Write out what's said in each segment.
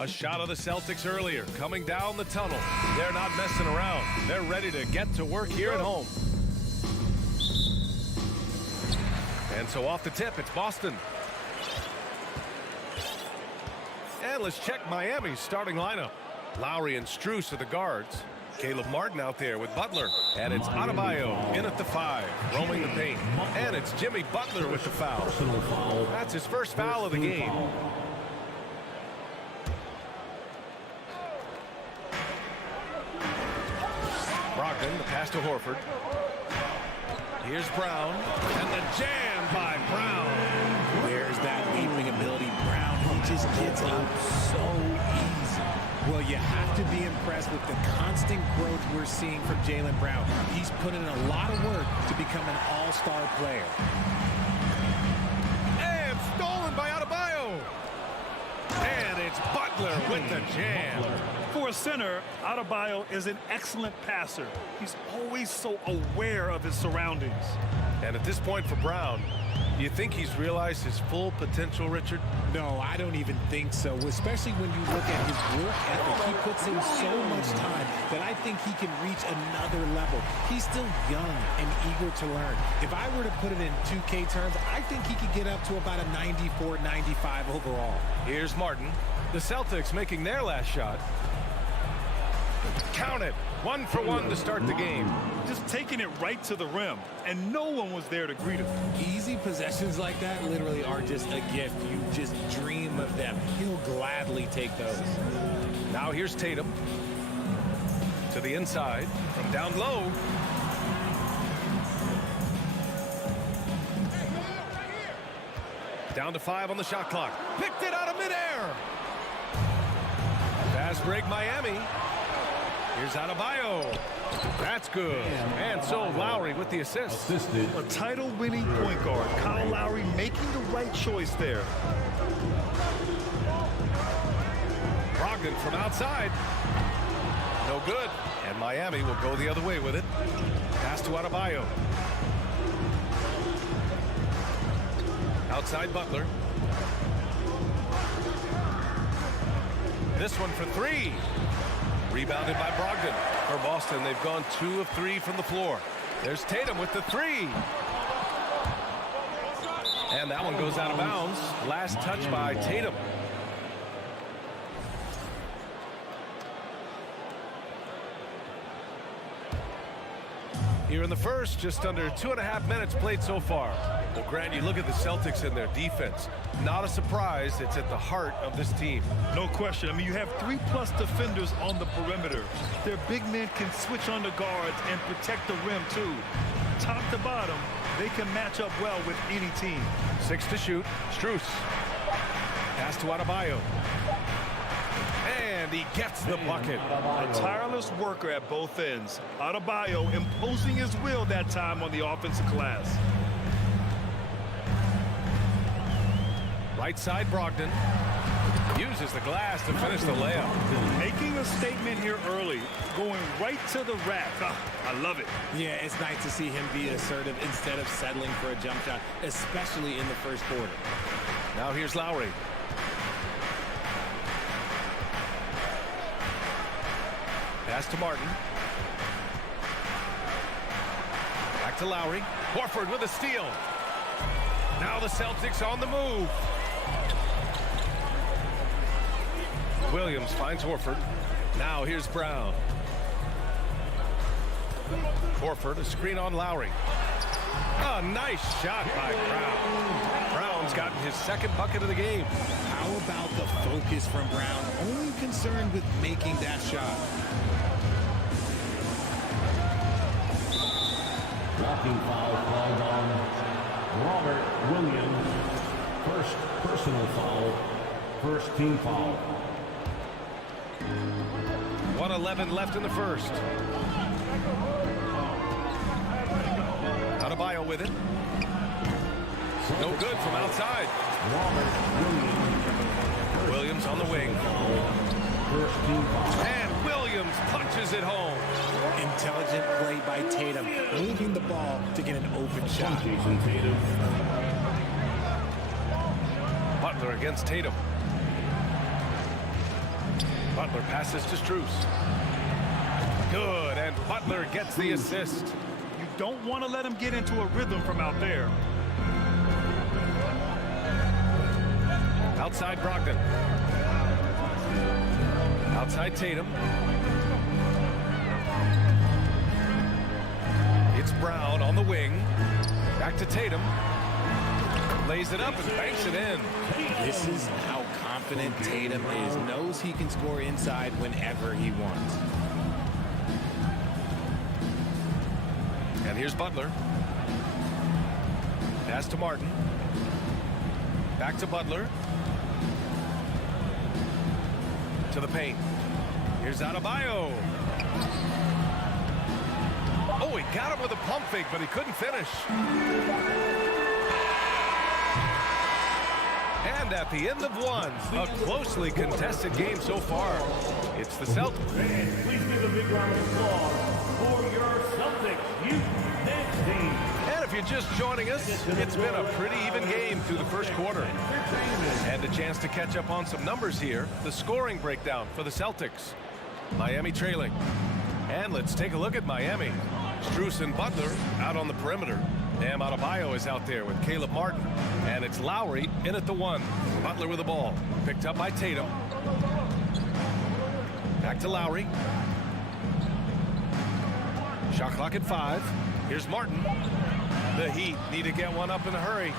A shot of the Celtics earlier, coming down the tunnel. They're not messing around. They're ready to get to work here at home. And so off the tip, it's Boston. And let's check Miami's starting lineup. Lowry and Strus are the guards. Caleb Martin out there with Butler. And it's Adebayo in at the 5, roaming the paint. And it's Jimmy Butler with the foul. That's his first foul of the game. Brogdon, the pass to Horford. Here's Brown. And the jam by Brown. There's that leaping ability. Brown, he just gets up so easy. Well, you have to be impressed with the constant growth we're seeing from Jaylen Brown. He's put in a lot of work to become an all-star player. And stolen by Adebayo. And it's Butler with the jam. For a center, Adebayo is an excellent passer. He's always so aware of his surroundings. And at this point for Brown, do you think he's realized his full potential, Richard? No, I don't even think so, especially when you look at his work ethic. He puts in so much time that I think he can reach another level. He's still young and eager to learn. If I were to put it in 2K terms, I think he could get up to about a 94, 95 overall. Here's Martin. The Celtics making their last shot. Count it. 1 for 1 to start the game. Just taking it right to the rim, and no one was there to greet him. Easy possessions like that literally are just a gift. You just dream of them. He'll gladly take those. Now here's Tatum. To the inside. From down low. Down to 5 on the shot clock. Picked it out of midair. Fast break Miami. Here's Adebayo. That's good. And so Lowry with the assist. A title-winning point guard, Kyle Lowry, making the right choice there. Brogdon from outside. No good. And Miami will go the other way with it. Pass to Adebayo. Outside Butler. This one for 3. Rebounded by Brogdon. For Boston, they've gone 2 of 3 from the floor. There's Tatum with the 3. And that one goes out of bounds. Last touch by Tatum. Here in the first, just under 2.5 minutes played so far. Well, Grant, you look at the Celtics and their defense. Not a surprise, it's at the heart of this team. No question. I mean, you have 3+ defenders on the perimeter. Their big men can switch on the guards and protect the rim, too. Top to bottom, they can match up well with any team. 6 to shoot. Strus. Pass to Adebayo. And he gets the bucket. A tireless worker at both ends. Adebayo imposing his will that time on the offensive glass. Right side, Brogdon. Uses the glass to finish the layup. Making a statement here early. Going right to the rack. I love it. Yeah, it's nice to see him be assertive instead of settling for a jump shot, especially in the first quarter. Now here's Lowry. Pass to Martin. Back to Lowry. Horford with a steal. Now the Celtics on the move. Williams finds Horford. Now here's Brown. Horford, a screen on Lowry. A nice shot by Brown. Brown's gotten his second bucket of the game. How about the focus from Brown? Only concerned with making that shot. Blocking foul called on Robert Williams. First personal foul. First team foul. 1:11 left in the first. Adebayo with it. No good from outside. Williams on the wing. And Williams punches it home. Intelligent play by Tatum, moving the ball to get an open shot. Butler against Tatum. Butler passes to Strus. Good, and Butler gets the assist. You don't want to let him get into a rhythm from out there. Outside Brogdon. Outside Tatum. It's Brown on the wing. Back to Tatum. Lays it up and banks it in. This is how confident Tatum is. Knows he can score inside whenever he wants. And here's Butler. Pass to Martin. Back to Butler. To the paint. Here's Adebayo. Oh, he got him with a pump fake, but he couldn't finish. And at the end of one, a closely contested game so far. It's the Celtics. Fans, please give a big round of applause for your Celtics youth dance team. And if you're just joining us, it's been a pretty even game through the first quarter. And a chance to catch up on some numbers here. The scoring breakdown for the Celtics. Miami trailing. And let's take a look at Miami. Strus and Butler out on the perimeter. Bam Adebayo is out there with Caleb Martin. And it's Lowry in at the one. Butler with the ball. Picked up by Tatum. Back to Lowry. Shot clock at 5. Here's Martin. The Heat need to get one up in a hurry.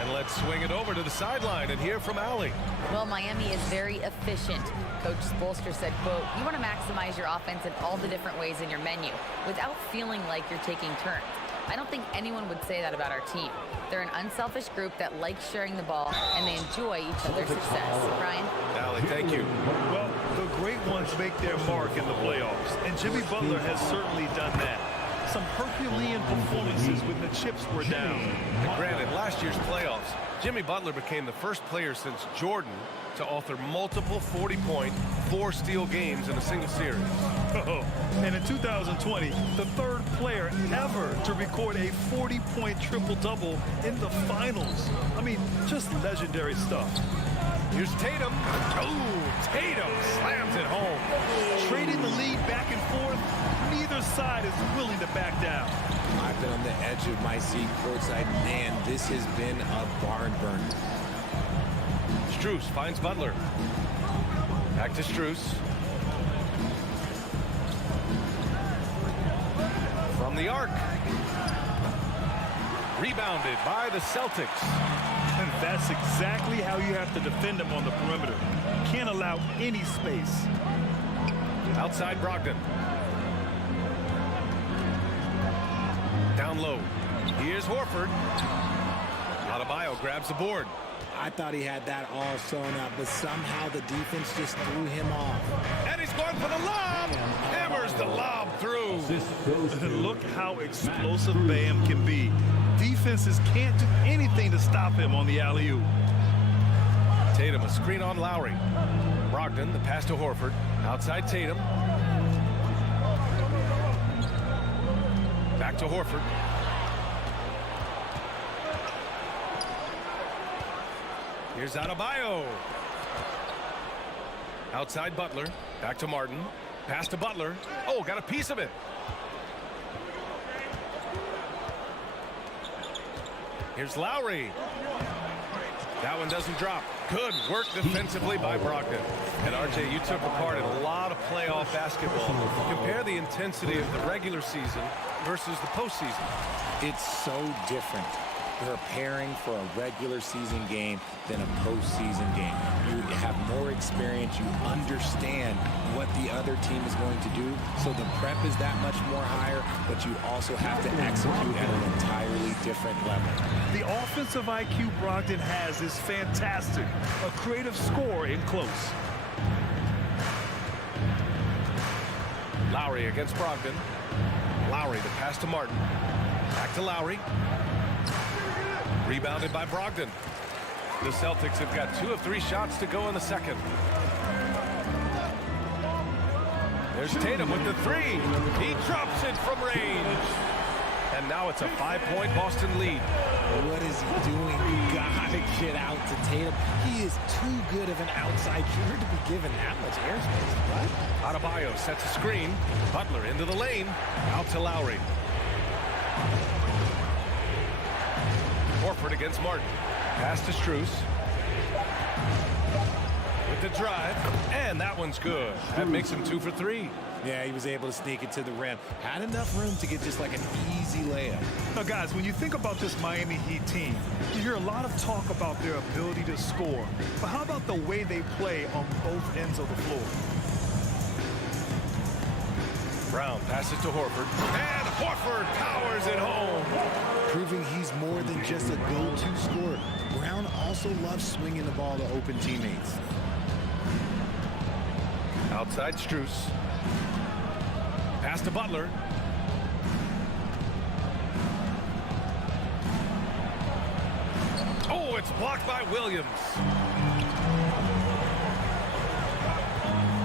And let's swing it over to the sideline and hear from Allie. Well, Miami is very efficient. Coach Spoelstra said, quote, you want to maximize your offense in all the different ways in your menu without feeling like you're taking turns. I don't think anyone would say that about our team. They're an unselfish group that likes sharing the ball, and they enjoy each other's success. Brian? Allie, thank you. Well, the great ones make their mark in the playoffs, and Jimmy Butler has certainly done that. Some Herculean performances when the chips were down. Granted, last year's playoffs, Jimmy Butler became the first player since Jordan to author multiple 40-point, 4-steal games in a single series. Oh, and in 2020, the third player ever to record a 40-point triple-double in the finals. I mean, just legendary stuff. Here's Tatum. Oh, Tatum slams it home. Trading the lead back and forth, neither side is willing to back down. I've been on the edge of my seat courtside. Man, this has been a barn burner. Strus finds Butler. Back to Strus. From the arc. Rebounded by the Celtics. And that's exactly how you have to defend them on the perimeter. Can't allow any space. Outside Brogdon. Down low. Here's Horford. Adebayo grabs the board. I thought he had that all sewn up, but somehow the defense just threw him off. And he's going for the lob. Hammers the lob through. And look how explosive Bam can be. Defenses can't do anything to stop him on the alley-oop. Tatum, a screen on Lowry. Brogdon, the pass to Horford. Outside Tatum. Back to Horford. Here's Adebayo. Outside Butler. Back to Martin. Pass to Butler. Oh, got a piece of it. Here's Lowry. That one doesn't drop. Good work defensively by Brogdon. And RJ, you took a part in a lot of playoff basketball. Compare the intensity of the regular season versus the postseason. It's so different preparing for a regular season game than a postseason game. You have more experience. You understand what the other team is going to do. So the prep is that much more higher, but you also have to execute at an entirely different level. The offensive IQ Brogdon has is fantastic. A creative scorer in close. Lowry against Brogdon. Lowry, the pass to Martin. Back to Lowry. Rebounded by Brogdon. The Celtics have got 2 of 3 shots to go in the second. There's Tatum with the 3. He drops it from range. And now it's a 5-point Boston lead. What is he doing? You gotta get out to Tatum. He is too good of an outside shooter to be given that much airspace. What? Adebayo sets a screen. Butler into the lane. Out to Lowry. Horford against Martin. Pass to Strus. With the drive. And that one's good. That makes him 2 for 3. Yeah, he was able to sneak it to the rim. Had enough room to get just like an easy layup. Now, guys, when you think about this Miami Heat team, you hear a lot of talk about their ability to score. But how about the way they play on both ends of the floor? Brown passes to Horford. And Horford powers it home. Proving he's more than just a go-to scorer. Brown also loves swinging the ball to open teammates. Outside Strus. Pass to Butler. Oh, it's blocked by Williams.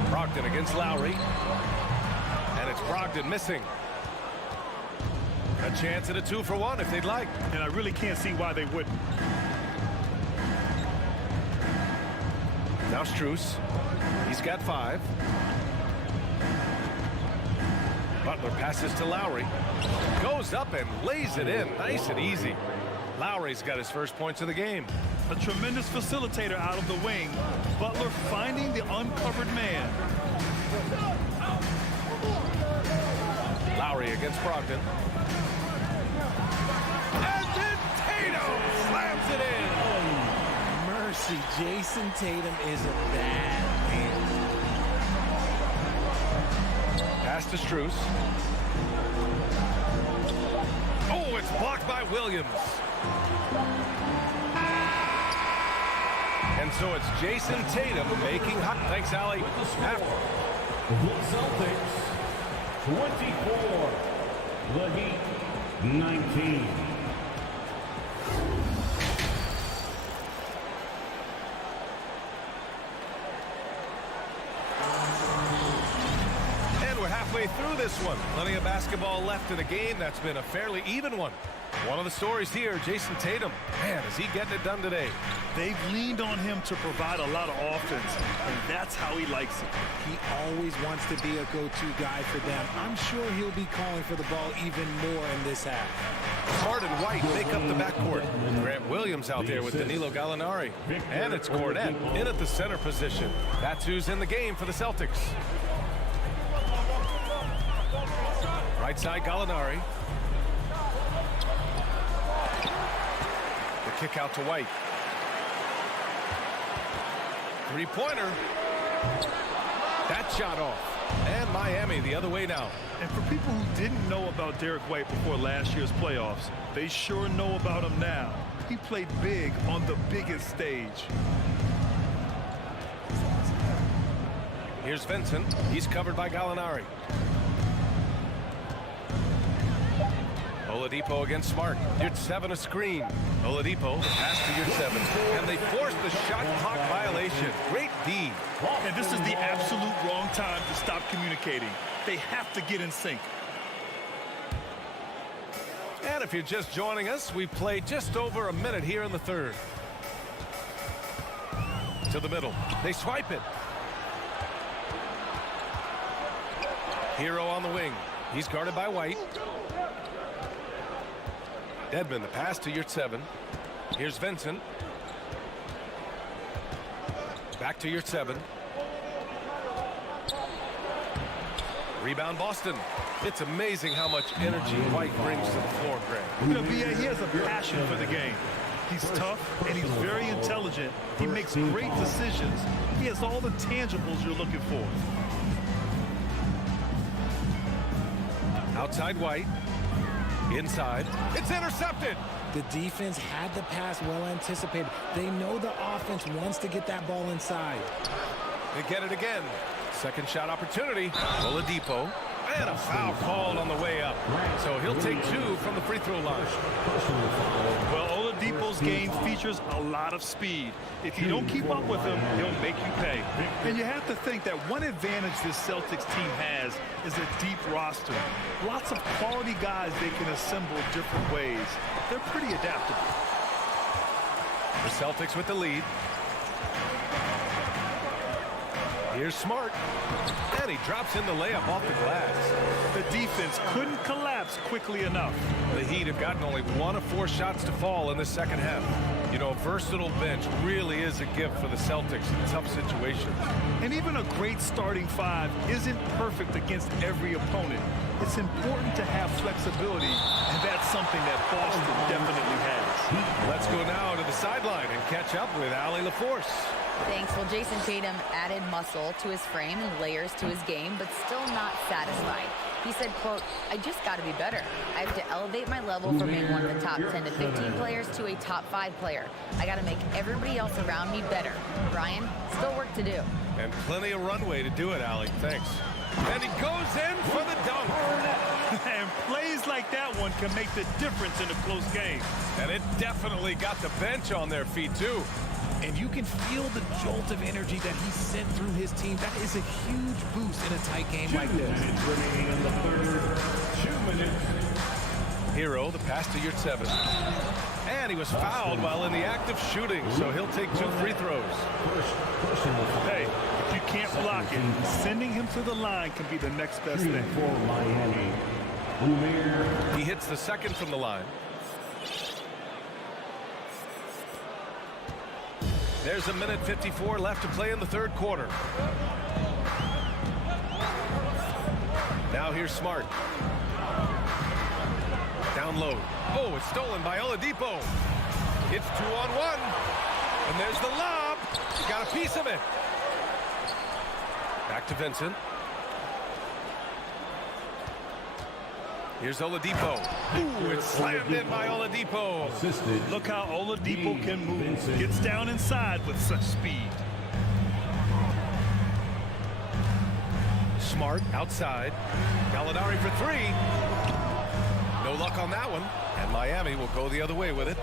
Brogdon against Lowry. And it's Brogdon missing. A chance at a 2-for-1 if they'd like. And I really can't see why they wouldn't. Now Strus. He's got 5. Butler passes to Lowry. Goes up and lays it in. Nice and easy. Lowry's got his first points of the game. A tremendous facilitator out of the wing. Butler finding the uncovered man. Lowry against Brogdon. And then Tatum slams it in. Mercy, Jason Tatum is a bad man. Pass to Strus. Oh, it's blocked by Williams. And so it's Jason Tatum making hot. Thanks, Allie. The Celtics 24, the Heat 19. Halfway through this one. Plenty of basketball left in a game that's been a fairly even one. One of the stories here, Jason Tatum. Man, is he getting it done today? They've leaned on him to provide a lot of offense, and that's how he likes it. He always wants to be a go-to guy for them. I'm sure he'll be calling for the ball even more in this half. Smart and White make up the backcourt. Grant Williams out there with Danilo Gallinari. And it's Cornette in at the center position. That's who's in the game for the Celtics. Right side, Gallinari. The kick out to White. Three-pointer. That shot off. And Miami the other way now. And for people who didn't know about Derek White before last year's playoffs, they sure know about him now. He played big on the biggest stage. Here's Vincent. He's covered by Gallinari. Oladipo against Smart. You're 7 a screen. Oladipo pass to your 7. And they force the shot clock violation. Great D. And this is the absolute wrong time to stop communicating. They have to get in sync. And if you're just joining us, we played just over a minute here in the third. To the middle. They swipe it. Hero on the wing. He's guarded by White. Dedmon, the pass to your 7. Here's Vincent. Back to your 7. Rebound Boston. It's amazing how much energy White brings to the floor, Grant. You know, B.A., he has a passion for the game. He's tough and he's very intelligent. He makes great decisions. He has all the tangibles you're looking for. Outside White. Inside. It's intercepted. The defense had the pass well anticipated. They know the offense wants to get that ball inside. They get it again. Second shot opportunity. Oladipo. And a foul called on the way up. So he'll take 2 from the free throw line. Well, Oladipo's game features a lot of speed. If you don't keep up with him, he'll make you pay. And you have to think that one advantage this Celtics team has is a deep roster. Lots of quality guys they can assemble different ways. They're pretty adaptable. The Celtics with the lead. Here's Smart. And he drops in the layup off the glass. The defense couldn't collapse quickly enough. The Heat have gotten only 1 of 4 shots to fall in the second half. You know, a versatile bench really is a gift for the Celtics in tough situations. And even a great starting five isn't perfect against every opponent. It's important to have flexibility, and that's something that Boston definitely has. Let's go now to the sideline and catch up with Allie LaForce. Thanks. Well, Jason Tatum added muscle to his frame and layers to his game, but still not satisfied. He said, quote, "I just got to be better. I have to elevate my level from being one of the top 10 to 15 players to a top 5 player. I got to make everybody else around me better. Brian, still work to do." And plenty of runway to do it, Allie. Thanks. And he goes in for the dunk. And plays like that one can make the difference in a close game. And it definitely got the bench on their feet, too. And you can feel the jolt of energy that he sent through his team. That is a huge boost in a tight game like this. Remaining in the third. 2 minutes. Hero, the pass to Yurtseven. And he was fouled while in the act of shooting, so he'll take 2 free throws. Hey, if you can't block it, sending him to the line can be the next best thing. For Miami. He hits the second from the line. There's 1:54 left to play in the third quarter. Now here's Smart. Down low. Oh, it's stolen by Oladipo. It's 2-on-1. And there's the lob. He got a piece of it. Back to Vincent. Here's Oladipo. Ooh, it's slammed in by Oladipo. Look how Oladipo can move. Gets down inside with such speed. Smart outside. Gallinari for 3. No luck on that one. And Miami will go the other way with it.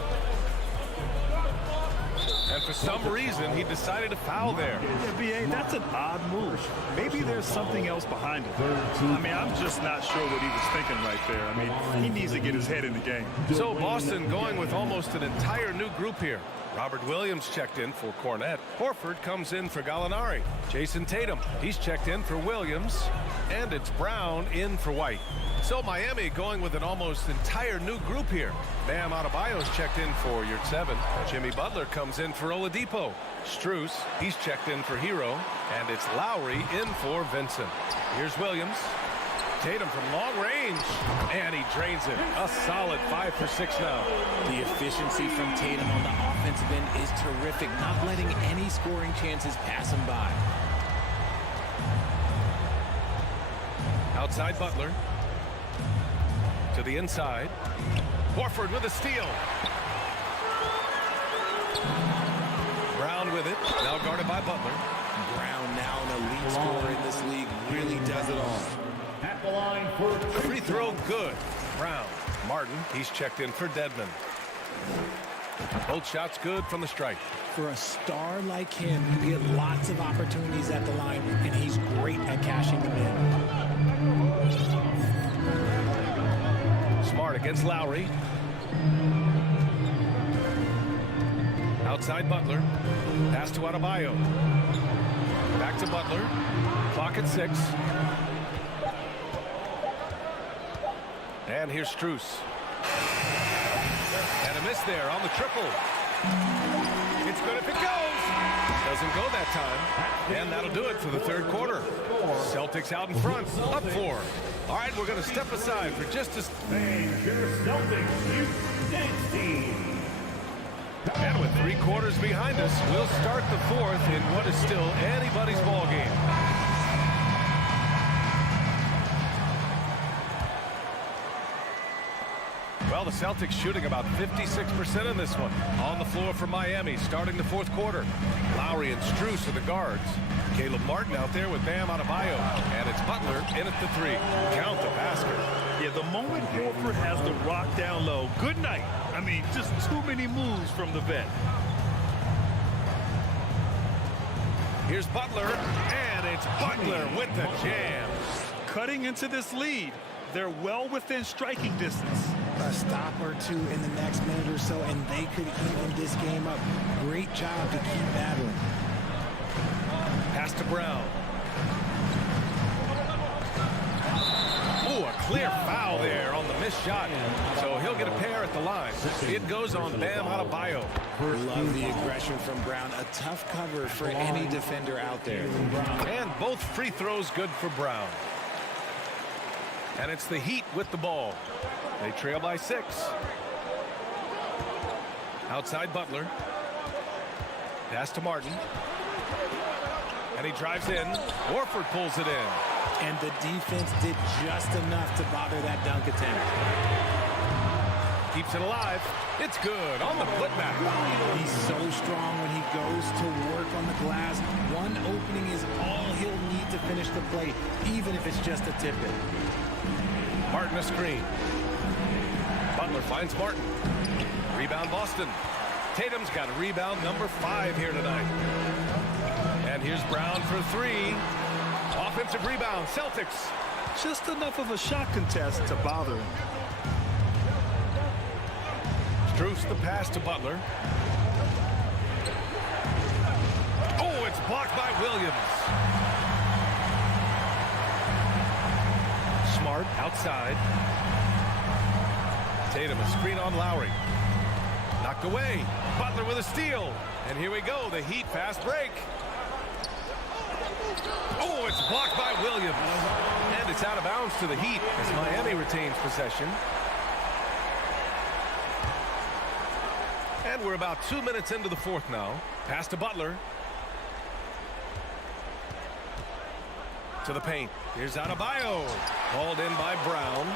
And for some reason, he decided to foul there. Yeah, B.A., that's an odd move. Maybe there's something else behind it. I mean, I'm just not sure what he was thinking right there. I mean, he needs to get his head in the game. So Boston going with almost an entire new group here. Robert Williams checked in for Cornette. Horford comes in for Gallinari. Jason Tatum, he's checked in for Williams. And it's Brown in for White. So Miami going with an almost entire new group here. Bam Adebayo's checked in for Yurtseven. Jimmy Butler comes in for Oladipo. Strus, he's checked in for Hero. And it's Lowry in for Vincent. Here's Williams. Tatum from long range. And he drains it. A solid 5 for 6 now. The efficiency from Tatum on the offensive end is terrific, not letting any scoring chances pass him by. Outside Butler. To the inside. Horford with a steal. Brown with it. Now guarded by Butler. Brown, now an elite scorer in this league, really does it all. At the line for Free throw good. Brown. Martin, he's checked in for Dedmon. Both shots good from the strike. For a star like him, you get lots of opportunities at the line, and he's great at cashing them in. Smart against Lowry. Outside Butler. Pass to Adebayo. Back to Butler. Clock at 6. And here's Strus. And a miss there on the triple. It's good if it goes. Doesn't go that time. And that'll do it for the third quarter. Celtics out in front. Up 4. All right, we're going to step aside for just a... your Celtics Youth team. And with 3 quarters behind us, we'll start the fourth in what is still anybody's ball game. Well, the Celtics shooting about 56% in this one. On the floor for Miami, starting the fourth quarter. Lowry and Strus are the guards. Caleb Martin out there with Bam Adebayo. And it's Butler in at the 3. Count the basket. Yeah, the moment Horford has the rock down low, good night. I mean, just too many moves from the vet. Here's Butler, and it's Butler with the jam. Cutting into this lead. They're well within striking distance. A stop or two in the next minute or so, and they could even this game up. Great job to keep battling. Pass to Brown. Oh, a clear foul there on the missed shot. So he'll get a pair at the line. It goes on Bam Adebayo. Love the aggression from Brown. A tough cover for any defender out there. And both free throws good for Brown. And it's the Heat with the ball. They trail by 6. Outside Butler. Pass to Martin. And he drives in. Horford pulls it in. And the defense did just enough to bother that dunk attempt. Keeps it alive. It's good on the putback. He's so strong when he goes to work on the glass. One opening is all he'll need to finish the play, even if it's just a tip-in. Martin a screen. Butler finds Martin. Rebound Boston. Tatum's got a rebound number 5 here tonight. And here's Brown for 3. Offensive rebound, Celtics. Just enough of a shot contest to bother him. Strus the pass to Butler. Oh, it's blocked by Williams. Smart outside. Tatum a screen on Lowry. Knocked away. Butler with a steal. And here we go, the Heat fast break. Oh, it's blocked by Williams. And it's out of bounds to the Heat as Miami retains possession. And we're about 2 minutes into the 4th now. Pass to Butler. To the paint. Here's Adebayo. Hauled in by Brown.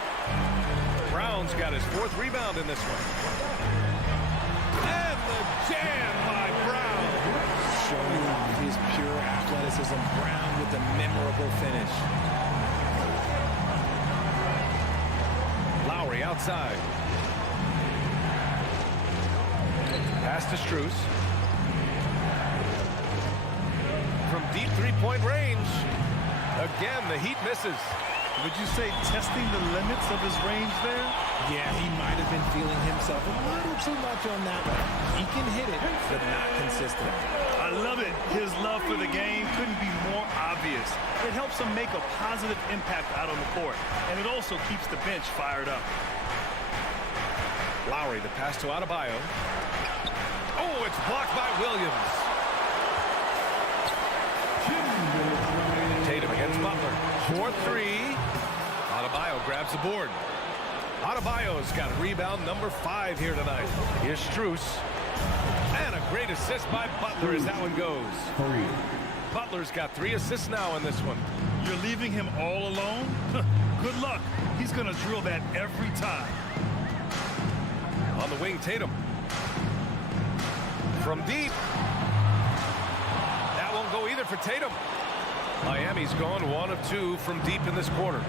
Brown's got his 4th rebound in this one. And the jam by Brown. Showing off his pure athleticism. Brown with a memorable finish. Lowry outside. Pass to Strus. From deep three-point range. Again, the Heat misses. Would you say testing the limits of his range there? Yeah, he might have been feeling himself a little too much on that one. He can hit it, but not consistent. I love it. His love for the game couldn't be more obvious. It helps him make a positive impact out on the court, and it also keeps the bench fired up. Lowry, the pass to Adebayo. Oh, it's blocked by Williams. Tatum against Butler. 4-3. Adebayo grabs the board. Adebayo's got rebound number 5 here tonight. Here's Strus. And a great assist by Butler as that one goes. Butler's got 3 assists now in this one. You're leaving him all alone? Good luck. He's going to drill that every time. On the wing, Tatum. From deep. That won't go either for Tatum. Miami's gone 1 of 2 from deep in this quarter.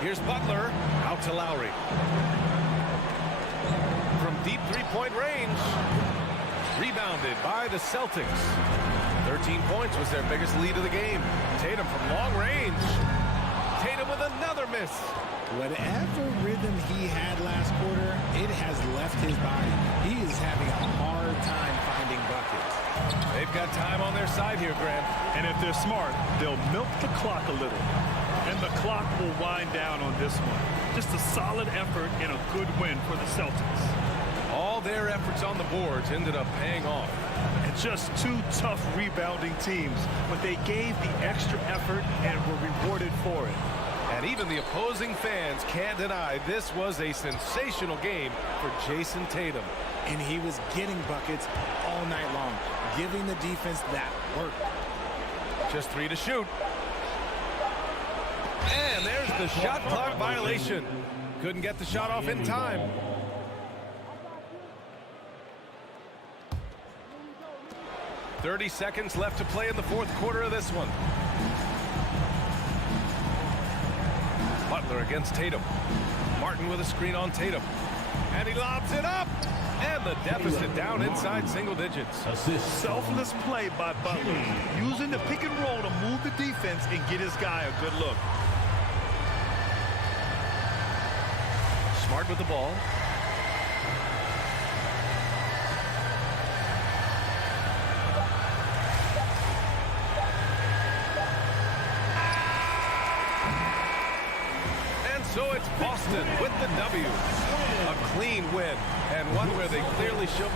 Here's Butler out to Lowry. From deep three-point range. Rebounded by the Celtics. 13 points was their biggest lead of the game. Tatum from long range. Tatum with another miss. Whatever rhythm he had last quarter, it has left his body. He is having a hard time finding buckets. They've got time on their side here, Grant. And if they're smart, they'll milk the clock a little. And the clock will wind down on this one. Just a solid effort and a good win for the Celtics. All their efforts on the boards ended up paying off. And just 2 tough rebounding teams, but they gave the extra effort and were rewarded for it. And even the opposing fans can't deny this was a sensational game for Jason Tatum. And he was getting buckets all night long, giving the defense that work. Just 3 to shoot. And there's the shot clock violation. Couldn't get the shot off in time. .30 seconds left to play in the 4th quarter of this one. Butler against Tatum. Martin with a screen on Tatum. And he lobs it up. And the deficit down inside single digits. Selfless play by Butler, using the pick and roll to move the defense and get his guy a good look. Smart with the ball. And so it's Boston with the W. A clean win, and one where they clearly show.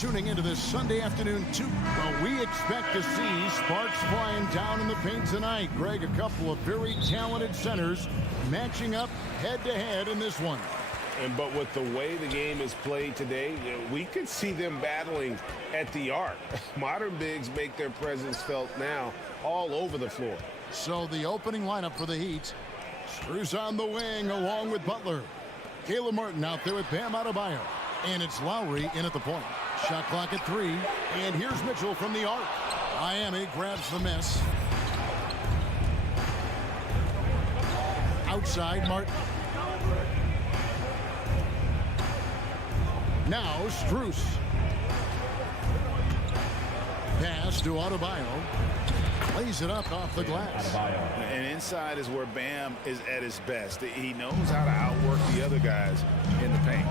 tuning into this Sunday afternoon well, we expect to see sparks flying down in the paint tonight. Greg, a couple of very talented centers matching up head-to-head in this one. But with the way the game is played today, we could see them battling at the arc. Modern bigs make their presence felt now all over the floor. So the opening lineup for the Heat. Strus on the wing along with Butler. Caleb Martin out there with Bam Adebayo. And it's Lowry in at the point. Shot clock at 3. And here's Mitchell from the arc. Miami grabs the miss. Outside, Martin. Now Strus. Pass to Adebayo. Plays it up off the glass. And inside is where Bam is at his best. He knows how to outwork the other guys in the paint.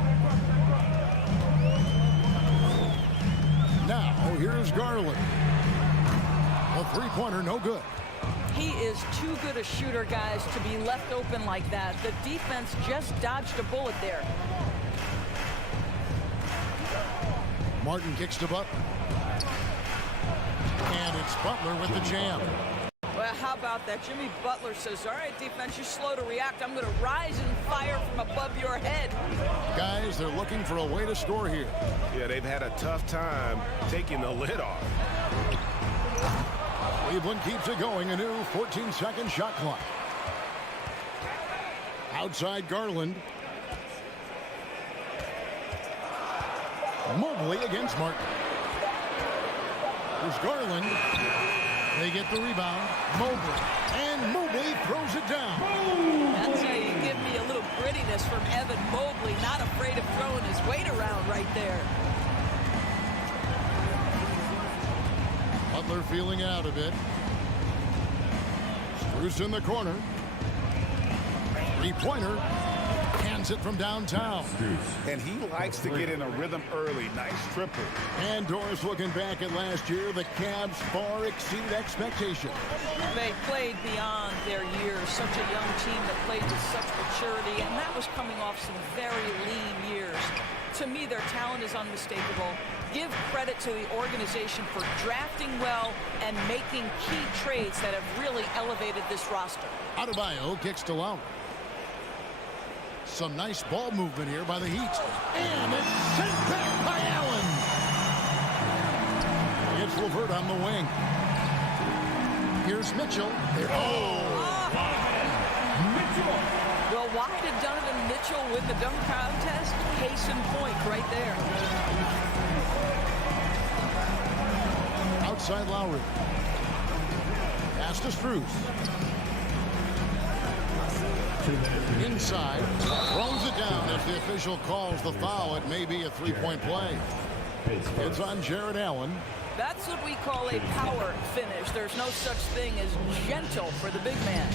Now here's Garland. A three-pointer, no good. He is too good a shooter, guys, to be left open like that. The defense just dodged a bullet there. Martin kicks to Butler. And it's Butler with the jam. Well, how about that? Jimmy Butler says, all right, defense, you're slow to react. I'm going to rise and fire from above your head. Guys, they're looking for a way to score here. Yeah, they've had a tough time taking the lid off. Cleveland keeps it going. A new 14-second shot clock. Outside Garland. Mobley against Martin. There's Garland. They get the rebound. Mobley. And Mobley throws it down. That's how you give me a little grittiness from Evan Mobley. Not afraid of throwing his weight around right there. Butler feeling out a bit. Strus in the corner. Three-pointer. Hands it from downtown. And he likes to get in a rhythm early. Nice triple. And Doris looking back at last year, the Cavs far exceeded expectations. They played beyond their years. Such a young team that played with such maturity, and that was coming off some very lean years. To me, their talent is unmistakable. Give credit to the organization for drafting well and making key trades that have really elevated this roster. Adebayo kicks to Lowry. Some nice ball movement here by the Heat. And it's sent back by Allen. It's LeVert on the wing. Here's Mitchell. Well, why did Donovan Mitchell win the dunk contest? Case in point right there. Outside Lowry. Pass to Strus. Inside. Throws it down. If the official calls the foul, it may be a three-point play. It's on Jared Allen. That's what we call a power finish. There's no such thing as gentle for the big man.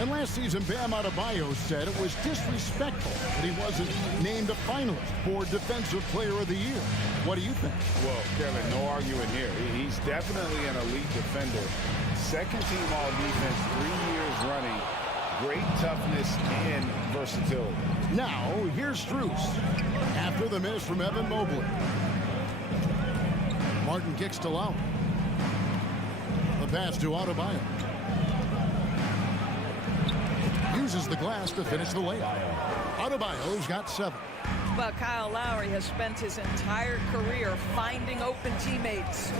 And last season, Bam Adebayo said it was disrespectful that he wasn't named a finalist for Defensive Player of the Year. What do you think? Well, Kevin, no arguing here. He's definitely an elite defender. Second team all-defense 3 years running. Great toughness and versatility. Now, here's Strus. After the miss from Evan Mobley. Martin kicks to Lowry. The pass to Adebayo. Uses the glass to finish the layup. Adebayo's got 7. But Kyle Lowry has spent his entire career finding open teammates.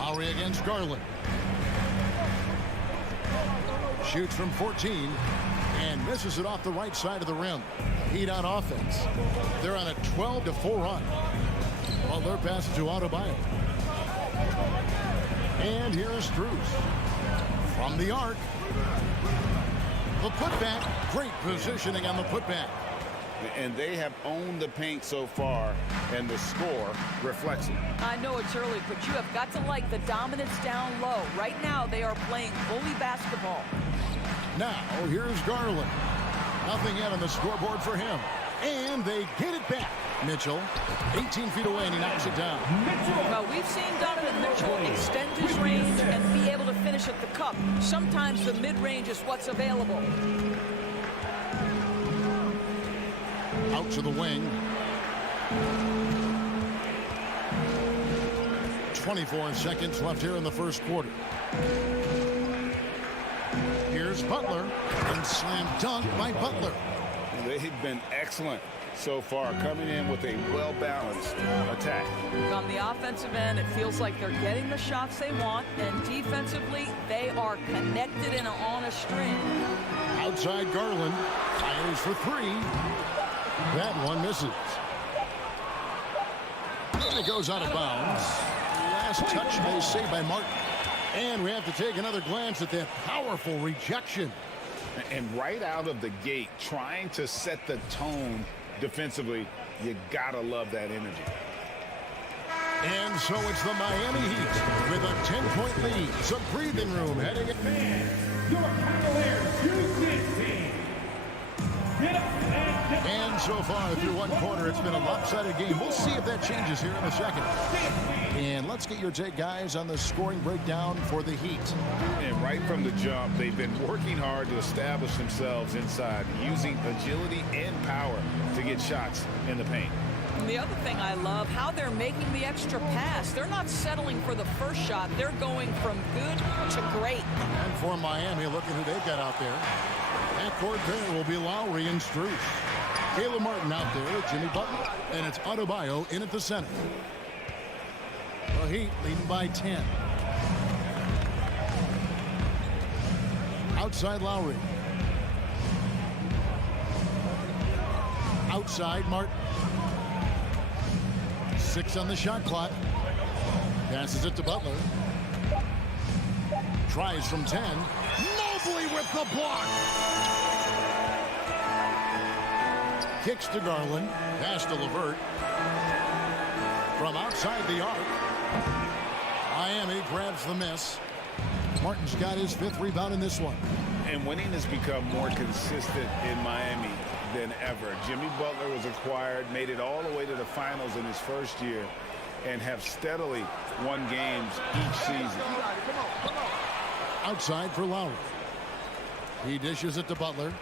Lowry against Garland. Shoots from 14 and misses it off the right side of the rim. Heat on offense. They're on a 12-4 run. Butler passes to Adebayo. And here is Strus. From the arc. The putback. Great positioning on the putback. And they have owned the paint so far, and the score reflects it. I know it's early, but you have got to like the dominance down low. Right now, they are playing bully basketball. Now, here's Garland. Nothing yet on the scoreboard for him. And they get it back. Mitchell, 18 feet away, and he knocks it down. Well, we've seen Donovan Mitchell extend his range and be able to finish at the cup. Sometimes the mid-range is what's available. Out to the wing. 24 seconds left here in the first quarter. Here's Butler, and slam dunk by Butler. They've been excellent so far, coming in with a well-balanced attack. On the offensive end, it feels like they're getting the shots they want, and defensively, they are connected and on a string. Outside Garland, fires for three. That one misses. And it goes out of bounds. Last touch, they say, by Martin. And we have to take another glance at that powerful rejection. And right out of the gate, trying to set the tone defensively, you gotta love that energy. And so it's the Miami Heat with a 10-point lead. Some breathing room heading in. Your Cavaliers, you team. Get up And so far through one quarter, it's been a lopsided game. We'll see if that changes here in a second. And let's get your take, guys, on the scoring breakdown for the Heat. And right from the jump, they've been working hard to establish themselves inside, using agility and power to get shots in the paint. And the other thing I love, how they're making the extra pass. They're not settling for the first shot. They're going from good to great. And for Miami, look at who they've got out there. At court there will be Lowry and Strus. Caleb Martin out there with Jimmy Butler. And it's Adebayo in at the center. The Heat leading by 10. Outside Lowry. Outside Martin. 6 on the shot clock. Passes it to Butler. Tries from 10. Mobley with the block. Kicks to Garland. Pass to LeVert. From outside the arc. Miami grabs the miss. Martin's got his 5th rebound in this one. And winning has become more consistent in Miami than ever. Jimmy Butler was acquired, made it all the way to the finals in his first year, and have steadily won games each season. Outside for Lowry. He dishes it to Butler.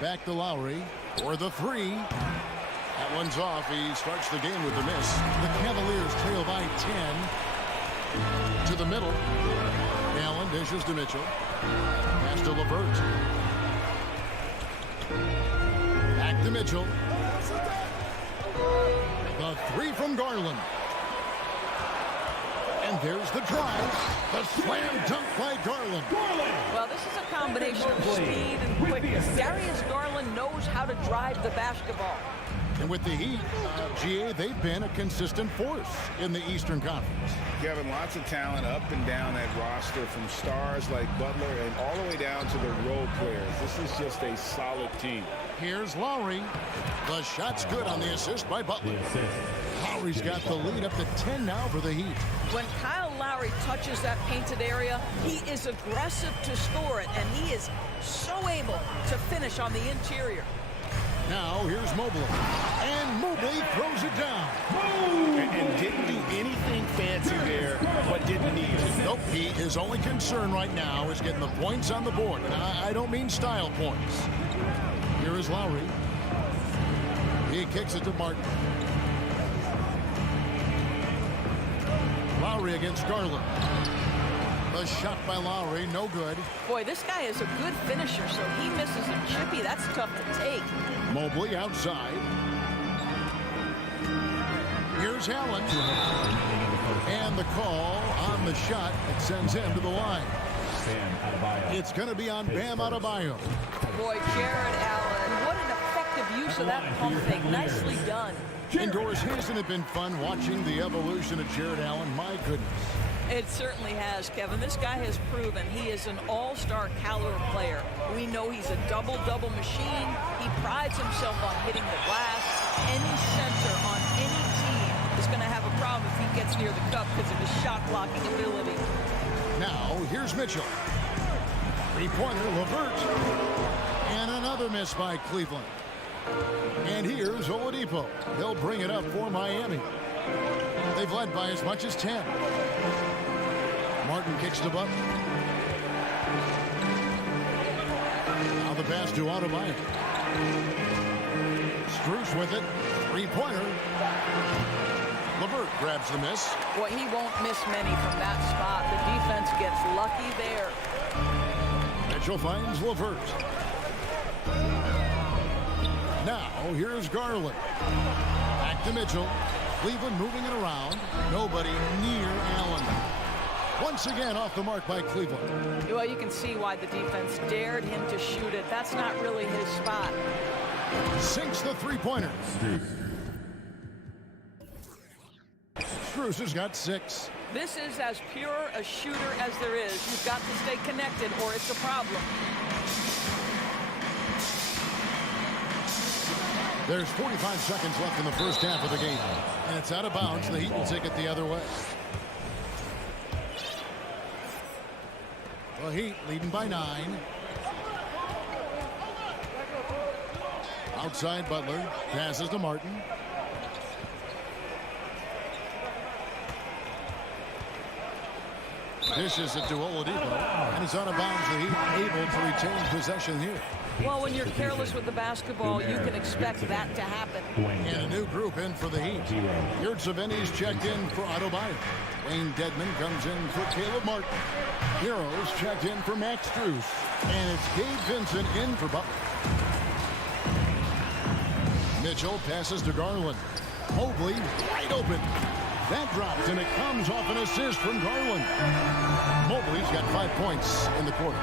Back to Lowry for the 3. That one's off. He starts the game with the miss. The Cavaliers trail by 10. To the middle. Allen dishes to Mitchell. Pass to LeVert. Back to Mitchell. The 3 from Garland. And there's the drive. The slam dunk by Garland. Well, this is a combination of speed and quickness. Darius Garland knows how to drive the basketball. And with the Heat, GA, they've been a consistent force in the Eastern Conference. Kevin, lots of talent up and down that roster, from stars like Butler and all the way down to the role players. This is just a solid team. Here's Lowry. The shot's good on the assist by Butler. Lowry's got the lead up to 10 now for the Heat. When Kyle Lowry touches that painted area, he is aggressive to score it, and he is so able to finish on the interior. Now here's Mobley. And Mobley throws it down. And didn't do anything fancy there, but didn't need to. Nope, his only concern right now is getting the points on the board. And I don't mean style points. Here is Lowry. He kicks it to Martin. Lowry against Garland. The shot by Lowry, no good. Boy, this guy is a good finisher, so he misses a chippy. That's tough to take. Mobley outside. Here's Allen. And the call on the shot that sends him to the line. It's going to be on Bam Adebayo. Boy, Jared Allen, what an effective use of that pump fake. Nicely done. Indoors, hasn't it been fun watching the evolution of Jared Allen? My goodness. It certainly has, Kevin. This guy has proven he is an all-star caliber player. We know he's a double-double machine. He prides himself on hitting the glass. Any center on any team is going to have a problem if he gets near the cup because of his shot-blocking ability. Now, here's Mitchell. Three-pointer, LeVert. And another miss by Cleveland. And here's Oladipo. He'll bring it up for Miami. They've led by as much as 10. Martin kicks to Butler. Now the pass to Adebayo. Strus with it. Three-pointer. LeVert grabs the miss. Well, he won't miss many from that spot. The defense gets lucky there. Mitchell finds LeVert. Now, here's Garland. Back to Mitchell. Cleveland moving it around. Nobody near Allen. Once again off the mark by Cleveland. Well, you can see why the defense dared him to shoot it. That's not really his spot. Sinks the three-pointer. Strus has got 6. This is as pure a shooter as there is. You've got to stay connected or it's a problem. There's 45 seconds left in the first half of the game. And it's out of bounds. The Heat will take it the other way. The Heat leading by 9. Outside Butler. Passes to Martin. Dishes it to Oladipo. And it's out of bounds. The Heat able to retain possession here. Well, when you're careless with the basketball, you can expect that to happen. And a new group in for the Heat. Yurtseven's checked in for Adebayo. Wayne Dedmon comes in for Caleb Martin. Heroes checked in for Max Strus. And it's Gabe Vincent in for Butler. Mitchell passes to Garland. Mobley wide open. That drops, and it comes off an assist from Garland. Mobley's got 5 points in the quarter.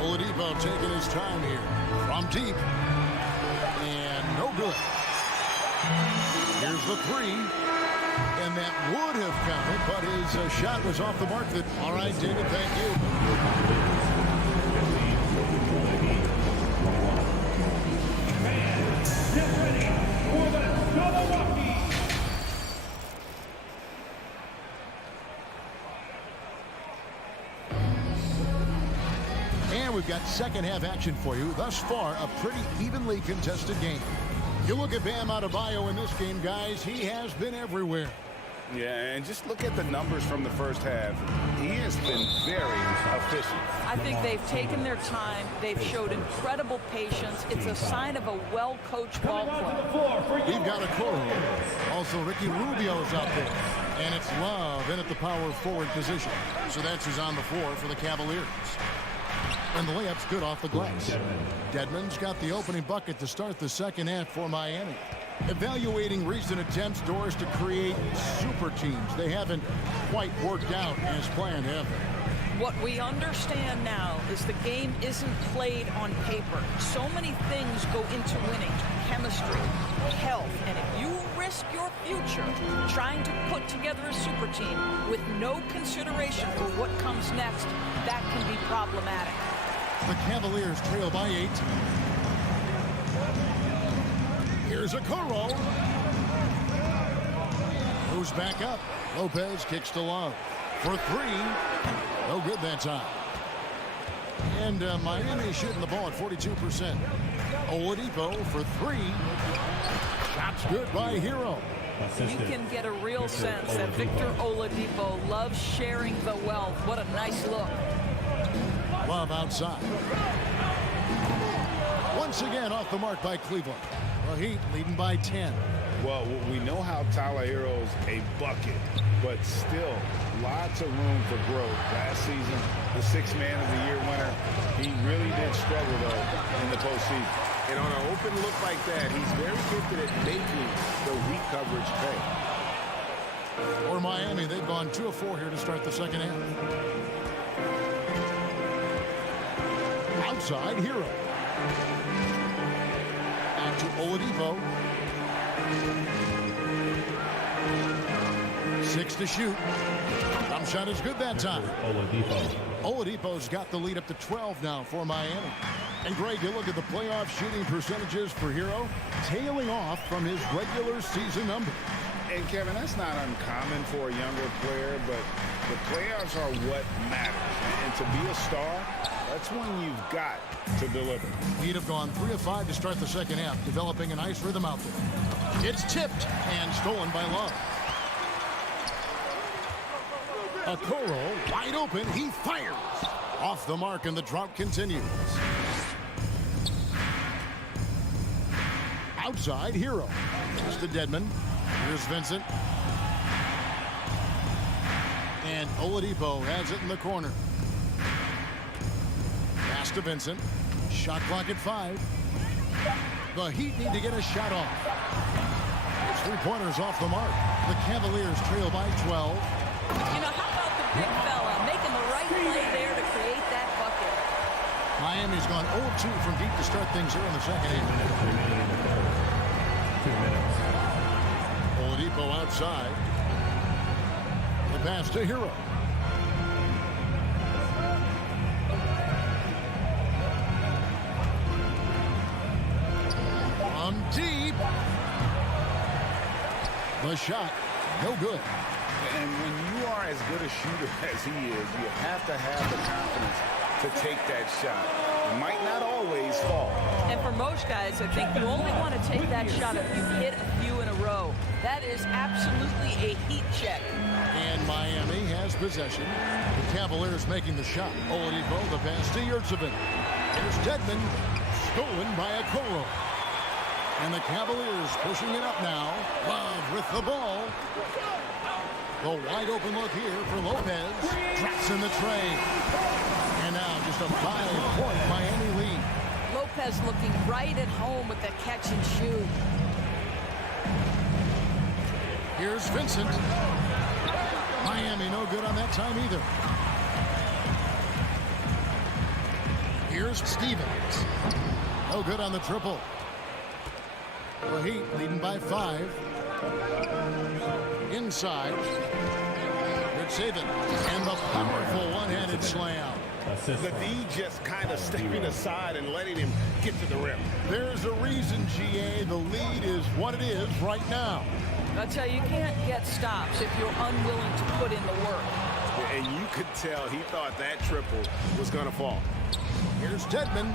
Oladipo taking his time here. From deep. And no good. Here's the three. And that would have counted, but his shot was off the mark. All right, David, thank you. Get ready for the double Rocky. And we've got second half action for you. Thus far, a pretty evenly contested game. You look at Bam Adebayo in this game, guys. He has been everywhere. Yeah, and just look at the numbers from the first half. He has been very efficient. I think they've taken their time. They've showed incredible patience. It's a sign of a well-coached ball club. We've got a Coro. Also, Ricky Rubio's out there. And it's Love in at the power forward position. So that's who's on the floor for the Cavaliers. And the layup's good off the glass. Dedmon's got the opening bucket to start the second half for Miami. Evaluating recent attempts, Doris, to create super teams. They haven't quite worked out as planned, have they? What we understand now is the game isn't played on paper. So many things go into winning. Chemistry, health, and if you risk your future trying to put together a super team with no consideration for what comes next, that can be problematic. The Cavaliers trail by 8. Here's a Coro. Moves back up. Lopez kicks to Love. For 3. No good that time. And Miami shooting the ball at 42%. Oladipo for 3. Shots good by Hero. You can get a real sense that Victor Oladipo loves sharing the wealth. What a nice look. Love outside. Once again off the mark by Cleveland. The Heat leading by 10. Well, we know how Tyler Hero's a bucket, but still lots of room for growth. Last season, the 6th Man of the Year winner, he really did struggle, though, in the postseason. And on an open look like that, he's very gifted at making the weak coverage pay. For Miami, they've gone 2 of 4 here to start the second half. Outside, Hero. Out to Oladipo. 6 to shoot. Jump shot is good that time. Oladipo's got the lead up to 12 now for Miami. And Greg, you look at the playoff shooting percentages for Hero, tailing off from his regular season number. And Kevin, that's not uncommon for a younger player, but the playoffs are what matters. And to be a star, that's when you've got to deliver. He'd have gone 3 of 5 to start the second half, developing a nice rhythm out there. It's tipped and stolen by Love. Okoro wide open. He fires. Off the mark, and the drought continues. Outside, Hero. Here's to Dedmon. Here's Vincent. And Oladipo has it in the corner. Pass to Vincent. Shot clock at 5. The Heat need to get a shot off. 3-pointers off the mark. The Cavaliers trail by 12. You know, how about the big fella making the right play there to create that bucket? Miami's gone 0-2 from deep to start things here in the second half. 2 minutes. Oladipo outside. The pass to Hero. From deep. The shot, no good. And when you are as good a shooter as he is, you have to have the confidence to take that shot. It might not always fall. And for most guys, I think you only want to take that shot if you hit a few in a row. That is absolutely a heat check. And Miami has possession. The Cavaliers making the shot. Oladipo, the pass to Yurtsevin. Here's Dedmon, stolen by Okoro. And the Cavaliers pushing it up now. Love with the ball. The wide open look here for Lopez. Drops in the tray. And now just a 5-point Miami lead. Lopez looking right at home with the catch and shoot. Here's Vincent. Miami no good on that time either. Here's Stevens. No good on the triple. The Heat leading by 5. Inside. Good saving. And the powerful one-handed slam. The D just kind of stepping aside and letting him get to the rim. There's a reason, GA. The lead is what it is right now. I'll tell you, you can't get stops if you're unwilling to put in the work. And you could tell he thought that triple was going to fall. Here's Dedmon.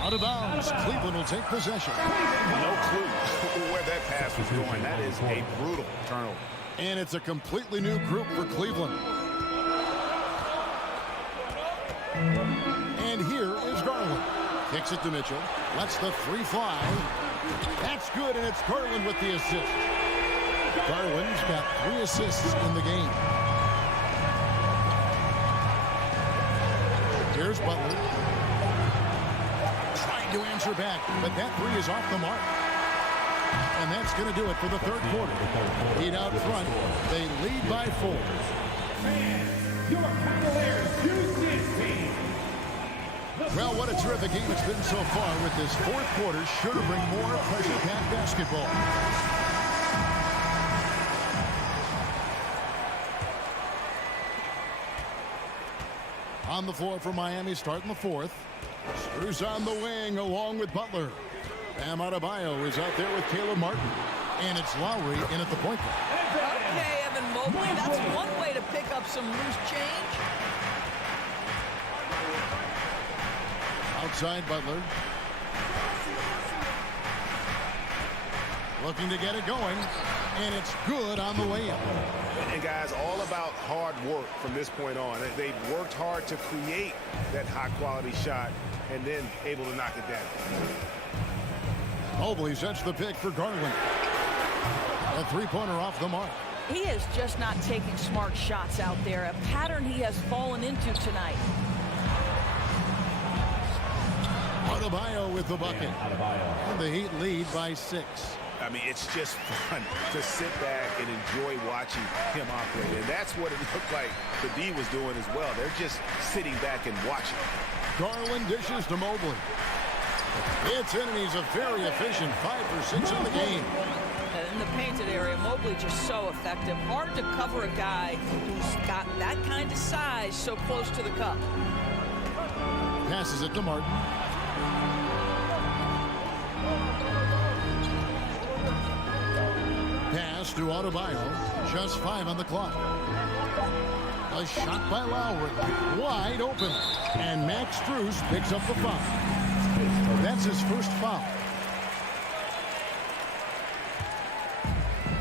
Out of bounds. Cleveland will take possession. No clue where that pass was going. That is a brutal turnover. And it's a completely new group for Cleveland. And here is Garland. Kicks it to Mitchell. Lets the 3 fly. That's good, and it's Garland with the assist. Garland's got 3 assists in the game. Here's Butler. Trying to answer back, but that 3 is off the mark. And that's going to do it for the third quarter. Heat out front. They lead by 4. Your Cavaliers use this team. Well, what a terrific game it's been so far with this fourth quarter. Sure to bring more pressure-packed basketball. On the floor for Miami, starting the fourth. Strus on the wing along with Butler. Bam Adebayo is out there with Caleb Martin. And it's Lowry in at the point guard. Okay, Evan Mobley, that's one way to pick up some loose change. Outside Butler. Looking to get it going. And it's good on the way up. And guys, all about hard work from this point on. They've worked hard to create that high-quality shot and then able to knock it down. Mobley sets the pick for Garland. A 3-pointer off the mark. He is just not taking smart shots out there, a pattern he has fallen into tonight. Adebayo with the bucket. And the Heat lead by 6. I mean, it's just fun to sit back and enjoy watching him operate. And that's what it looked like the D was doing as well. They're just sitting back and watching. Garland dishes to Mobley. It's in, and he's a very efficient 5 for 6 in the game. In the painted area, Mobley just so effective. Hard to cover a guy who's got that kind of size so close to the cup. Passes it to Martin. Pass to Adebayo. Just 5 on the clock. A shot by Lowry. Wide open. And Max Strus picks up the foul. That's his first foul.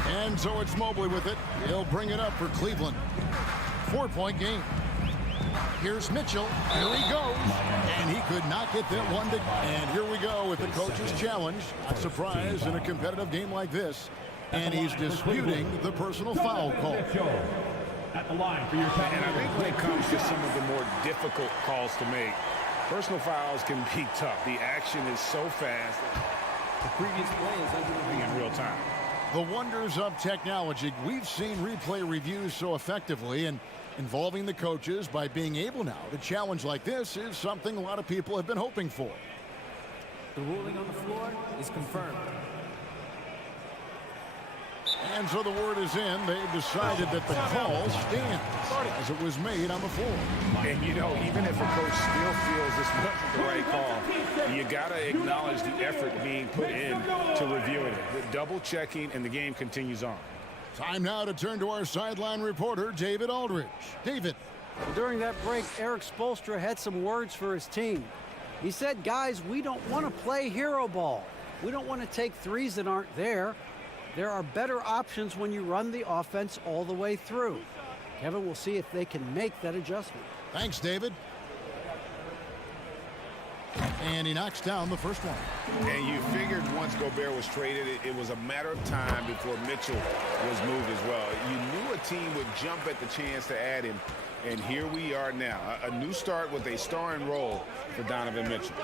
And so it's Mobley with it. He'll bring it up for Cleveland. 4-point game. Here's Mitchell. Here he goes. And he could not get that one to... And here we go with the coach's challenge. Not surprised in a competitive game like this. And he's disputing the personal foul call. At the line for your And I think when it comes to some of the more difficult calls to make, personal fouls can be tough. The action is so fast. The previous play is under In real time. The wonders of technology. We've seen replay reviews so effectively, and involving the coaches by being able now to challenge like this is something a lot of people have been hoping for. The ruling on the floor is confirmed. And so the word is in. They've decided that the call stands as it was made on the floor. And, you know, even if a coach still feels this wasn't the right call, you got to acknowledge the effort being put in to reviewing it. The double checking, and the game continues on. Time now to turn to our sideline reporter, David Aldridge. David. Well, during that break, Eric Spoelstra had some words for his team. He said, guys, we don't want to play hero ball. We don't want to take threes that aren't there. There are better options when you run the offense all the way through. Kevin will see if they can make that adjustment. Thanks, David. And he knocks down the first one. And you figured once Gobert was traded, it was a matter of time before Mitchell was moved as well. You knew a team would jump at the chance to add him. And here we are now. A new start with a starring role for Donovan Mitchell.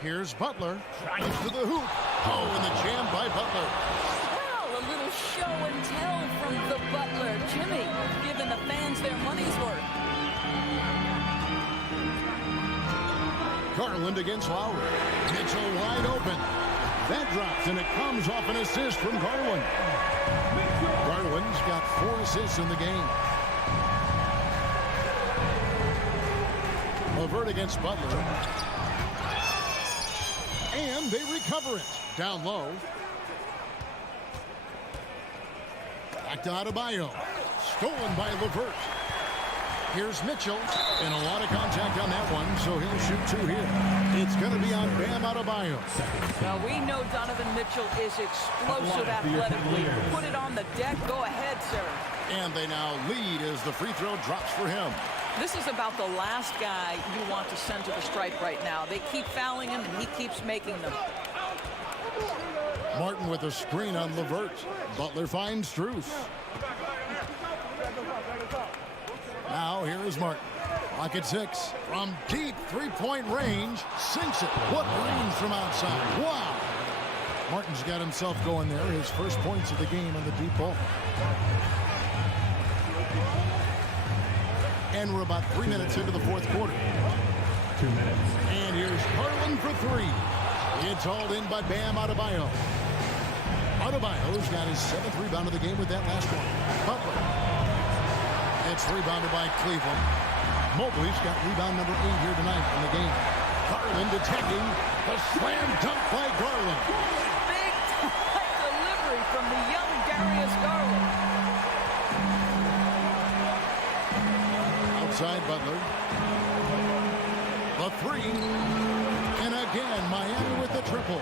Here's Butler. Drives to the hoop. Oh, and the jam by Butler. Well, a little show and tell from the Butler. Jimmy giving the fans their money's worth. Garland against Lowry. Mitchell wide open. That drops, and it comes off an assist from Garland. Garland's got 4 assists in the game. LeVert against Butler. And they recover it. Down low. Back to Adebayo. Stolen by LeVert. Here's Mitchell. And a lot of contact on that one, so he'll shoot 2 here. It's going to be on Bam Adebayo. Now, we know Donovan Mitchell is explosive athletically. Put it on the deck. Go ahead, sir. And they now lead as the free throw drops for him. This is about the last guy you want to send to the stripe right now. They keep fouling him, and he keeps making them. Martin with a screen on LeVert. Butler finds Strus. Now here is Martin. Clock at 6. From deep three-point range. Sinks it. What range from outside. Wow. Martin's got himself going there. His first points of the game on the deep ball. And we're about 3 minutes into the fourth quarter. 2 minutes. And here's Garland for 3. It's hauled in by Bam Adebayo. Adebayo's got his 7th rebound of the game with that last one. Butler. It's rebounded by Cleveland. Mobley's got rebound number 8 here tonight in the game. Garland attacking. The slam dunk by Garland. Big time delivery from the young Darius Garland. Outside Butler. The 3. And again, Miami with the triple.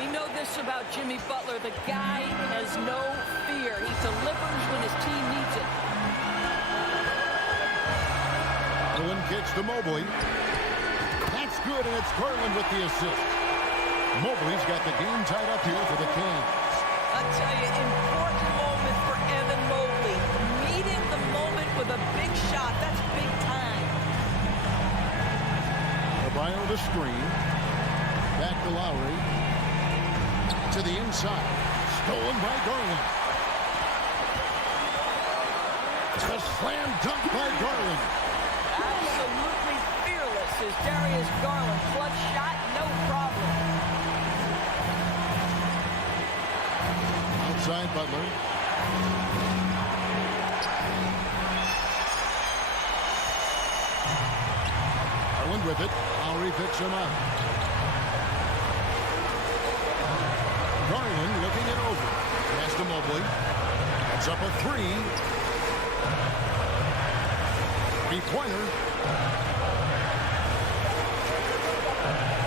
We know this about Jimmy Butler. The guy has no fear. He delivers when his team needs it. Garland kicks to Mobley. That's good, and it's Garland with the assist. Mobley's got the game tied up here for the Kings. I'll tell you, important moment for Evan Mobley. Meeting the moment with a big shot. That's big time. Adebayo the screen. Back to Lowry. To the inside. Stolen by Garland. A slam dunk by Garland. Absolutely fearless is Darius Garland. Clutch shot, no problem. Outside Butler. Garland with it. Lowry picks him up. Garland looking it over. Pass to Mobley. That's up a 3. Three-pointer.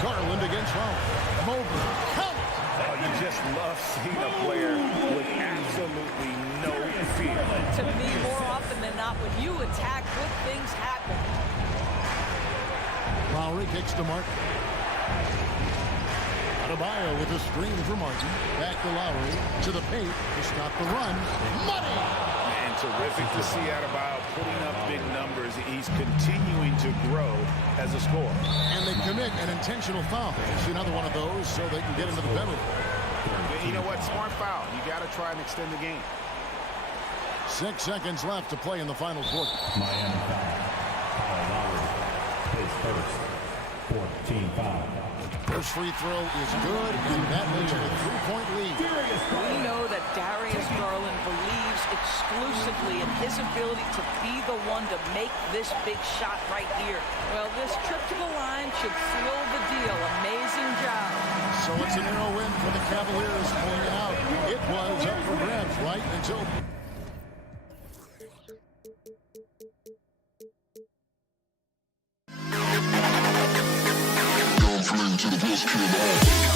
Garland against Lowry. Mobley. Count! Oh, you just love seeing a player with absolutely no fear. To me, more often than not, when you attack, good things happen. Lowry kicks to Martin. Adebayo with a screen for Martin. Back to Lowry. To the paint to stop the run. Money! And terrific to see Adebayo putting up big numbers. He's continuing to grow as a scorer. And they commit an intentional foul. It's another one of those so they can get into the penalty. You know what? Smart foul. You got to try and extend the game. 6 seconds left to play in the final quarter. Miami foul. Lowry plays first. 14 foul. First free throw is good, and that makes it a 3-point lead. We know that Darius Garland believes exclusively in his ability to be the one to make this big shot right here. Well, this trip to the line should seal the deal. Amazing job. So it's a narrow win for the Cavaliers pulling it out. It was up for grabs right until... to the best kid in the hall.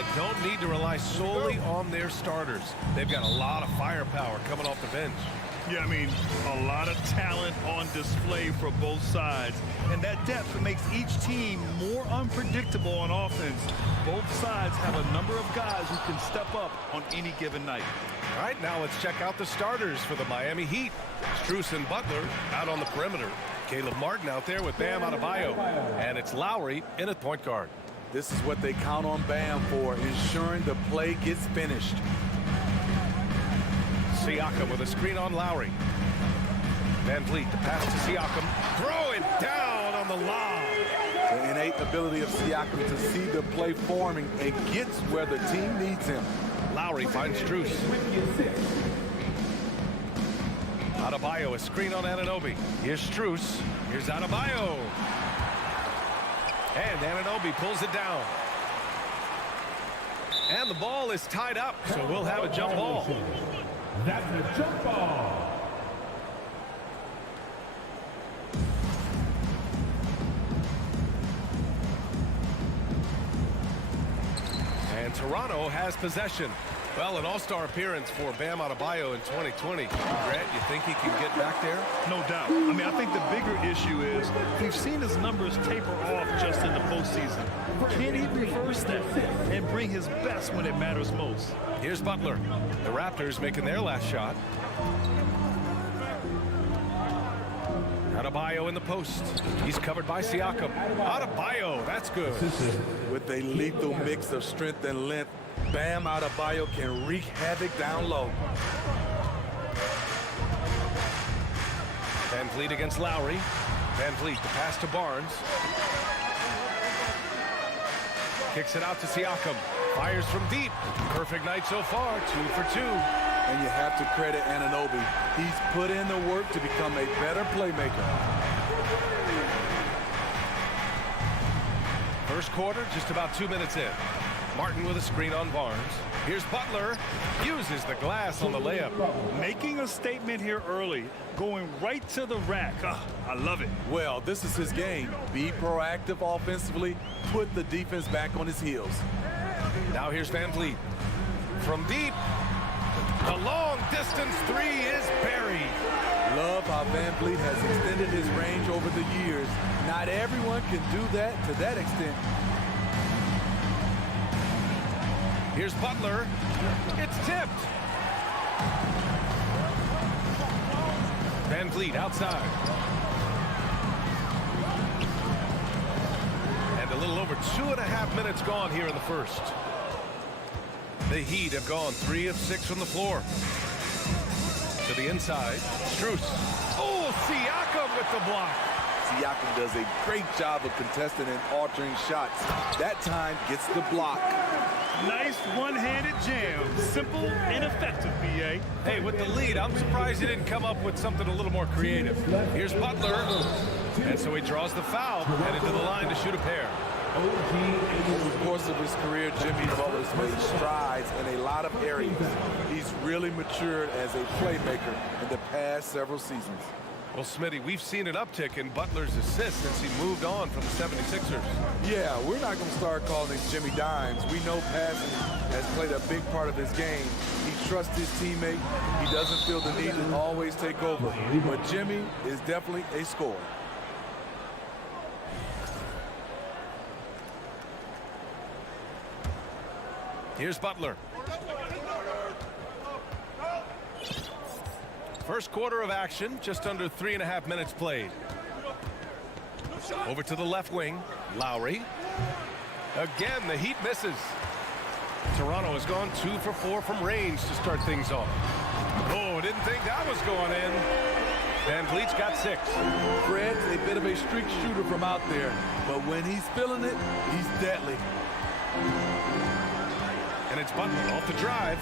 said, don't need to rely solely on their starters. They've got a lot of firepower coming off the bench. Yeah, I mean, a lot of talent on display for both sides. And that depth makes each team more unpredictable on offense. Both sides have a number of guys who can step up on any given night. All right, now let's check out the starters for the Miami Heat. Strus and Butler out on the perimeter. Caleb Martin out there with Bam Adebayo. And it's Lowry in at point guard. This is what they count on Bam for, ensuring the play gets finished. Siakam with a screen on Lowry. Van Vliet, the pass to Siakam. Throw it down on the lob. The innate ability of Siakam to see the play forming and gets where the team needs him. Lowry finds Strus. Adebayo, a screen on Anunoby. Here's Strus. Here's Adebayo. And Anunoby pulls it down. And the ball is tied up, so we'll have a jump ball. That's a jump ball. And Toronto has possession. Well, an all-star appearance for Bam Adebayo in 2020. Grant, you think he can get back there? No doubt. I mean, I think the bigger issue is we've seen his numbers taper off just in the postseason. Can he reverse that and bring his best when it matters most? Here's Butler. The Raptors making their last shot. Adebayo in the post. He's covered by Siakam. Adebayo, that's good. With a lethal mix of strength and length, Bam Adebayo can wreak havoc down low. Van Vliet against Lowry. Van Vliet, the pass to Barnes. Kicks it out to Siakam. Fires from deep. Perfect night so far, 2 for 2. And you have to credit Anunoby. He's put in the work to become a better playmaker. First quarter, just about 2 minutes in. Martin with a screen on Barnes. Here's Butler. Uses the glass on the layup. Making a statement here early. Going right to the rack. I love it. Well, this is his game. Be proactive offensively. Put the defense back on his heels. Now here's Van Vliet. From deep. The long distance three is buried. Love how Van Vliet has extended his range over the years. Not everyone can do that to that extent. Here's Butler. It's tipped. Van Vliet outside. And a little over 2.5 minutes gone here in the first. The Heat have gone 3 of 6 from the floor. To the inside. Strus. Oh, Siakam with the block. Siakam does a great job of contesting and altering shots. That time gets the block. Nice one-handed jam. Simple and effective, B.A. Hey, with the lead, I'm surprised he didn't come up with something a little more creative. Here's Butler. And so he draws the foul, headed to the line to shoot a pair. Over the course of his career, Jimmy Butler's made strides in a lot of areas. He's really matured as a playmaker in the past several seasons. Well, Smitty, we've seen an uptick in Butler's assists since he moved on from the 76ers. Yeah, we're not going to start calling him Jimmy Dimes. We know passing has played a big part of his game. He trusts his teammate. He doesn't feel the need to always take over. But Jimmy is definitely a scorer. Here's Butler. First quarter of action, just under 3.5 minutes played. Over to the left wing, Lowry. Again, the Heat misses. Toronto has gone 2 for 4 from range to start things off. Oh, didn't think that was going in. Van Vliet's got 6. Fred's a bit of a streak shooter from out there, but when he's feeling it, he's deadly. And it's Butler off the drive.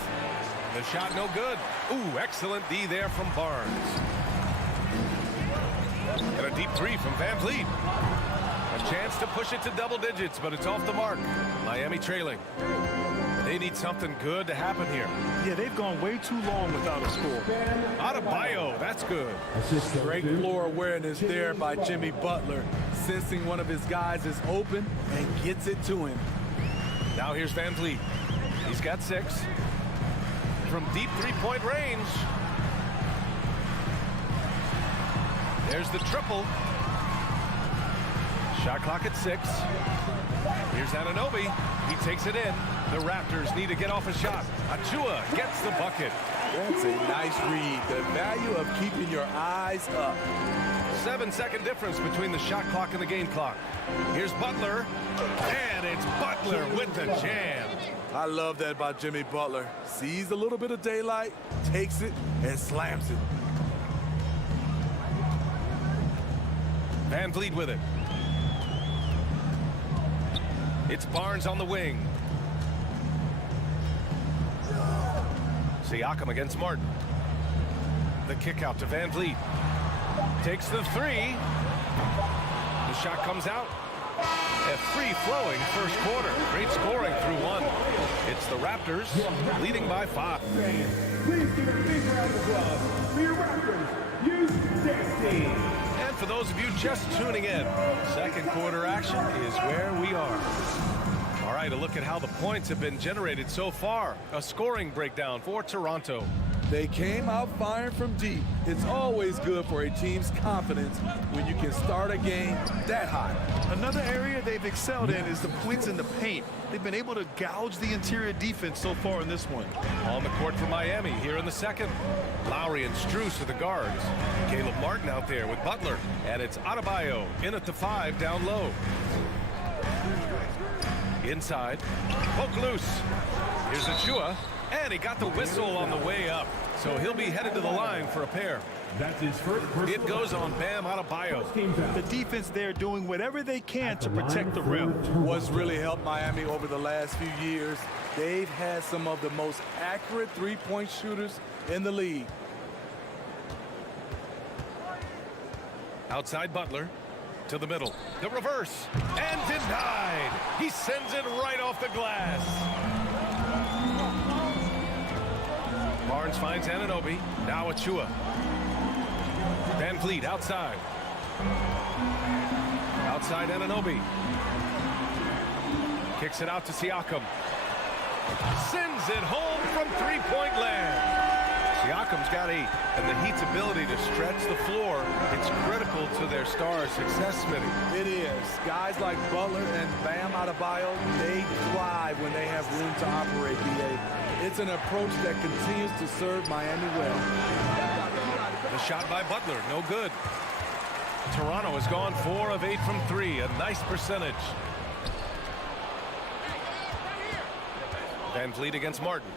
The shot no good. Ooh, excellent D there from Barnes. And a deep 3 from Van Vliet. A chance to push it to double digits, but it's off the mark. Miami trailing. They need something good to happen here. Yeah, they've gone way too long without a score. Adebayo, that's good. Great floor awareness there by Jimmy Butler, sensing one of his guys is open and gets it to him. Now here's Van Vliet. He's got 6. From deep three-point range. There's the triple. Shot clock at 6. Here's Anunoby. He takes it in. The Raptors need to get off a shot. Achua gets the bucket. That's a nice read. The value of keeping your eyes up. 7-second difference between the shot clock and the game clock. Here's Butler. And it's Butler with the jam. I love that about Jimmy Butler. Sees a little bit of daylight, takes it, and slams it. Van Vliet with it. It's Barnes on the wing. Siakam against Martin. The kick out to Van Vliet. Takes the 3. The shot comes out. A free-flowing first quarter. Great scoring through 1. It's the Raptors leading by 5. Please give a big round of applause for your Raptors. Use their team. And for those of you just tuning in, second quarter action is where we are. All right, a look at how the points have been generated so far. A scoring breakdown for Toronto. They came out firing from deep. It's always good for a team's confidence when you can start a game that high. Another area they've excelled in is the points in the paint. They've been able to gouge the interior defense so far in this one. On the court for Miami here in the second. Lowry and Strus are the guards. Caleb Martin out there with Butler. And it's Adebayo in at the 5 down low. Inside. Poke loose. Here's Achua. And he got the whistle on the way up. So he'll be headed to the line for a pair. That's his first personal. It goes on Bam Adebayo. The defense there doing whatever they can to protect the rim. What's really helped Miami over the last few years, they've had some of the most accurate three-point shooters in the league. Outside Butler to the middle. The reverse. And denied. He sends it right off the glass. Barnes finds Anunoby. Now Achua. Van Vliet outside. Outside Anunoby. Kicks it out to Siakam. Sends it home from three-point land. Siakam's got 8, and the Heat's ability to stretch the floor, it's critical to their stars' success, Smitty. It is. Guys like Butler and Bam Adebayo, they thrive when they have room to operate, B.A. It's an approach that continues to serve Miami well. The shot by Butler, no good. Toronto has gone 4 of 8 from 3, a nice percentage. Van Vliet against Martin.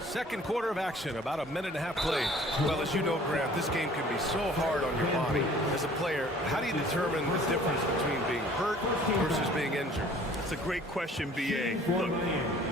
Second quarter of action, about a minute and a half played. Well, as you know, Grant, this game can be so hard on your body. As a player, how do you determine the difference between being hurt versus being injured? That's a great question, B.A. Look,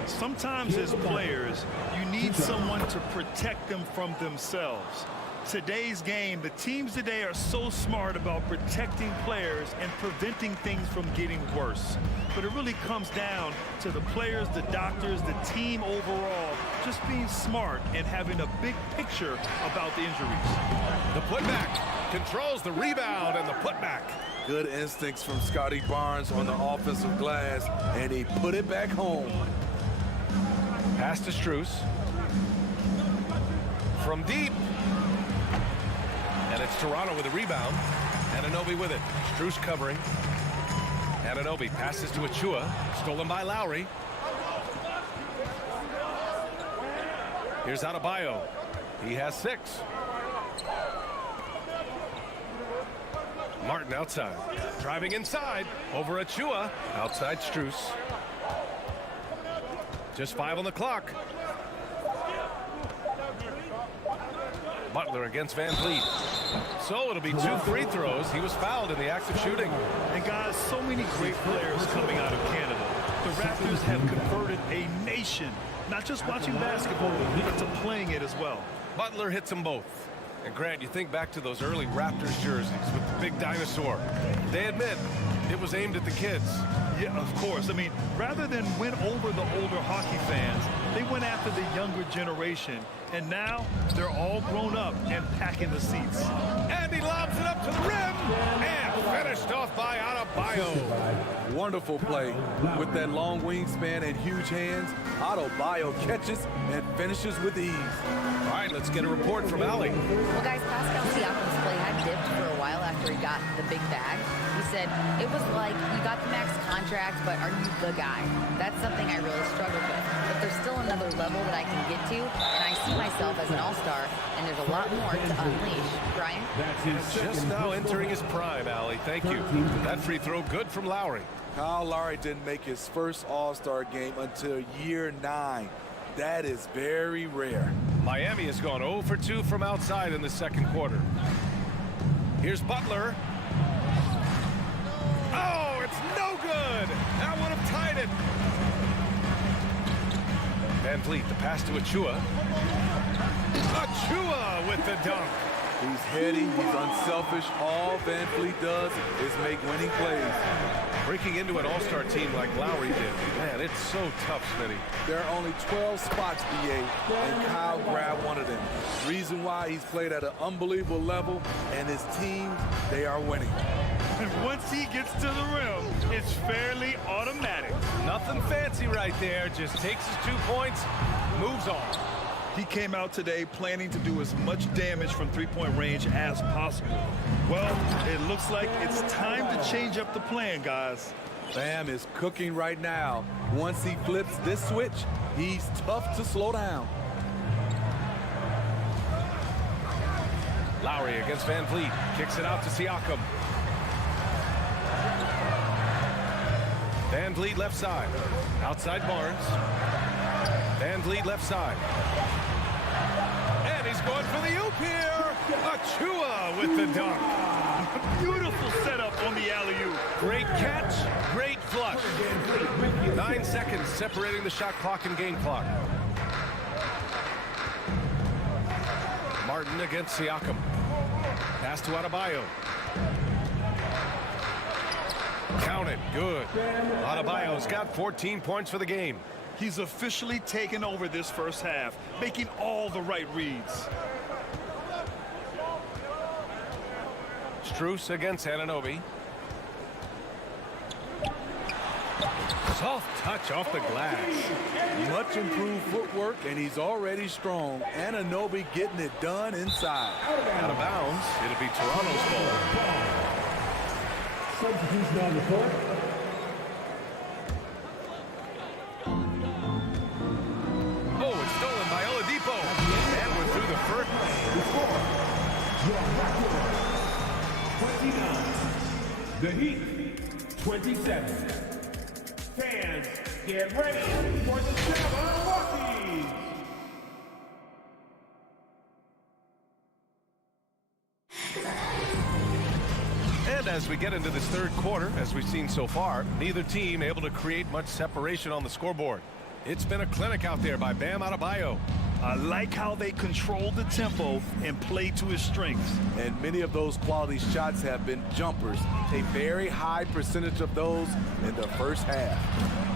sometimes as players, you need someone to protect them from themselves. Today's game, the teams today are so smart about protecting players and preventing things from getting worse. But it really comes down to the players, the doctors, the team overall, just being smart and having a big picture about the injuries. The putback controls the rebound and the putback. Good instincts from Scotty Barnes on the offensive glass, and he put it back home. Pass to Strus. From deep. And it's Toronto with a rebound. Anunoby with it. Strus covering. Anunoby passes to Achua. Stolen by Lowry. Here's Adebayo. He has 6. Martin outside. Driving inside. Over Achua. Outside Strus. Just 5 on the clock. Butler against Van Vliet. So it'll be 2 free throws. He was fouled in the act of shooting. And guys, so many great players coming out of Canada. The Raptors have converted a nation, not just watching basketball, but to playing it as well. Butler hits them both. And Grant, you think back to those early Raptors jerseys with the big dinosaur. They admit It was aimed at the kids. Yeah, of course. I mean, rather than win over the older hockey fans, they went after the younger generation. And now they're all grown up and packing the seats. And he lobs it up to the rim. And finished off by Adebayo. Wonderful play. With that long wingspan and huge hands, Adebayo catches and finishes with ease. All right, let's get a report from Allie. Well, guys, Pascal Siakam's play had dipped for a while after he got the big bag. He said, it was like you got the max contract, but are you the guy? That's something I really struggled with. But there's still another level that I can get to, and I see myself as an all-star, and there's a lot more to unleash. Brian? Just now entering his prime, Allie. Thank you. That free throw good from Lowry. Kyle Lowry didn't make his first All-Star game until year 9. That is very rare. Miami has gone 0 for 2 from outside in the second quarter. Here's Butler. Oh, it's no good. That would have tied it. Van Vliet, the pass to Achua. Achua with the dunk. He's heady, he's unselfish. All Van Vliet does is make winning plays. Breaking into an all-star team like Lowry did. Man, it's so tough, Smitty. There are only 12 spots, BA, and Kyle grabbed one of them. Reason why he's played at an unbelievable level, and his team, they are winning. And once he gets to the rim, it's fairly automatic. Nothing fancy right there. Just takes his 2 points, moves on. He came out today planning to do as much damage from three-point range as possible. Well, it looks like it's time to change up the plan, guys. Bam is cooking right now. Once he flips this switch, he's tough to slow down. Lowry against Van Vliet. Kicks it out to Siakam. Van Vliet left side. Outside Barnes. Van Vliet left side. And he's going for the oop here. Achua with the dunk. Beautiful setup on the alley-oop. Great catch, great flush. 9 seconds separating the shot clock and game clock. Martin against Siakam. Pass to Adebayo. Count it, good. Adebayo's got 14 points for the game. He's officially taken over this first half, making all the right reads. Strus against Anunoby. Soft touch off the glass. Much improved footwork, and he's already strong. Anunoby getting it done inside. Out of bounds. It'll be Toronto's ball. Substitution on the court. Oh, it's stolen by Oladipo. And we're through the first. 29. The Heat, 27. Fans, get ready for the Cavaliers. And as we get into this third quarter, as we've seen so far, neither team able to create much separation on the scoreboard. It's been a clinic out there by Bam Adebayo. I like how they control the tempo and play to his strengths. And many of those quality shots have been jumpers. A very high percentage of those in the first half.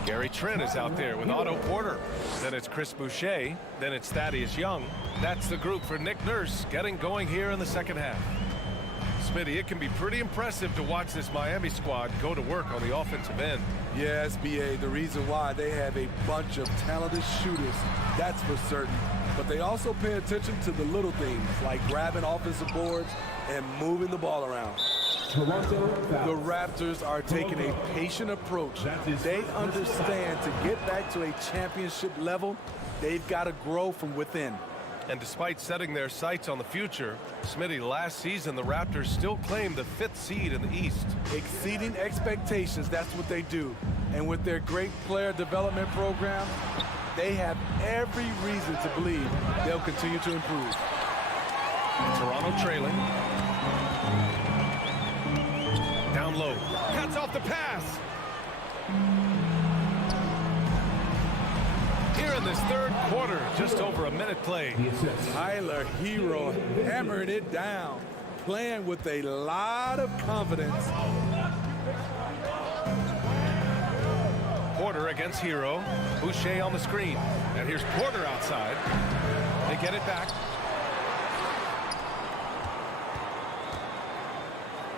Gary Trent is out there with Otto Porter. Then it's Chris Boucher. Then it's Thaddeus Young. That's the group for Nick Nurse getting going here in the second half. Smitty, it can be pretty impressive to watch this Miami squad go to work on the offensive end. Yes, BA, the reason why they have a bunch of talented shooters, that's for certain. But they also pay attention to the little things, like grabbing offensive boards and moving the ball around. The Raptors are taking a patient approach. They understand to get back to a championship level, they've got to grow from within. And despite setting their sights on the future, Smitty, last season the Raptors still claimed the 5th seed in the East. Exceeding expectations, that's what they do. And with their great player development program, they have every reason to believe they'll continue to improve. Toronto trailing. Down low. Cuts off the pass. Here in this third quarter, just over a minute played. Tyler Hero hammering it down, playing with a lot of confidence. Porter against Hero. Boucher on the screen. And here's Porter outside. They get it back.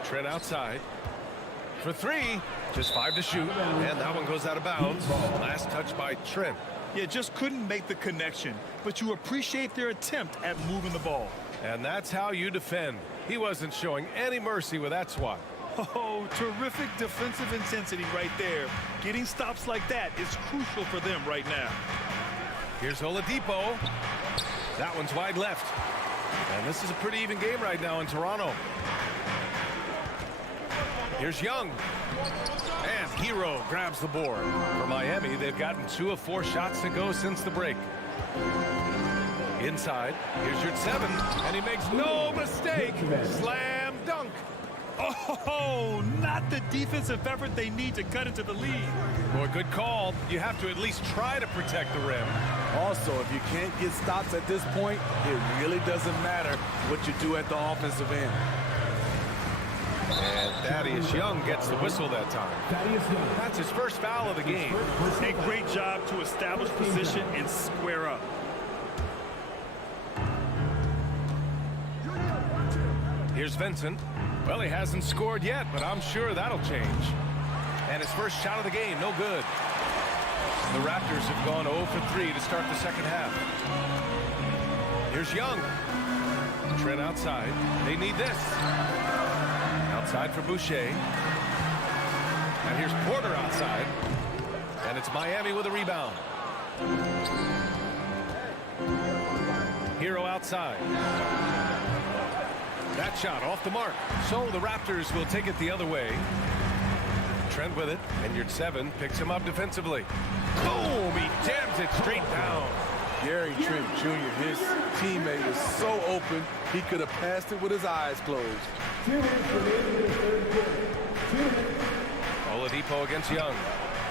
Trent outside. For three. Just 5 to shoot. And that one goes out of bounds. Last touch by Trent. Yeah, just couldn't make the connection. But you appreciate their attempt at moving the ball. And that's how you defend. He wasn't showing any mercy with that swat. Oh, terrific defensive intensity right there. Getting stops like that is crucial for them right now. Here's Oladipo. That one's wide left. And this is a pretty even game right now in Toronto. Here's Young. And Hero grabs the board. For Miami, they've gotten 2 of 4 shots to go since the break. Inside, here's your 7, and he makes no mistake. Slam dunk. Oh, not the defensive effort they need to cut into the lead. Boy, good call. You have to at least try to protect the rim. Also, if you can't get stops at this point, it really doesn't matter what you do at the offensive end. And Thaddeus Young gets the whistle that time. That's his first foul of the game. A great job to establish position and square up. Here's Vincent. Well, he hasn't scored yet, but I'm sure that'll change. And his first shot of the game, no good. The Raptors have gone 0 for 3 to start the second half. Here's Young. Trent outside. They need this. Outside for Boucher. And here's Porter outside. And it's Miami with a rebound. Hero outside. That shot off the mark. So the Raptors will take it the other way. Trent with it. And your 7 picks him up defensively. Boom! He jams it straight down. Gary Trent Jr., his teammate was so open, he could have passed it with his eyes closed. Oladipo against Young.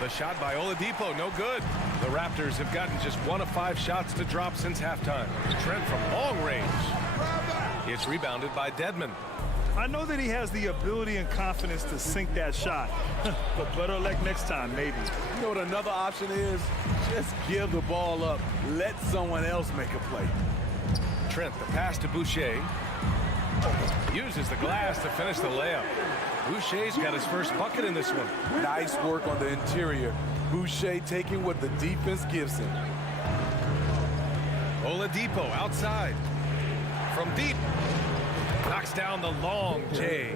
The shot by Oladipo, no good. The Raptors have gotten just 1 of 5 shots to drop since halftime. Trent from long range. It's rebounded by Dedmon. I know that he has the ability and confidence to sink that shot, but better luck next time, maybe. You know what another option is? Just give the ball up. Let someone else make a play. Trent, the pass to Boucher. Uses the glass to finish the layup. Boucher's got his first bucket in this one. Nice work on the interior. Boucher taking what the defense gives him. Oladipo outside. From deep. Knocks down the long J.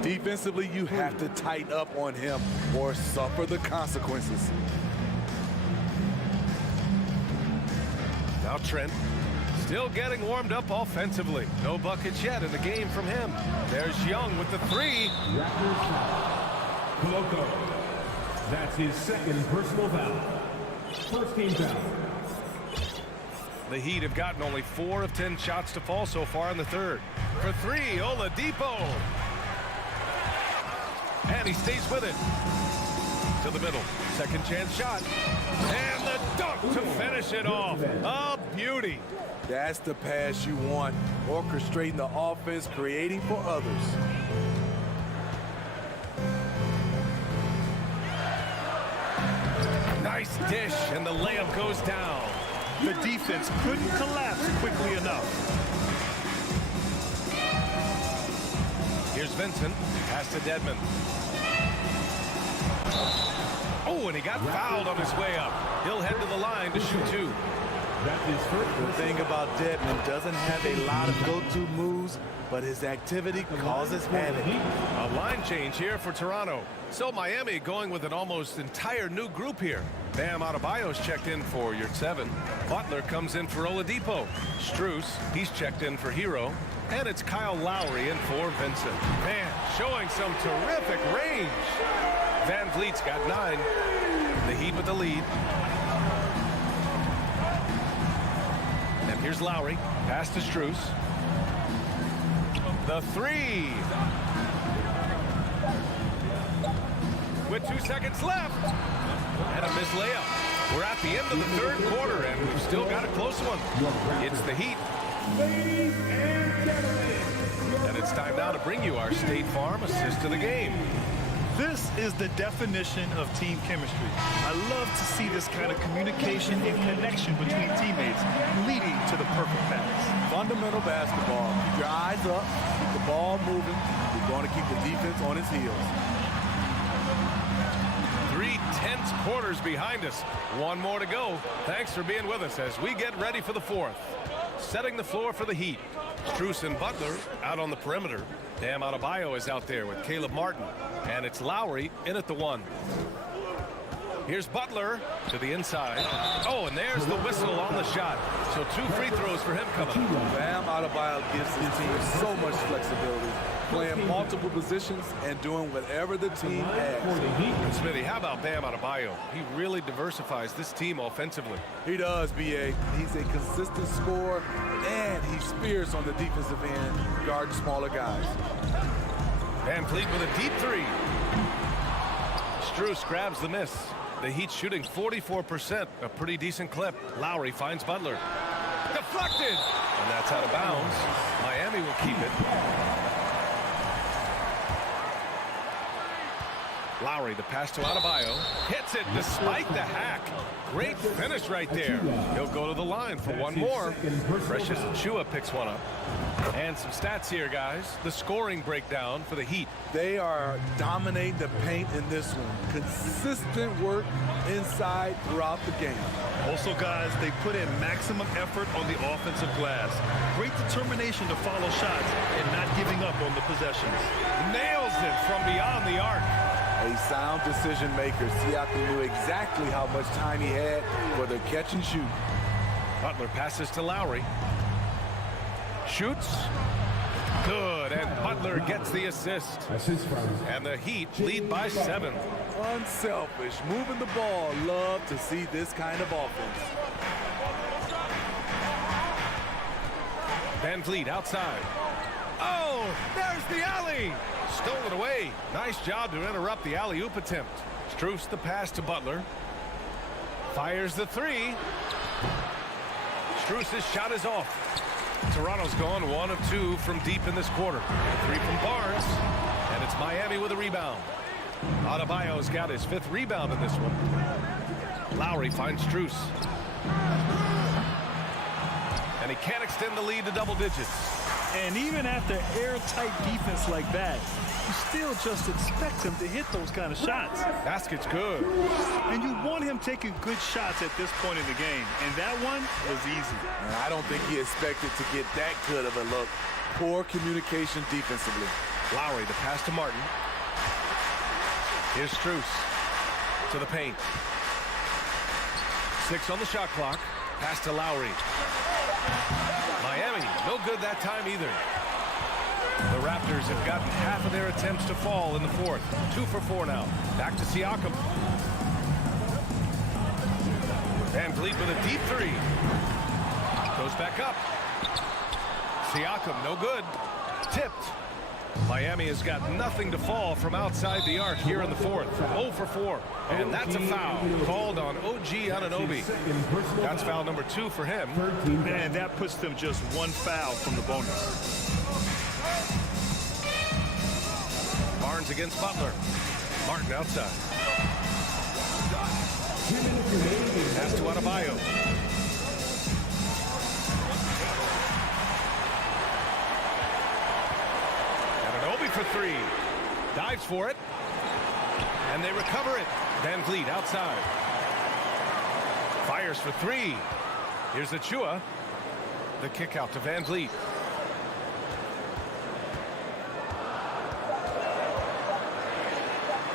Defensively, you have to tighten up on him or suffer the consequences. Now Trent. Still getting warmed up offensively. No buckets yet in the game from him. There's Young with the 3. Koloko. That's his second personal foul. First team foul. The Heat have gotten only 4 of 10 shots to fall so far in the third. For 3, Oladipo. And he stays with it. To the middle. Second chance shot. And the dunk to finish it off. A beauty. That's the pass you want. Orchestrating the offense, creating for others. Nice dish, and the layup goes down. The defense couldn't collapse quickly enough. Here's Vincent. Pass to Dedmon. Oh, and he got fouled on his way up. He'll head to the line to shoot 2. The thing about Dedmon, doesn't have a lot of go-to moves, but his activity causes panic. A line change here for Toronto. So Miami going with an almost entire new group here. Bam Adebayo's checked in for your 7. Butler comes in for Oladipo. Strus, he's checked in for Hero. And it's Kyle Lowry in for Vincent. Man, showing some terrific range. Van Vliet's got 9. The Heat with the lead. And here's Lowry. Pass to Strus. The 3. With 2 seconds left. And a missed layup. We're at the end of the third quarter, and we've still got a close one. It's the Heat. And it's time now to bring you our State Farm assist of the game. This is the definition of team chemistry. I love to see this kind of communication and connection between teammates leading to the perfect pass. Fundamental basketball. Keep your eyes up, keep the ball moving. You're going to keep the defense on its heels. 3 tense quarters behind us. One more to go. Thanks for being with us as we get ready for the fourth. Setting the floor for the Heat. Strus and Butler out on the perimeter. Bam Adebayo is out there with Caleb Martin. And it's Lowry in at the 1. Here's Butler to the inside. Oh, and there's the whistle on the shot. So 2 free throws for him coming up. Bam Adebayo gives his team so much flexibility, playing multiple positions and doing whatever the team asks. And Smithy, how about Bam Adebayo? He really diversifies this team offensively. He does, B.A. He's a consistent scorer, and he spears on the defensive end, guarding smaller guys. Van Fleet with a deep 3. Strus grabs the miss. The Heat shooting 44%, a pretty decent clip. Lowry finds Butler. Deflected! And that's out of bounds. Miami will keep it. Lowry, the pass to Adebayo. Hits it despite the hack. Great finish right there. He'll go to the line for one more. Precious Achiuwa picks one up. And some stats here, guys. The scoring breakdown for the Heat. They are dominating the paint in this one. Consistent work inside throughout the game. Also, guys, they put in maximum effort on the offensive glass. Great determination to follow shots and not giving up on the possessions. Nails it from beyond the arc. A sound decision maker. Siakam knew exactly how much time he had for the catch and shoot. Butler passes to Lowry. Shoots. Good, and Butler gets the assist. And the Heat lead by 7. Unselfish, moving the ball. Love to see this kind of offense. Van Fleet outside. Oh, there's the alley. Stolen away. Nice job to interrupt the alley-oop attempt. Strus the pass to Butler. Fires the 3. Strus' shot is off. Toronto's gone 1 of 2 from deep in this quarter. 3 from Barnes, and it's Miami with a rebound. Adebayo's got his 5th rebound in this one. Lowry finds Strus. And he can't extend the lead to double digits. And even after airtight defense like that, you still just expect him to hit those kind of shots. Basket's good. And you want him taking good shots at this point in the game. And that one was easy. I don't think he expected to get that good of a look. Poor communication defensively. Lowry, the pass to Martin. Here's Strus to the paint. 6 on the shot clock. Pass to Lowry. Miami, no good that time either. The Raptors have gotten half of their attempts to fall in the 4th. 2 for 4 now. Back to Siakam. Van Fleet with a deep 3. Goes back up. Siakam, no good. Tipped. Miami has got nothing to fall from outside the arc here in the 4th. 0 for 4. And that's a foul called on OG Anunoby. That's foul number 2 for him. And that puts them just 1 foul from the bonus. Barnes against Butler. Martin outside. Pass to Adebayo. Anunoby for 3. Dives for it. And they recover it. Van Fleet outside. Fires for 3. Here's Achiuwa. The kick out to Van Fleet.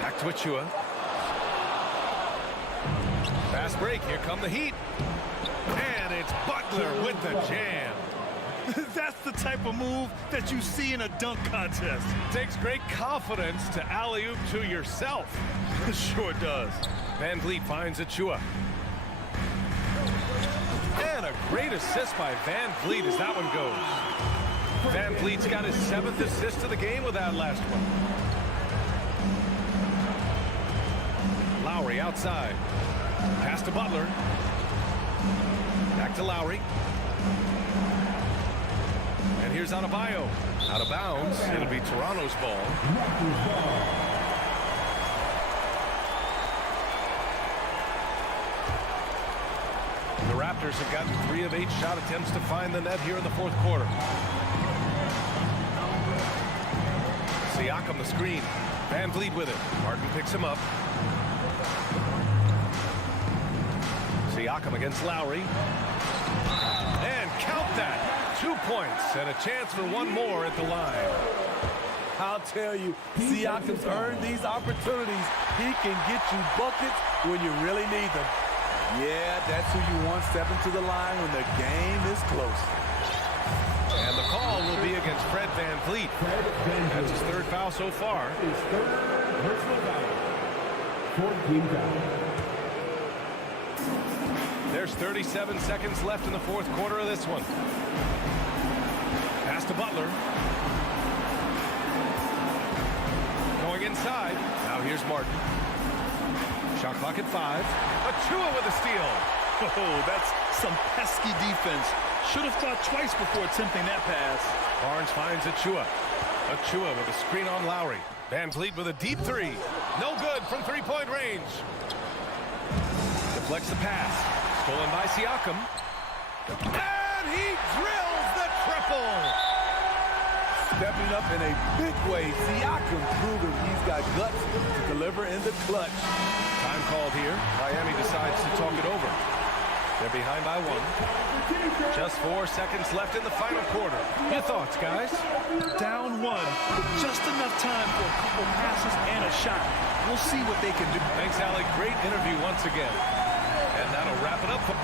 Back to Achiuwa. Fast break. Here come the Heat. And it's Butler with the jam. That's the type of move that you see in a dunk contest. Takes great confidence to alley-oop to yourself. Sure does. Van Fleet finds Achiuwa. And a great assist by Van Fleet as that one goes. Van Fleet's got his 7th assist of the game with that last one. Lowry outside. Pass to Butler. Back to Lowry. And here's Adebayo. Out of bounds. It'll be Toronto's ball. Raptors have gotten 3 of 8 shot attempts to find the net here in the fourth quarter. Siakam the screen. Van Vliet with it. Martin picks him up. Siakam against Lowry. And count that. 2 points and a chance for one more at the line. I'll tell you, Siakam's earned these opportunities. He can get you buckets when you really need them. Yeah, that's who you want stepping to the line when the game is close. And the call will be against Fred Van Vliet. That's his 3rd foul so far. His 3rd personal foul. 14 foul. There's 37 seconds left in the fourth quarter of this one. Pass to Butler. Going inside. Now here's Martin. Shot clock at 5. Achua with a steal. Oh, that's some pesky defense. Should have thought twice before attempting that pass. Barnes finds Achua. Achua with a screen on Lowry. Van Vliet with a deep 3. No good from 3-point range. Deflects the pass. Stolen by Siakam. And he drills the triple. Stepping up in a big way, Siakam proving he's got guts to deliver in the clutch. Time called here. Miami decides to talk it over. They're behind by 1. Just 4 seconds left in the final quarter. Your thoughts, guys? Down 1. Just enough time for a couple passes and a shot. We'll see what they can do. Thanks, Alec. Great interview once again. And that'll wrap it up for...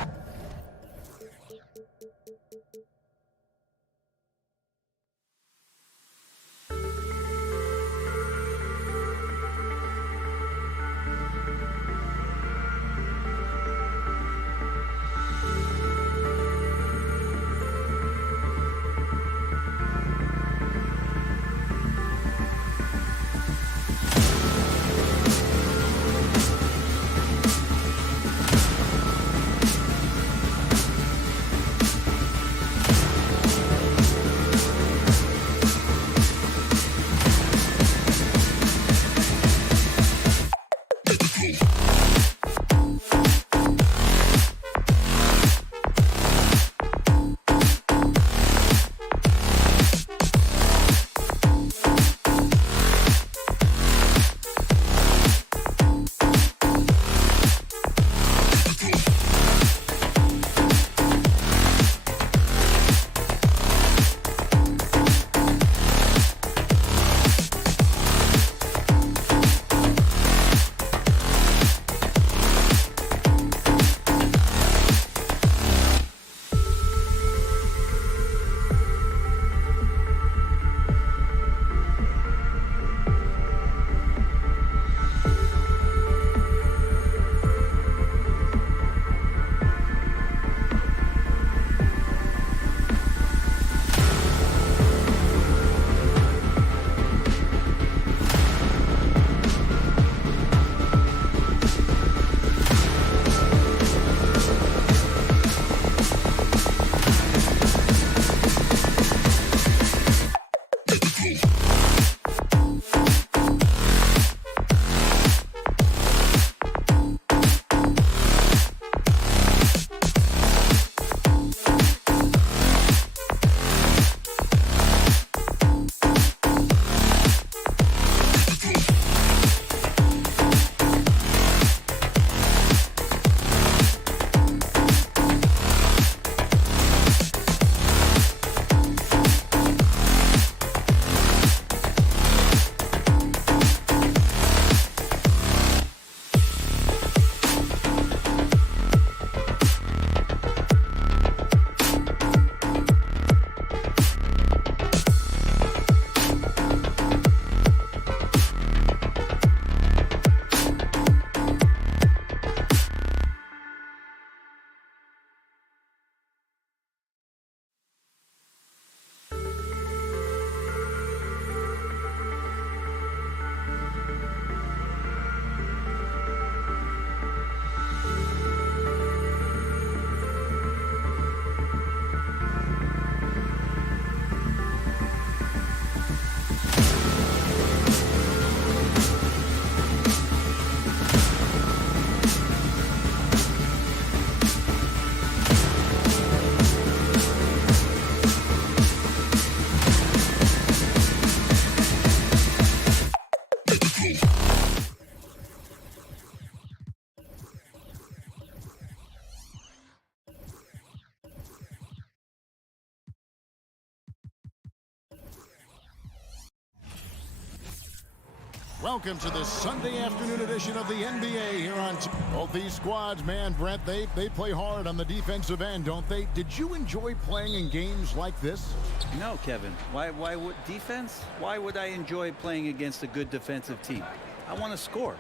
Welcome to this Sunday afternoon edition of the NBA here on both these squads, man, Brent, they play hard on the defensive end, don't they? Did you enjoy playing in games like this? No, Kevin. Why would defense? Why would I enjoy playing against a good defensive team? I want to score.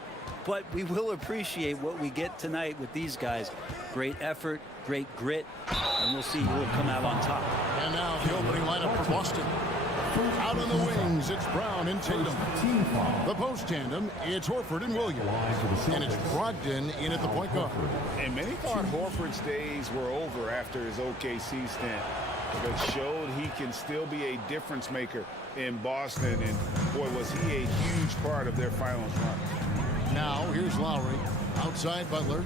But we will appreciate what we get tonight with these guys. Great effort, great grit, and we'll see who will come out on top. And now the opening lineup for Boston. Out on the wings, it's Brown and Tatum. The post tandem, it's Horford and Williams. And it's Brogdon in at the point guard. And many thought Horford's days were over after his OKC stint, but showed he can still be a difference maker in Boston. And boy, was he a huge part of their finals run. Now here's Lowry, outside Butler.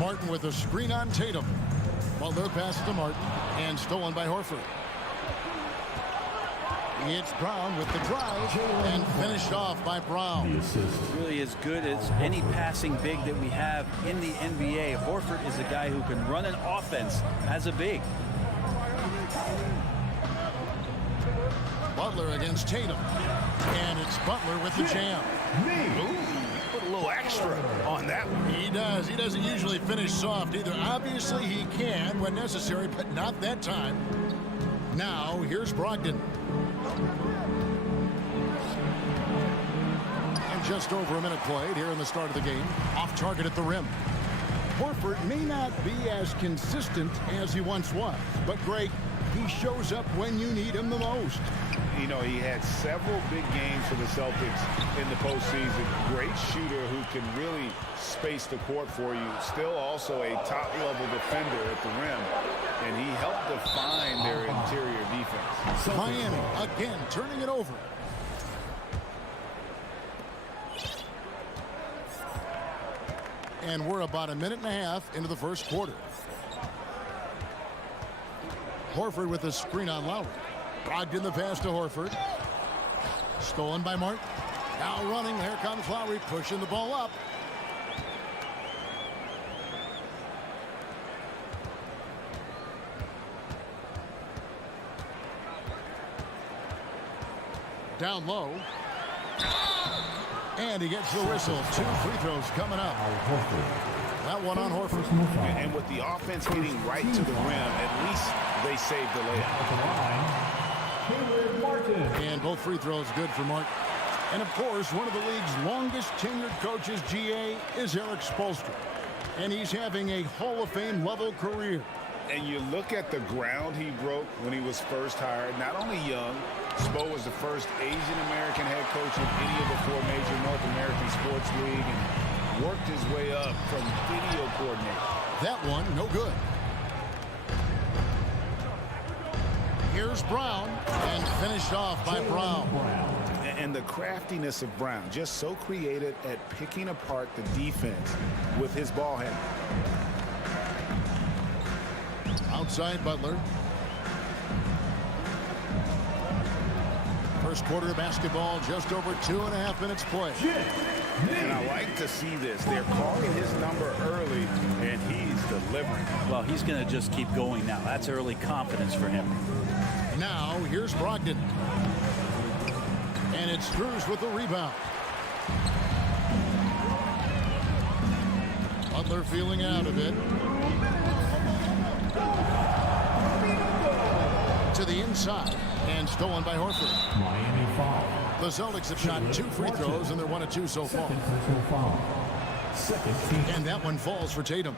Martin with a screen on Tatum. Butler passes to Martin and stolen by Horford. It's Brown with the drive and finished off by Brown. Really as good as any passing big that we have in the NBA. Horford is a guy who can run an offense as a big. Butler against Tatum. And it's Butler with the jam. Put a little extra on that one. He does. He doesn't usually finish soft either. Obviously, he can when necessary, but not that time. Now, here's Brogdon. And just over a minute played here in the start of the game. Off target at the rim. Horford may not be as consistent as he once was, but Greg, he shows up when you need him the most. You know, he had several big games for the Celtics in the postseason. Great shooter who can really space the court for you. Still also a top-level defender at the rim. And he helped define their interior defense. Miami again turning it over. And we're about a minute and a half into the first quarter. Horford with a screen on Lowry. Brogdon the pass to Horford. Stolen by Martin. Now running. Here comes Lowry pushing the ball up. Down low. And he gets the whistle. 2 free throws coming up. That one on Horford. And with the offense getting right to the rim, at least they saved the layup. And both free throws good for Martin. And of course, one of the league's longest tenured coaches, GA, is Eric Spoelstra. And he's having a Hall of Fame level career. And you look at the ground he broke when he was first hired. Not only young, Spo was the first Asian American head coach in any of the 4 major North American sports league and worked his way up from video coordinator. That one, no good. Here's Brown, and finished off by Brown. And the craftiness of Brown, just so creative at picking apart the defense with his ball handling. Outside Butler. First quarter of basketball, just over 2.5 minutes play. And I like to see this. They're calling his number early, and he's delivering. Well, he's going to just keep going now. That's early confidence for him. Now, here's Brogdon. And it's Strus with the rebound. Butler feeling out of it. To the inside. And stolen by Horford. Miami foul. The Celtics have shot 2 free throws, and they're 1 of 2 so far. And that one falls for Tatum.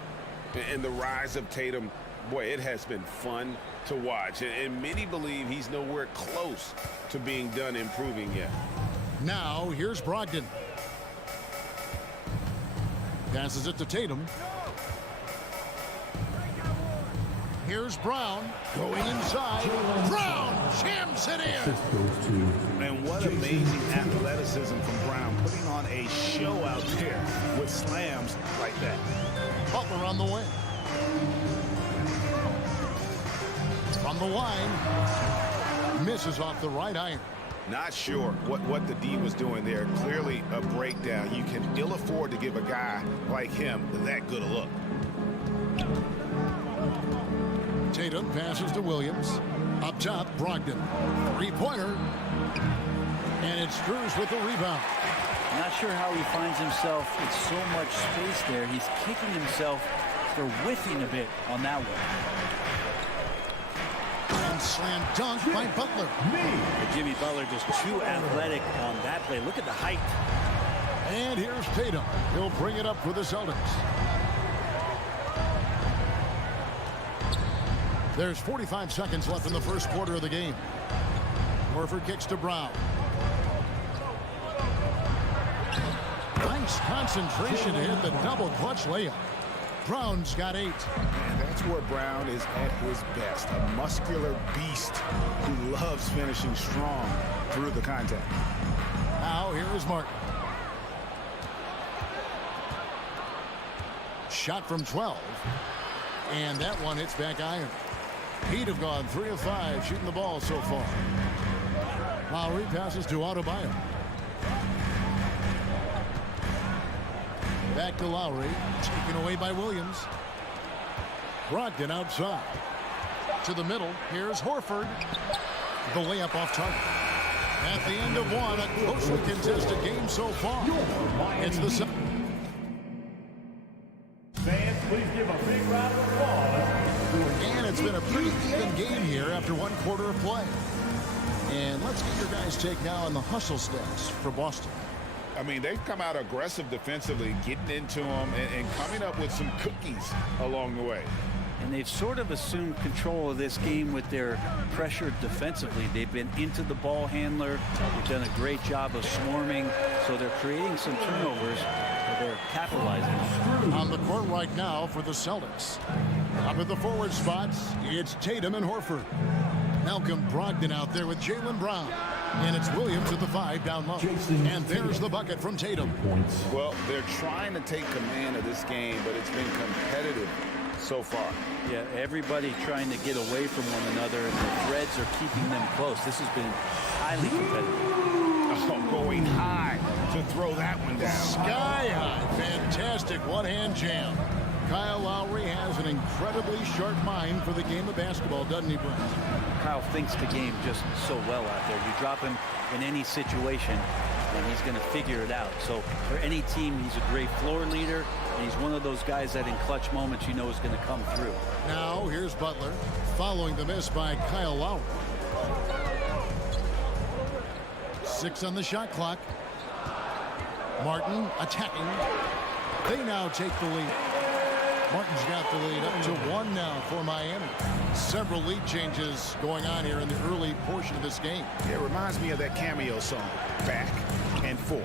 And the rise of Tatum, boy, it has been fun to watch. And many believe he's nowhere close to being done improving yet. Now, here's Brogdon. Passes it to Tatum. Here's Brown going inside. Brown jams it in. And what amazing athleticism from Brown, putting on a show out there with slams like that. Butler on the wing. From the line. Misses off the right iron. Not sure what the D was doing there. Clearly a breakdown. You can ill afford to give a guy like him that good a look. Tatum passes to Williams. Up top, Brogdon. Three-pointer. And it's Strus with the rebound. Not sure how he finds himself with so much space there. He's kicking himself for whiffing a bit on that one. And slam dunk by Butler. But Jimmy Butler just too athletic on that play. Look at the height. And here's Tatum. He'll bring it up for the Celtics. There's 45 seconds left in the first quarter of the game. Horford kicks to Brown. Nice concentration to hit the double clutch layup. Brown's got 8. And that's where Brown is at his best. A muscular beast who loves finishing strong through the contact. Now here is Martin. Shot from 12. And that one hits back iron. Heat have gone 3 of 5 shooting the ball so far. Lowry passes to Adebayo. Back to Lowry. Taken away by Williams. Brogdon outside. To the middle. Here's Horford. The layup off target. At the end of one, a closely contested game so far. It's the... Fans, please give a big round of applause. And it's been a pretty even game here after one quarter of play. And let's get your guys' take now on the hustle stats for Boston. I mean, they've come out aggressive defensively, getting into them and coming up with some cookies along the way. And they've sort of assumed control of this game with their pressure defensively. They've been into the ball handler. They've done a great job of swarming. So they're creating some turnovers. They're capitalizing. On the court right now for the Celtics. Up at the forward spots, it's Tatum and Horford. Malcolm Brogdon out there with Jaylen Brown. And it's Williams at the 5 down low. And there's the bucket from Tatum. Well, they're trying to take command of this game, but it's been competitive so far. Yeah, everybody trying to get away from one another, and the threads are keeping them close. This has been highly competitive. Oh, going high to throw that one down. Sky high. Fantastic one-hand jam. Kyle Lowry has an incredibly sharp mind for the game of basketball, doesn't he, Brent? Kyle thinks the game just so well out there. You drop him in any situation, and he's going to figure it out. So for any team, he's a great floor leader, and he's one of those guys that in clutch moments you know is going to come through. Now here's Butler following the miss by Kyle Lowry. 6 on the shot clock. Martin attacking. They now take the lead. Martin's got the lead up to 1 now for Miami. Several lead changes going on here in the early portion of this game. It reminds me of that cameo song, Back and Forth.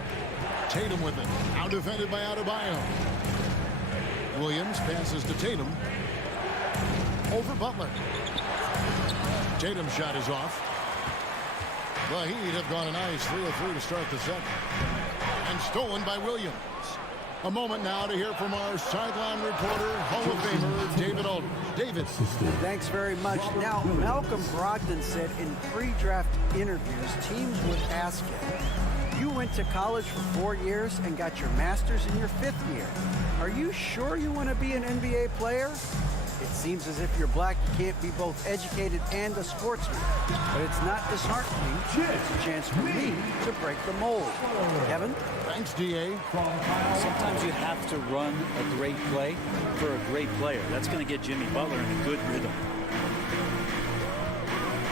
Tatum with it. Out defended by Adebayo. Williams passes to Tatum. Over Butler. Tatum's shot is off. The Heat have gone a nice 3 of 3 to start the second. And stolen by Williams. A moment now to hear from our sideline reporter, Hall of Famer, David Aldridge. David. Thanks very much. Now, Malcolm Brogdon said in pre-draft interviews, teams would ask him, you went to college for 4 years and got your master's in your 5th year. Are you sure you want to be an NBA player? It seems as if you're black, you can't be both educated and a sportsman. But it's not disheartening. It's a chance for me to break the mold. Kevin? Thanks, D.A. Sometimes you have to run a great play for a great player. That's going to get Jimmy Butler in a good rhythm.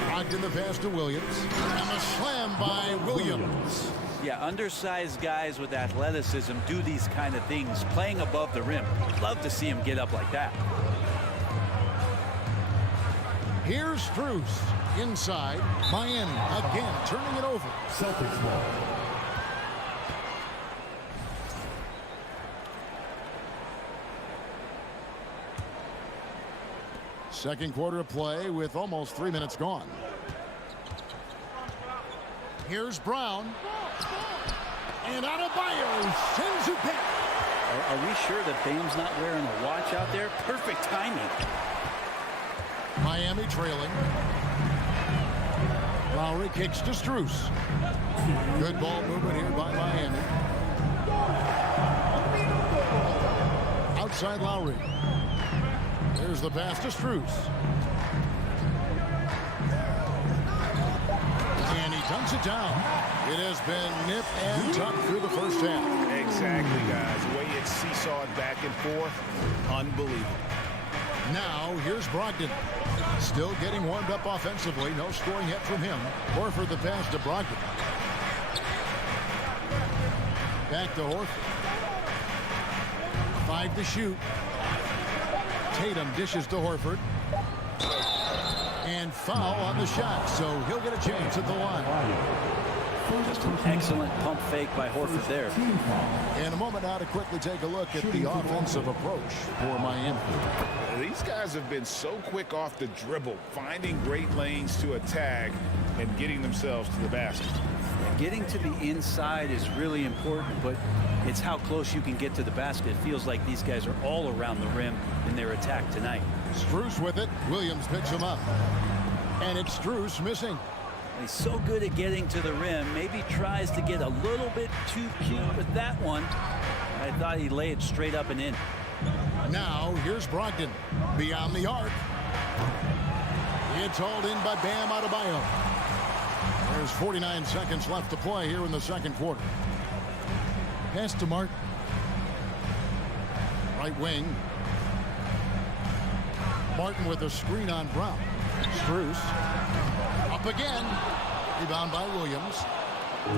Locked in the pass to Williams. And a slam by Williams. Yeah, undersized guys with athleticism do these kind of things, playing above the rim. Love to see him get up like that. Here's Strus inside. Miami again turning it over. Celtics ball. Second quarter of play with almost 3 minutes gone. Here's Brown. And Adebayo sends it back. Are we sure that Bame's not wearing a watch out there? Perfect timing. Miami trailing. Lowry kicks to Strus. Good ball movement here by Miami. Outside Lowry. Here's the pass to Strus. brings it down. It has been nip and tuck through the first half. Exactly, guys. The way it seesawed back and forth, unbelievable. Now, here's Brogdon. Still getting warmed up offensively. No scoring yet from him. Horford the pass to Brogdon. Back to Horford. 5 to shoot. Tatum dishes to Horford. And foul on the shot, so he'll get a chance at the line. Just an excellent pump fake by Horford there. In a moment now to quickly take a look at the offensive approach for Miami. These guys have been so quick off the dribble, finding great lanes to attack and getting themselves to the basket. Getting to the inside is really important, but it's how close you can get to the basket. It feels like these guys are all around the rim in their attack tonight. Strus with it. Williams picks him up. And it's Strus missing. He's so good at getting to the rim. Maybe tries to get a little bit too cute with that one. I thought he'd lay it straight up and in. Now, here's Brogdon. Beyond the arc. It's hauled in by Bam Adebayo. There's 49 seconds left to play here in the second quarter. Pass to Martin. Right wing. Martin with a screen on Brown. Strus. Up again. Rebound by Williams.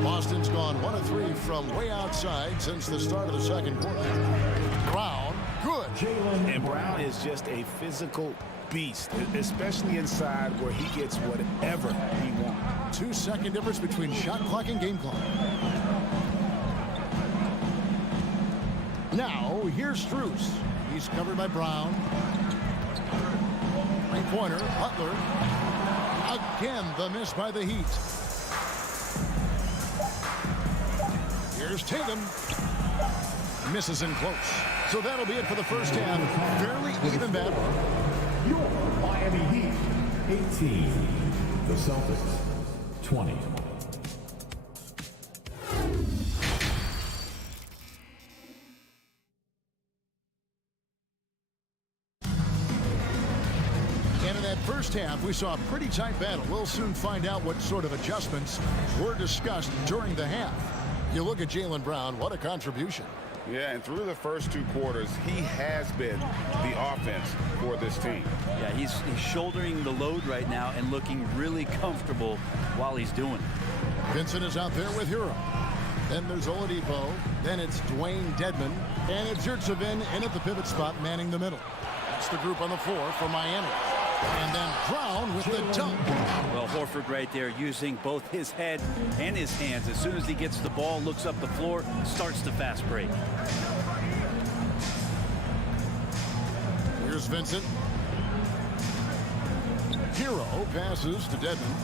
Boston's gone 1 of 3 from way outside since the start of the second quarter. Brown. Good. And Brown is just a physical beast, especially inside where he gets whatever he wants. 2-second difference between shot clock and game clock. Now, here's Strus. He's covered by Brown. Three-pointer, Butler. Again, the miss by the Heat. Here's Tatum. Misses in close. So that'll be it for the first half. Fairly even battle. Your Miami Heat, 18. The Celtics, 20. And in that first half, we saw a pretty tight battle. We'll soon find out what sort of adjustments were discussed during the half. You look at Jaylen Brown, what a contribution. Yeah, and through the first 2 quarters, he has been the offense for this team. Yeah, he's shouldering the load right now and looking really comfortable while he's doing it. Vincent is out there with Hero. Then there's Oladipo. Then it's Dwayne Dedmon. And it's Yurtseven in at the pivot spot, manning the middle. That's the group on the floor for Miami. And then Brown with the dunk. Well, Horford right there using both his head and his hands. As soon as he gets the ball, looks up the floor, starts the fast break. Here's Vincent. Hero passes to Dedmon.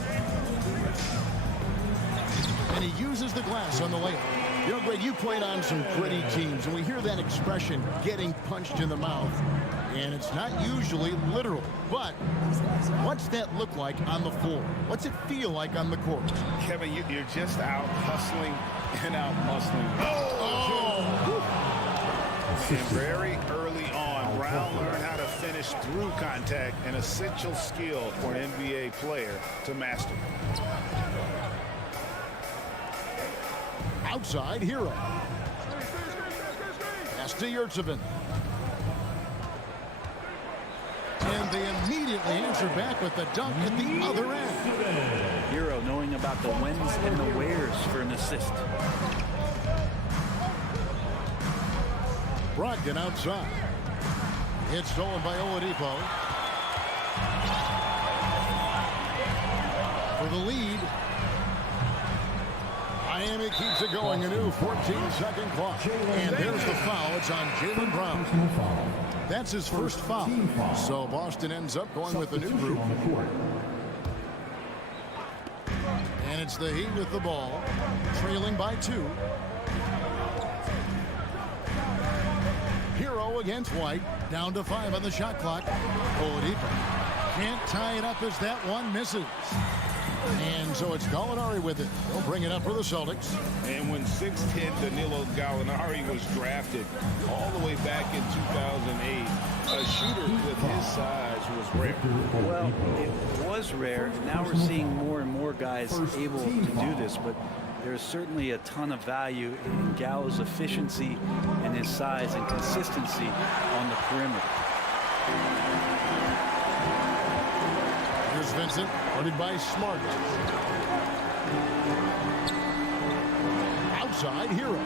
And he uses the glass on the layup. You know, Greg, you played on some pretty teams, and we hear that expression, getting punched in the mouth. And it's not usually literal. But what's that look like on the floor? What's it feel like on the court? Kevin, you're just out hustling and out muscling. And very early on, Brown learned how to finish through contact, an essential skill for an NBA player to master. Outside, Hero. Pass to Yurtseven. And they immediately answer back with the dunk at the other end. Hero knowing about the whens and the wheres for an assist. Brogdon outside. It's stolen by Oladipo. For the lead. Miami keeps it going. A new 14-second clock. And there's the foul. It's on Jaylen Brown. That's his first foul. So Boston ends up going with a new group. And it's the Heat with the ball, trailing by 2. Hero against White, down to 5 on the shot clock. Oladipo can't tie it up as that one misses. And so it's Gallinari with it. He'll bring it up for the Celtics. And when 6'10" Danilo Gallinari was drafted all the way back in 2008, a shooter with his size was rare. Well, it was rare. Now we're seeing more and more guys able to do this, but there's certainly a ton of value in Gallo's efficiency and his size and consistency on the perimeter. Here's Vincent, guarded by Smart. Outside, Hero.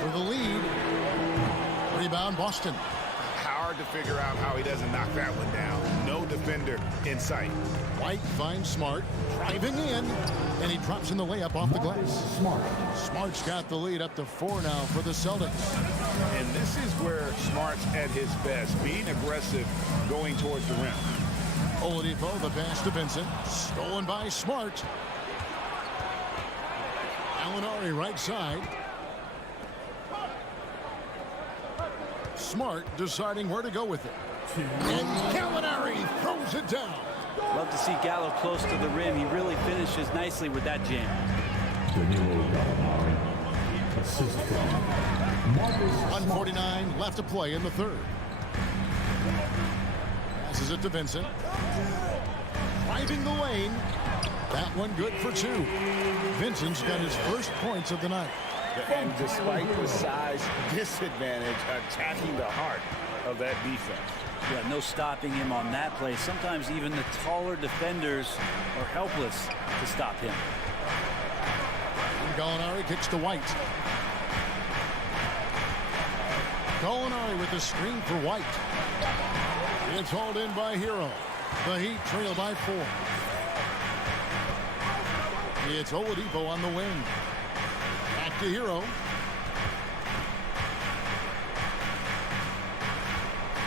For the lead. Rebound, Boston. Hard to figure out how he doesn't knock that one down. No defender in sight. White finds Smart, driving in, and he drops in the layup off the glass. Smart's got the lead up to 4 now for the Celtics. And this is where Smart's at his best, being aggressive, going towards the rim. Oladipo, the pass to Vincent, stolen by Smart. Gallinari right side. Smart deciding where to go with it. And Gallinari throws it down. Love to see Gallo close to the rim. He really finishes nicely with that jam. 1:49 left to play in the third. Passes it to Vincent. Driving the lane. That one good for 2. Vincent's got his first points of the night. And despite the size disadvantage, attacking the heart of that defense. Yeah, no stopping him on that play. Sometimes even the taller defenders are helpless to stop him. And Gallinari kicks to White. Gallinari with the screen for White. It's hauled in by Hero. The Heat trail by 4. It's Oladipo on the wing. Back to Hero.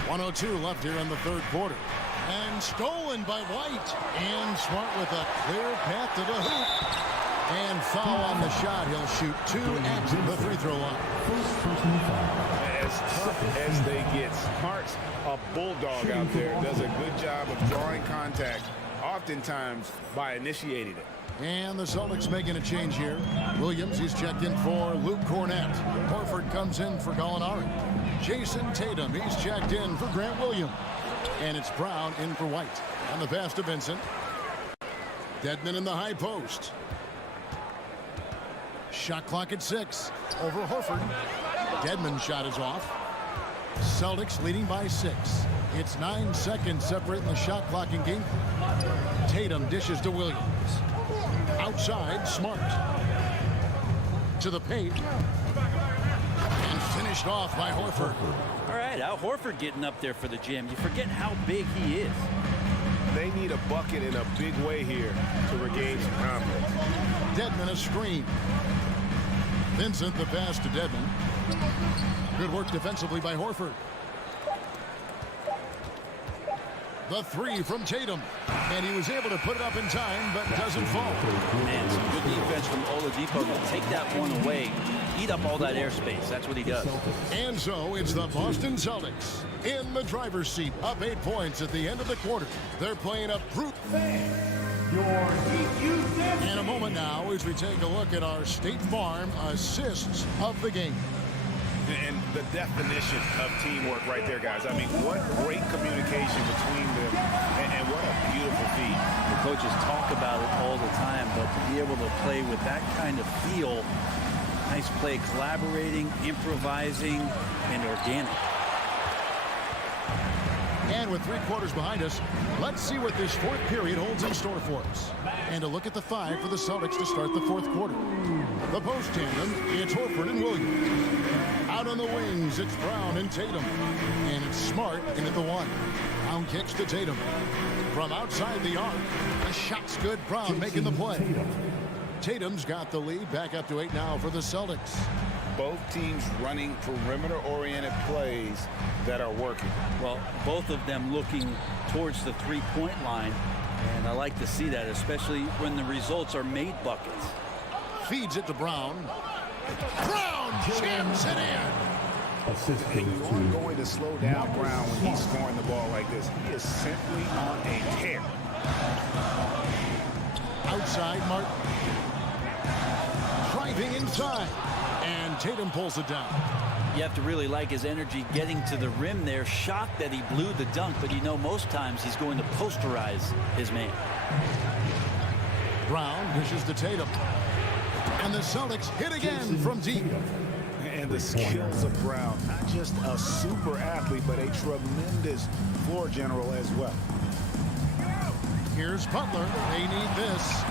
1:02 left here in the third quarter. And stolen by White. And Smart with a clear path to the hoop. And foul on the shot. He'll shoot 2 at the free throw line. As tough as they get, Smart's a bulldog out there. Does a good job of drawing contact, oftentimes by initiating it. And the Celtics making a change here. Williams, he's checked in for Luke Cornett. Horford comes in for Gallinari. Jason Tatum, he's checked in for Grant Williams. And it's Brown in for White. On the pass to Vincent. Dedmon in the high post. Shot clock at 6. Over Horford. Dedmon's shot is off. Celtics leading by 6. It's 9 seconds separating the shot clock in game. Tatum dishes to Williams. Outside, Smart. To the paint. And finished off by Horford. All right, Al Horford getting up there for the jam. You forget how big he is. They need a bucket in a big way here to regain some confidence. Dedmon a screen. Vincent the pass to Dedmon. Good work defensively by Horford. The 3 from Tatum. And he was able to put it up in time, but doesn't fall. Man, some good defense from Oladipo to take that one away. Eat up all that airspace. That's what he does. And so it's the Boston Celtics in the driver's seat, up 8 points at the end of the quarter. They're playing a brute. In a moment now as we take a look at our State Farm assists of the game. And the definition of teamwork right there, guys. I mean, what great communication between them, and what a beautiful feat. The coaches talk about it all the time, but to be able to play with that kind of feel, nice play, collaborating, improvising, and organic. And with 3 quarters behind us, let's see what this fourth period holds in store for us. And a look at the 5 for the Celtics to start the fourth quarter. The post tandem, it's Horford and Williams. Out on the wings, it's Brown and Tatum. And it's Smart in at the 1. Brown kicks to Tatum. From outside the arc, the shot's good. Brown making the play. Tatum's got the lead, back up to 8 now for the Celtics. Both teams running perimeter-oriented plays that are working. Well, both of them looking towards the three-point line, and I like to see that, especially when the results are made buckets. Feeds it to Brown. Brown jams it in. And you aren't going to slow down Brown when he's scoring the ball like this. He is simply on a tear. Outside, Martin. Driving inside. And Tatum pulls it down. You have to really like his energy getting to the rim there. Shocked that he blew the dunk, but you know most times he's going to posterize his man. Brown dishes to Tatum. And the Celtics hit again from deep. And the skills of Brown, not just a super athlete, but a tremendous floor general as well. Here's Butler. They need this.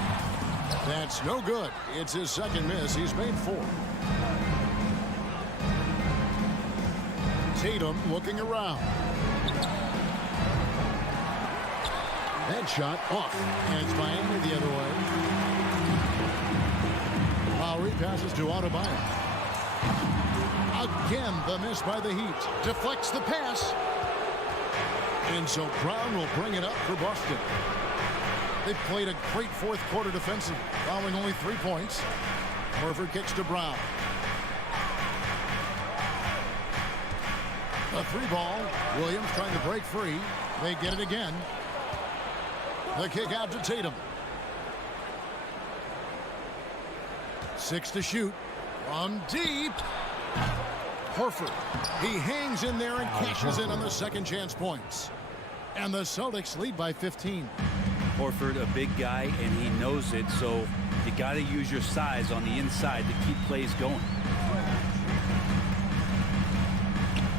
That's no good. It's his second miss. He's made 4. Tatum looking around. That shot off. And it's Miami the other way. Lowry passes to Adebayo. Again, the miss by the Heat. Deflects the pass. And so Brown will bring it up for Boston. They've played a great fourth quarter defensively, allowing only 3 points. Horford kicks to Brown. A 3-ball. Williams trying to break free. They get it again. The kick out to Tatum. 6 to shoot. From deep. Horford. He hangs in there and cashes in on the second chance points. And the Celtics lead by 15. Horford, a big guy, and he knows it, so you got to use your size on the inside to keep plays going.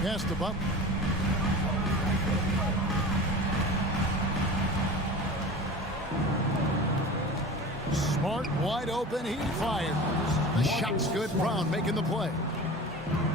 Pass to Butler. Smart, wide open, he fires. The shot's good. Brown making the play.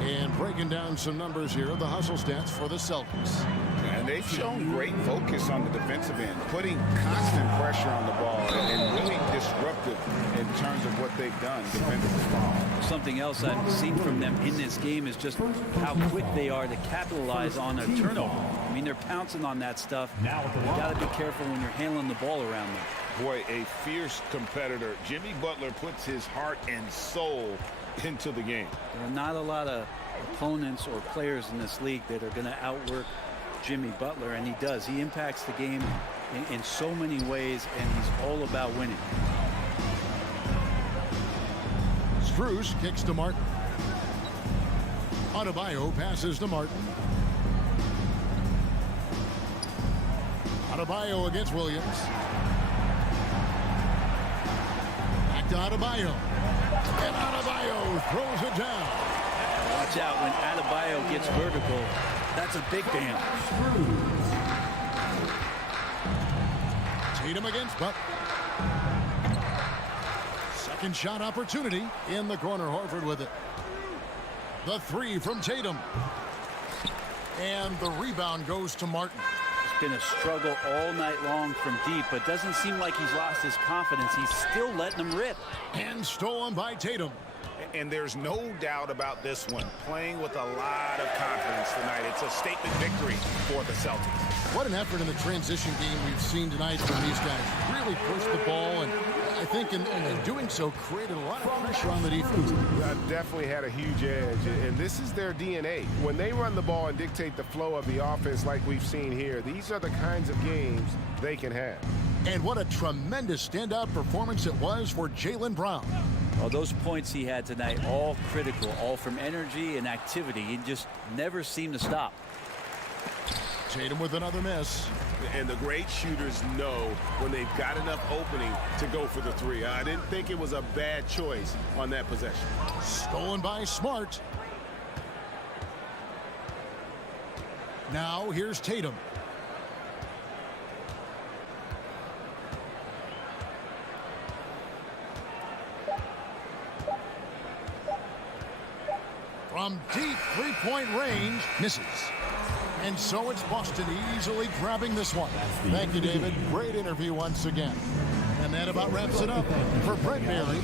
And breaking down some numbers here of the hustle stats for the Celtics. And they've shown great focus on the defensive end, putting constant pressure on the ball and really disruptive in terms of what they've done defensively. Something else I've seen from them in this game is just how quick they are to capitalize on a turnover. I mean, they're pouncing on that stuff. You got to be careful when you're handling the ball around them. Boy, a fierce competitor. Jimmy Butler puts his heart and soul into the game. There are not a lot of opponents or players in this league that are going to outwork Jimmy Butler, and he does. He impacts the game in so many ways, and he's all about winning. Strus kicks to Martin. Adebayo passes to Martin. Adebayo against Williams. Back to Adebayo. And Adebayo throws it down. Watch out when Adebayo gets vertical. That's a big damn. Tatum against Butler. Second shot opportunity in the corner. Horford with it. The 3 from Tatum. And the rebound goes to Martin. It's been a struggle all night long from deep, but doesn't seem like he's lost his confidence. He's still letting them rip. And stolen by Tatum. And there's no doubt about this one. Playing with a lot of confidence tonight. It's a statement victory for the Celtics. What an effort in the transition game we've seen tonight from these guys. Really pushed the ball, and I think in doing so created a lot of pressure on the defense. Definitely had a huge edge, and this is their DNA. When they run the ball and dictate the flow of the offense like we've seen here, these are the kinds of games they can have. And what a tremendous standout performance it was for Jaylen Brown. Well, those points he had tonight, all critical, all from energy and activity. He just never seemed to stop. Tatum with another miss. And the great shooters know when they've got enough opening to go for the 3. I didn't think it was a bad choice on that possession. Stolen by Smart. Now here's Tatum. From deep three-point range, misses. And so it's Boston easily grabbing this one. Thank you, David. Great interview once again. And that about wraps it up for Brett Barry.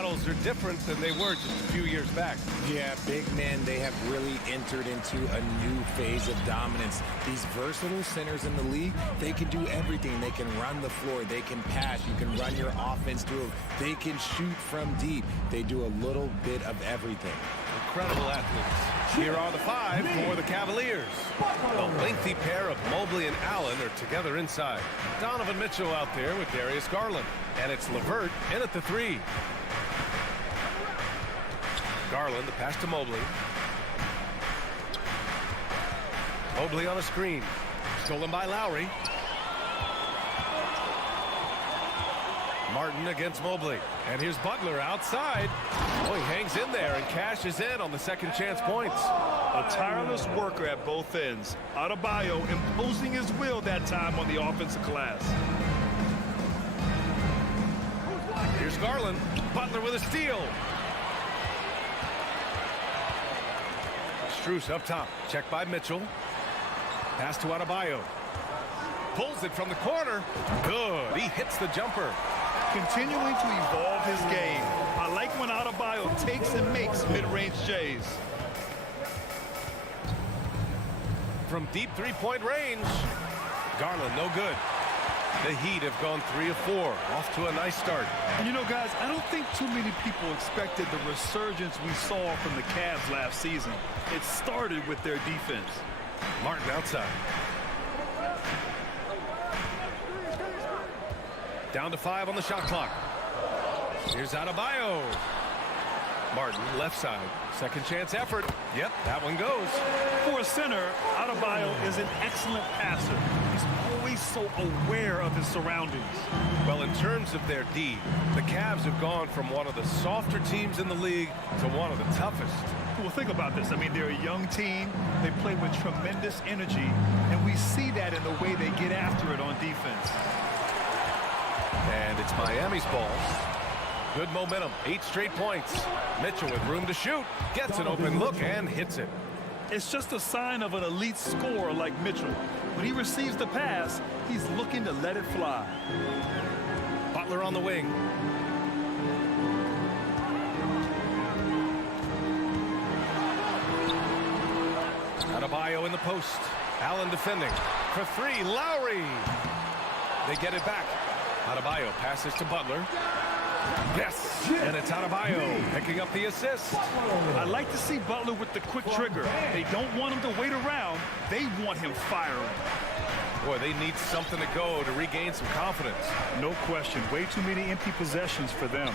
battles are different than they were just a few years back. Yeah, big men, they have really entered into a new phase of dominance. These versatile centers in the league, they can do everything. They can run the floor. They can pass. You can run your offense through them. They can shoot from deep. They do a little bit of everything. Incredible athletes. Here are the 5 for the Cavaliers. The lengthy pair of Mobley and Allen are together inside. Donovan Mitchell out there with Darius Garland. And it's LeVert in at the 3. Garland, the pass to Mobley. Mobley on a screen. Stolen by Lowry. Martin against Mobley. And here's Butler outside. Oh, he hangs in there and cashes in on the second chance points. A tireless worker at both ends. Adebayo imposing his will that time on the offensive glass. Here's Garland. Butler with a steal. Strus up top. Checked by Mitchell. Pass to Adebayo. Pulls it from the corner. Good. He hits the jumper. Continuing to evolve his game. I like when Adebayo takes and makes mid-range J's. From deep three-point range. Garland no good. The Heat have gone 3 of 4. Off to a nice start. And you know, guys, I don't think too many people expected the resurgence we saw from the Cavs last season. It started with their defense. Martin outside. Down to 5 on the shot clock. Here's Adebayo. Martin left side. Second chance effort. Yep, that one goes. For a center, Adebayo is an excellent passer. He's always so aware of his surroundings. Well, in terms of their D, the Cavs have gone from one of the softer teams in the league to one of the toughest. Well, think about this. I mean, they're a young team. They play with tremendous energy, and we see that in the way they get after it on defense. And it's Miami's ball. Good momentum, 8 straight points. Mitchell with room to shoot, gets an open look and hits it. It's just a sign of an elite scorer like Mitchell. When he receives the pass, he's looking to let it fly. Butler on the wing. Adebayo in the post. Allen defending. For 3, Lowry. They get it back. Adebayo passes to Butler. Yes, and it's Adebayo picking up the assist. I like to see Butler with the quick trigger. They don't want him to wait around. They want him firing. Boy, they need something to go to regain some confidence. No question. Way too many empty possessions for them.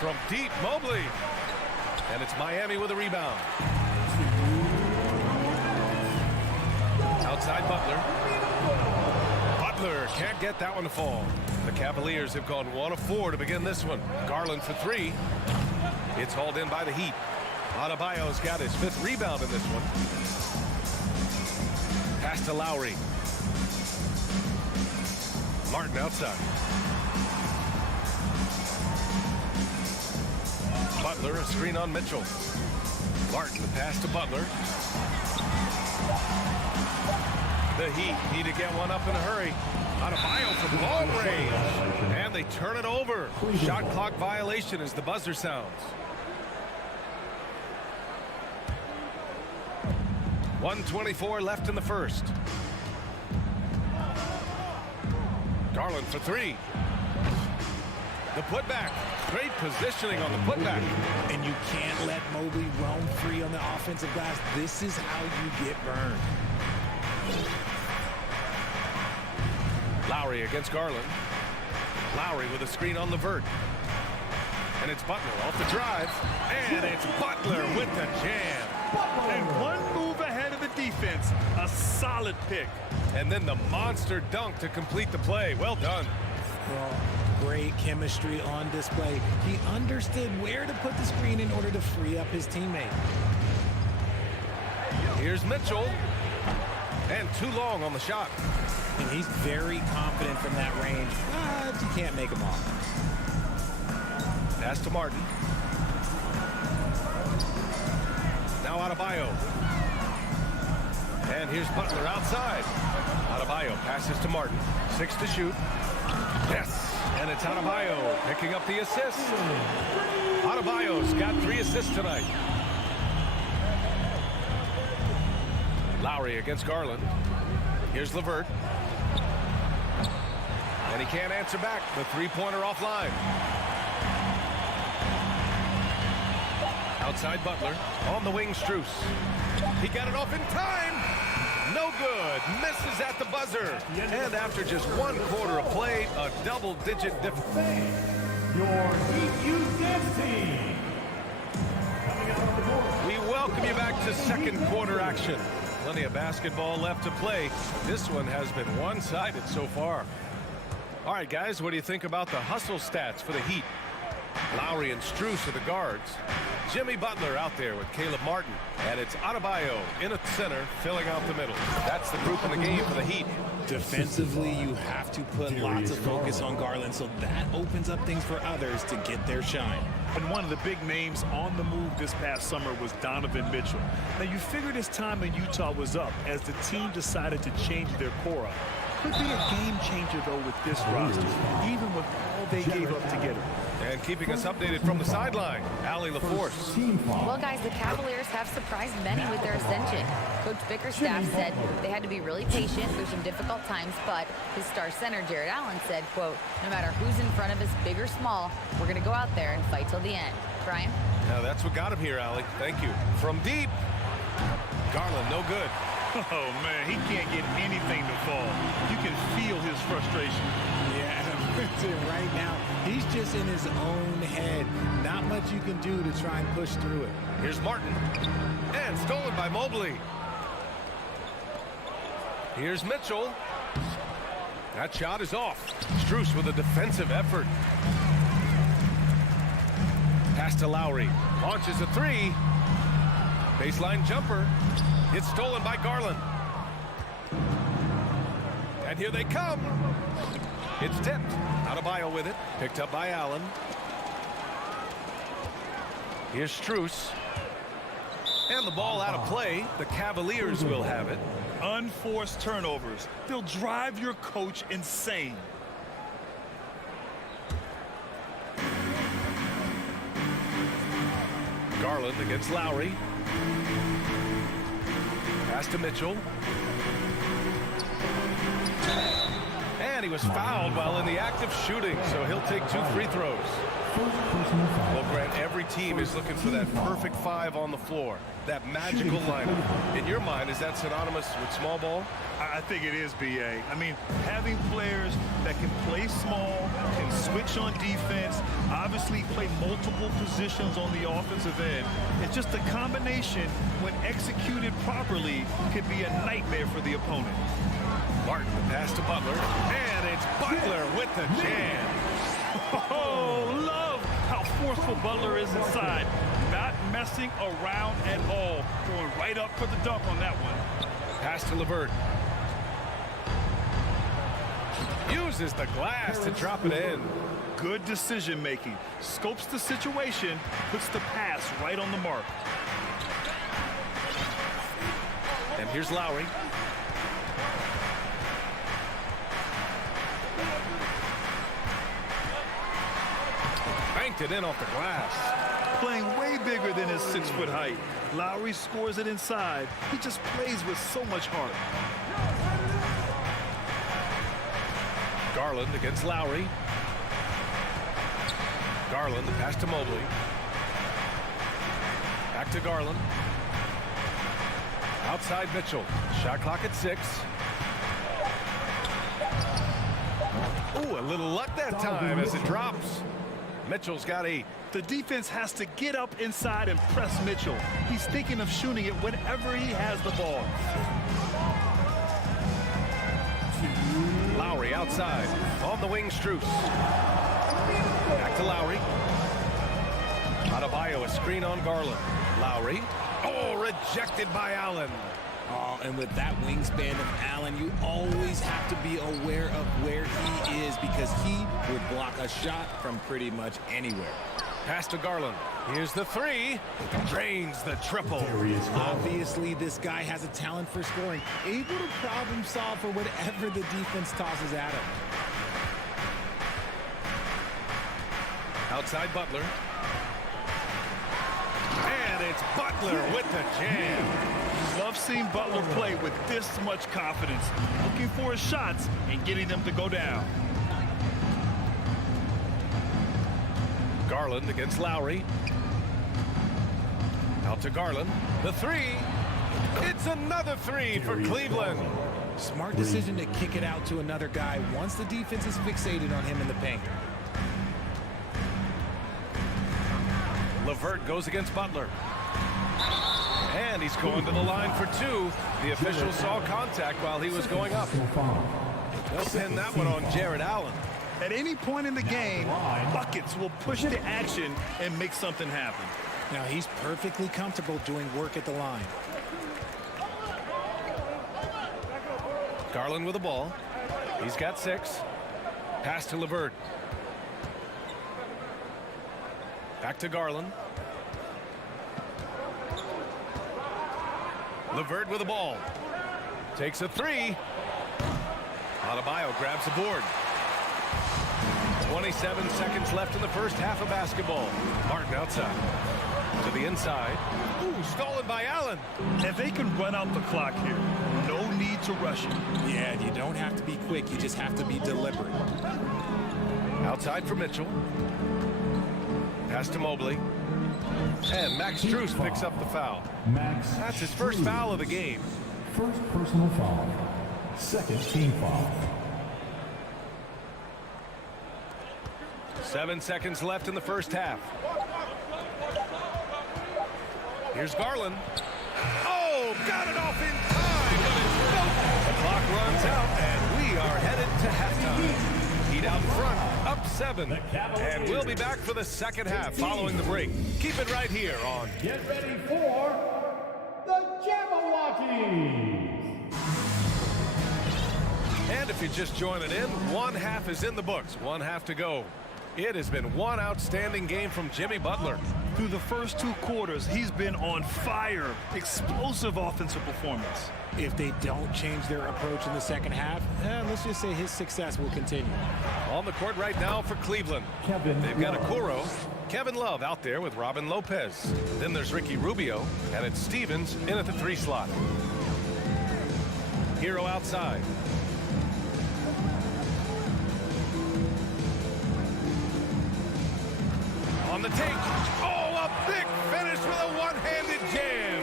From deep, Mobley. And it's Miami with a rebound. Outside Butler. Butler can't get that one to fall. The Cavaliers have gone 1 of 4 to begin this one. Garland for 3. It's hauled in by the Heat. Adebayo's got his 5th rebound in this one. Pass to Lowry. Martin outside. Butler, a screen on Mitchell. Martin, the pass to Butler. The Heat need to get one up in a hurry. Adebayo from long range. And they turn it over. Shot clock violation as the buzzer sounds. 1:24 left in the first. Garland for 3. The putback. Great positioning on the putback. And you can't let Mobley roam free on the offensive glass. This is how you get burned. Lowry against Garland. Lowry with a screen on LeVert. And it's Butler off the drive. And it's Butler with the jam. And one move ahead of the defense. A solid pick. And then the monster dunk to complete the play. Well done. Well, great chemistry on display. He understood where to put the screen in order to free up his teammate. Here's Mitchell. And too long on the shot. And he's very confident from that range, but you can't make him off. Pass to Martin. Now Adebayo. And here's Butler outside. Adebayo passes to Martin. 6 to shoot. Yes. And it's Adebayo picking up the assist. Adebayo's got 3 assists tonight. Lowry against Garland. Here's LeVert. And he can't answer back. The three-pointer offline. Outside Butler. On the wing, Strus. He got it off in time. No good. Misses at the buzzer. And after just 1 quarter of play, a double-digit difference. Your Heat Youth Dance Team. We welcome you back to second quarter action. Plenty of basketball left to play. This one has been one-sided so far. All right, guys, what do you think about the hustle stats for the Heat? Lowry and Strus are the guards. Jimmy Butler out there with Caleb Martin. And it's Adebayo in at the center, filling out the middle. That's the group in the game for the Heat. Defensively, you have to put lots of focus on Garland, so that opens up things for others to get their shine. And one of the big names on the move this past summer was Donovan Mitchell. Now, you figured his time in Utah was up as the team decided to change their core up. Could be a game changer, though, with this roster, even with all they gave up to get him. And keeping us updated from the sideline, Allie LaForce. Well, guys, the Cavaliers have surprised many with their ascension. Coach Bickerstaff said they had to be really patient through some difficult times, but his star center, Jared Allen, said, quote, no matter who's in front of us, big or small, we're going to go out there and fight till the end. Brian? Now that's what got him here, Allie. Thank you. From deep, Garland, no good. Oh, man, he can't get anything to fall. You can feel his frustration. Yeah, right now, he's just in his own head. Not much you can do to try and push through it. Here's Martin. And stolen by Mobley. Here's Mitchell. That shot is off. Strus with a defensive effort. Pass to Lowry. Launches a 3. Baseline jumper. It's stolen by Garland. And here they come. It's tipped. Adebayo with it. Picked up by Allen. Here's Strus. And the ball out of play. The Cavaliers will have it. Unforced turnovers. They'll drive your coach insane. Garland against Lowry. Pass to Mitchell. And he was fouled while in the act of shooting, so he'll take 2 free throws. Well, Grant, every team is looking for that perfect 5 on the floor, that magical lineup. In your mind, is that synonymous with small ball? I think it is, B.A. I mean, having players that can play small, can switch on defense, obviously play multiple positions on the offensive end. It's just a combination, when executed properly, could be a nightmare for the opponent. Martin, the pass to Butler, and it's Butler with the jam. Oh, love how forceful Butler is inside. Not messing around at all. Going right up for the dunk on that one. Pass to LeVert. Uses the glass to drop it in. Good decision making. Scopes the situation, puts the pass right on the mark. And here's Lowry. Banked it in off the glass. Playing way bigger than his 6-foot height. Lowry scores it inside. He just plays with so much heart. Garland against Lowry. Garland, the pass to Mobley. Back to Garland. Outside Mitchell. Shot clock at 6. Ooh, a little luck that time as it drops. Mitchell's got 8. The defense has to get up inside and press Mitchell. He's thinking of shooting it whenever he has the ball. Lowry outside. On the wing, Strus. Back to Lowry. Adebayo, a screen on Garland. Lowry. Oh, rejected by Allen. Oh, and with that wingspan of Allen, you always have to be aware of where he is, because he will block a shot from pretty much anywhere. Pass to Garland. Here's the 3. Drains the triple. Obviously, this guy has a talent for scoring, able to problem solve for whatever the defense tosses at him. Outside Butler. And it's Butler with the jam. Love seeing Butler play with this much confidence, looking for his shots and getting them to go down. Garland against Lowry. Out to Garland. The three. It's another three for Cleveland. Smart decision to kick it out to another guy once the defense is fixated on him in the paint. LeVert goes against Butler. And he's going to the line for two. The official saw contact while he was going up. They'll pin that one on Jared Allen. At any point in the game, buckets will push the action and make something happen. Now he's perfectly comfortable doing work at the line. Garland with the ball. He's got 6. Pass to LeVert. Back to Garland. LeVert with the ball. Takes a 3. Adebayo grabs the board. 27 seconds left in the first half of basketball. Martin outside. To the inside. Ooh, stolen by Allen. And they can run out the clock here. No need to rush it. Yeah, you don't have to be quick. You just have to be deliberate. Outside for Mitchell. Pass to Mobley. And Max Strus picks up the foul. That's his first foul of the game. First personal foul. Second team foul. 7 seconds left in the first half. Here's Garland. Oh, got it off in time, but it's broken. The clock runs out, and we are headed to halftime. Heat out front, up 7. And we'll be back for the second half following the break. Keep it right here on Get ready for the Jabberwockies. And if you're just joining in, one half is in the books. One half to go. It has been one outstanding game from Jimmy Butler. Through the first 2 quarters, he's been on fire. Explosive offensive performance. If they don't change their approach in the second half, let's just say his success will continue. On the court right now for Cleveland. They've got Okoro. Kevin Love out there with Robin Lopez. Then there's Ricky Rubio, and it's Stevens in at the 3 slot. Hero outside. On the take. Oh, a big finish with a one-handed jam.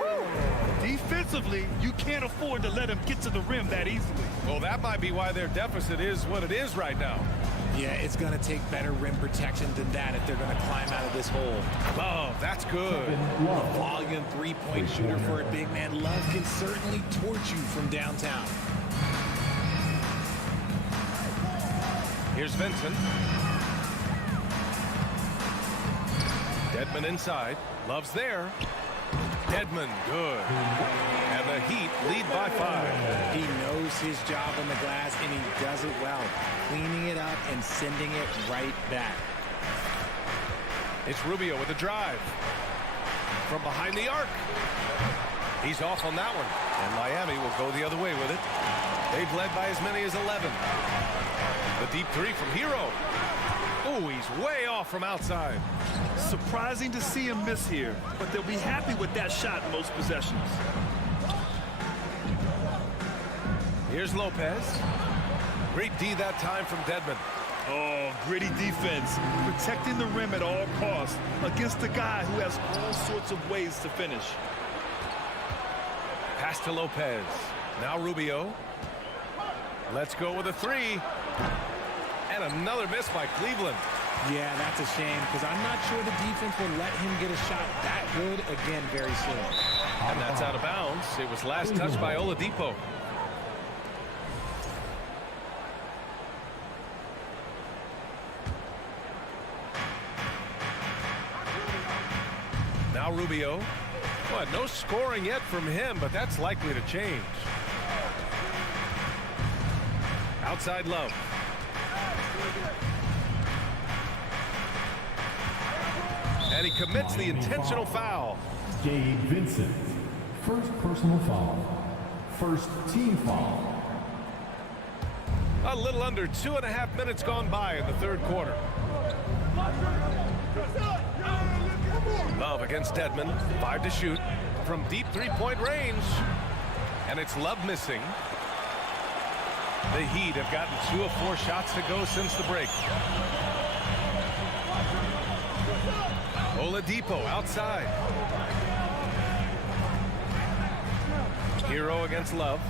Woo! Defensively, you can't afford to let him get to the rim that easily. Well, that might be why their deficit is what it is right now. Yeah, it's going to take better rim protection than that if they're going to climb out of this hole. Love, that's good. A volume three-point shooter for a big man. Love can certainly torch you from downtown. Here's Vincent. Dedmon inside. Love's there. Dedmon, good. And the Heat lead by 5. He knows his job on the glass, and he does it well. Cleaning it up and sending it right back. It's Rubio with a drive. From behind the arc. He's off on that one. And Miami will go the other way with it. They've led by as many as 11. The deep 3 from Hero. Oh, he's way off from outside. Surprising to see him miss here, but they'll be happy with that shot in most possessions. Here's Lopez. Great D that time from Dedmon. Oh, gritty defense. Protecting the rim at all costs against a guy who has all sorts of ways to finish. Pass to Lopez. Now Rubio. Let's go with a 3. And another miss by Cleveland. Yeah, that's a shame because I'm not sure the defense will let him get a shot that good again very soon. And that's out of bounds. It was last touched by Oladipo. Now Rubio. Well, no scoring yet from him, but that's likely to change. Outside Love. And he commits the intentional foul. Gabe Vincent. First personal foul. First team foul. A little under 2.5 minutes gone by in the third quarter. Love against Dedmon. 5 to shoot from deep three-point range. And it's Love missing. The Heat have gotten 2 of 4 shots to go since the break. Oladipo outside. Hero against Love.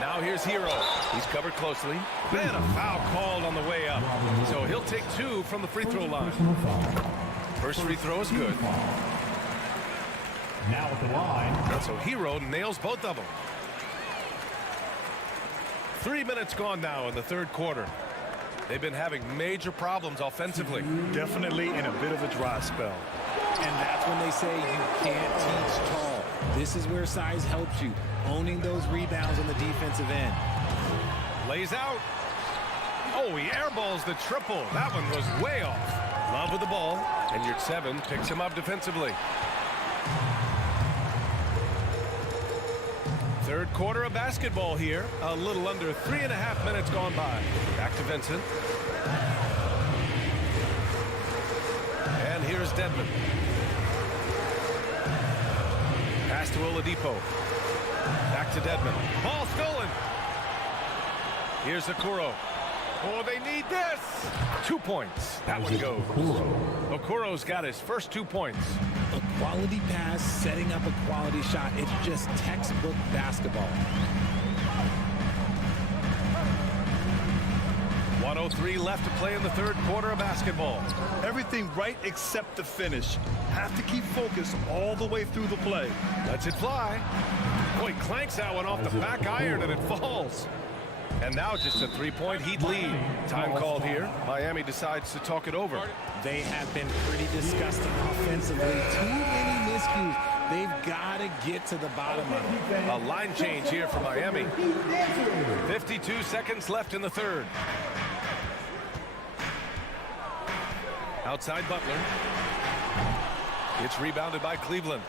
Now here's Hero. He's covered closely. And a foul called on the way up. So he'll take 2 from the free throw line. First free throw is good. Now at the line. And so Hero nails both of them. 3 minutes gone now in the third quarter. They've been having major problems offensively. Definitely in a bit of a dry spell. And that's when they say you can't teach tall. This is where size helps you, owning those rebounds on the defensive end. Lays out. Oh, he airballs the triple. That one was way off. Love with the ball, and your 7 picks him up defensively. Third quarter of basketball here. A little under 3.5 minutes gone by. Back to Vincent. And here's Dedmon. Pass to Oladipo. Back to Dedmon. Ball stolen. Here's Okoro. Oh, they need this. 2 points. That one goes. Okoro's got his first 2 points. A quality pass, setting up a quality shot. It's just textbook basketball. 1:03 left to play in the third quarter of basketball. Everything right except the finish. Have to keep focused all the way through the play. Lets it fly. Boy, clanks that one off the back iron and it falls. And now just a 3-point Heat lead. Time called here. Miami decides to talk it over. They have been pretty disgusting offensively. Too many miscues. They've got to get to the bottom of it. A line change here for Miami. 52 seconds left in the third. Outside Butler. It's rebounded by Cleveland.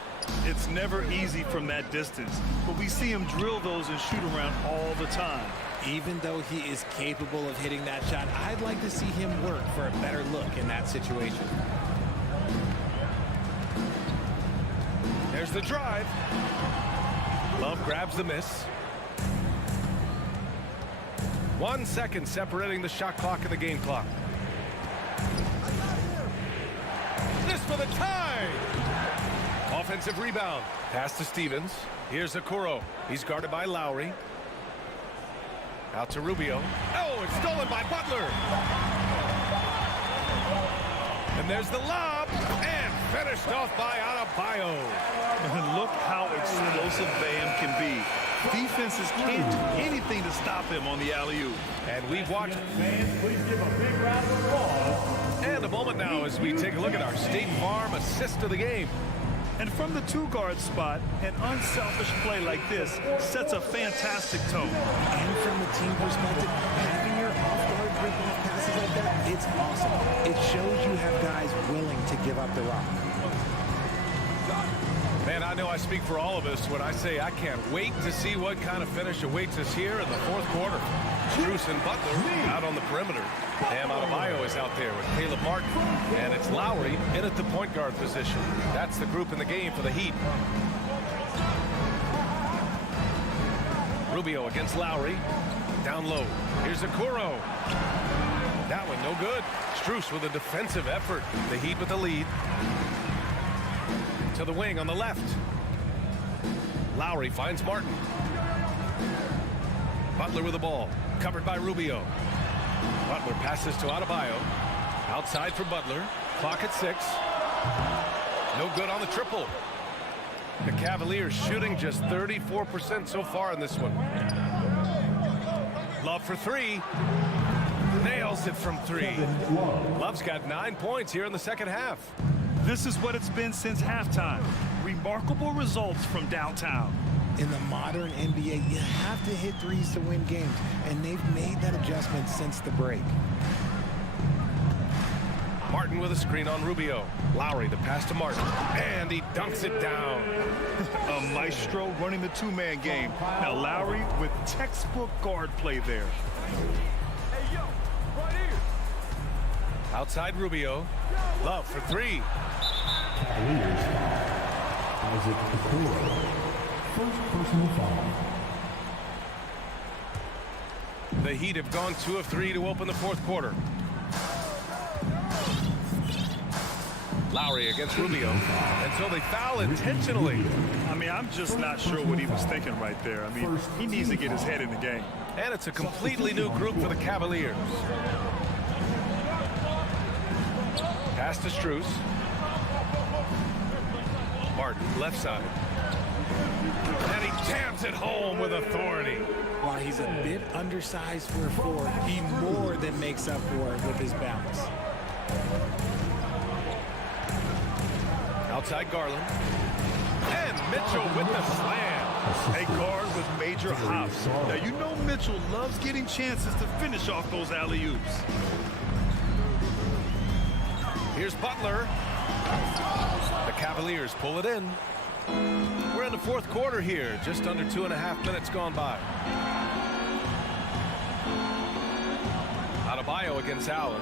It's never easy from that distance, but we see him drill those and shoot around all the time. Even though he is capable of hitting that shot, I'd like to see him work for a better look in that situation. There's the drive. Love grabs the miss. 1 second separating the shot clock and the game clock. This for the tie. Offensive rebound. Pass to Stevens. Here's Okoro. He's guarded by Lowry. Out to Rubio. Oh, it's stolen by Butler. And there's the lob. And finished off by Adebayo. And look how explosive Bam can be. Defenses can't do anything to stop him on the alley-oop. And we've watched. Fans, please give a big round of applause. And a moment now as we take a look at our State Farm assist of the game. And from the 2-guard spot, an unselfish play like this sets a fantastic tone. And from the team perspective, having your off-guard rip-off passes like that, it's awesome. It shows you have guys willing to give up the rock. Man, I know I speak for all of us when I say I can't wait to see what kind of finish awaits us here in the fourth quarter. Strus and Butler out on the perimeter. Bam Adebayo is out there with Caleb Martin. And it's Lowry in at the point guard position. That's the group in the game for the Heat. Rubio against Lowry. Down low. Here's Okoro. That one no good. Strus with a defensive effort. The Heat with the lead. To the wing on the left. Lowry finds Martin. Butler with the ball. Covered by Rubio. Butler passes to Adebayo. Outside for Butler. Clock at 6. No good on the triple. The Cavaliers shooting just 34% so far in this one. Love for 3. Nails it from 3. Love's got 9 points here in the second half. This is what it's been since halftime. Remarkable results from downtown. In the modern NBA, you have to hit threes to win games, and they've made that adjustment since the break. Martin Martin with a screen on Rubio. Lowry, the pass to Martin, and he dunks it down. A maestro running the two-man game. Now Lowry with textbook guard play there. Hey, yo, right here. Outside Rubio. Love for three. Cavaliers foul. Isaac Okoro. First personal foul. The Heat have gone 2 of 3 to open the fourth quarter. Lowry against Rubio until they foul intentionally. I mean, I'm just not sure what he was thinking right there. I mean, he needs to get his head in the game. And it's a completely new group for the Cavaliers. Pass to Strus. Martin, left side. And he jams it home with authority. While he's a bit undersized for a forward, he more than makes up for it with his bounce. Outside Garland. And Mitchell with the slam. A guard with major hops. Now, you know Mitchell loves getting chances to finish off those alley-oops. Here's Butler. The Cavaliers pull it in. We're in the fourth quarter here. Just under 2.5 minutes gone by. Adebayo against Allen.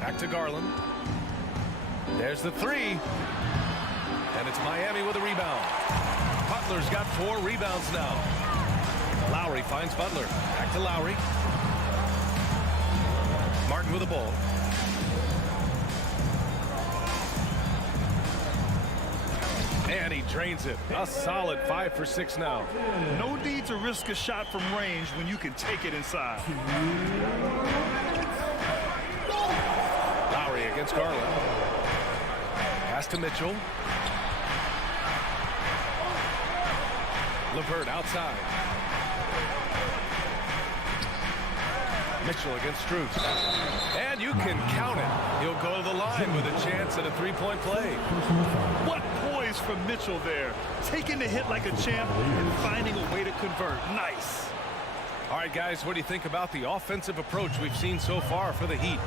Back to Garland. There's the three. And it's Miami with a rebound. Butler's got 4 rebounds now. Lowry finds Butler. Back to Lowry. Martin with the ball. And he drains it. A solid 5 for 6 now. No need to risk a shot from range when you can take it inside. Lowry against Garland. Pass to Mitchell. LeVert outside. Mitchell against Strus. And you can count it. He'll go to the line with a chance at a three-point play. What poise from Mitchell there. Taking the hit like a champ and finding a way to convert. Nice. All right, guys, what do you think about the offensive approach we've seen so far for the Heat?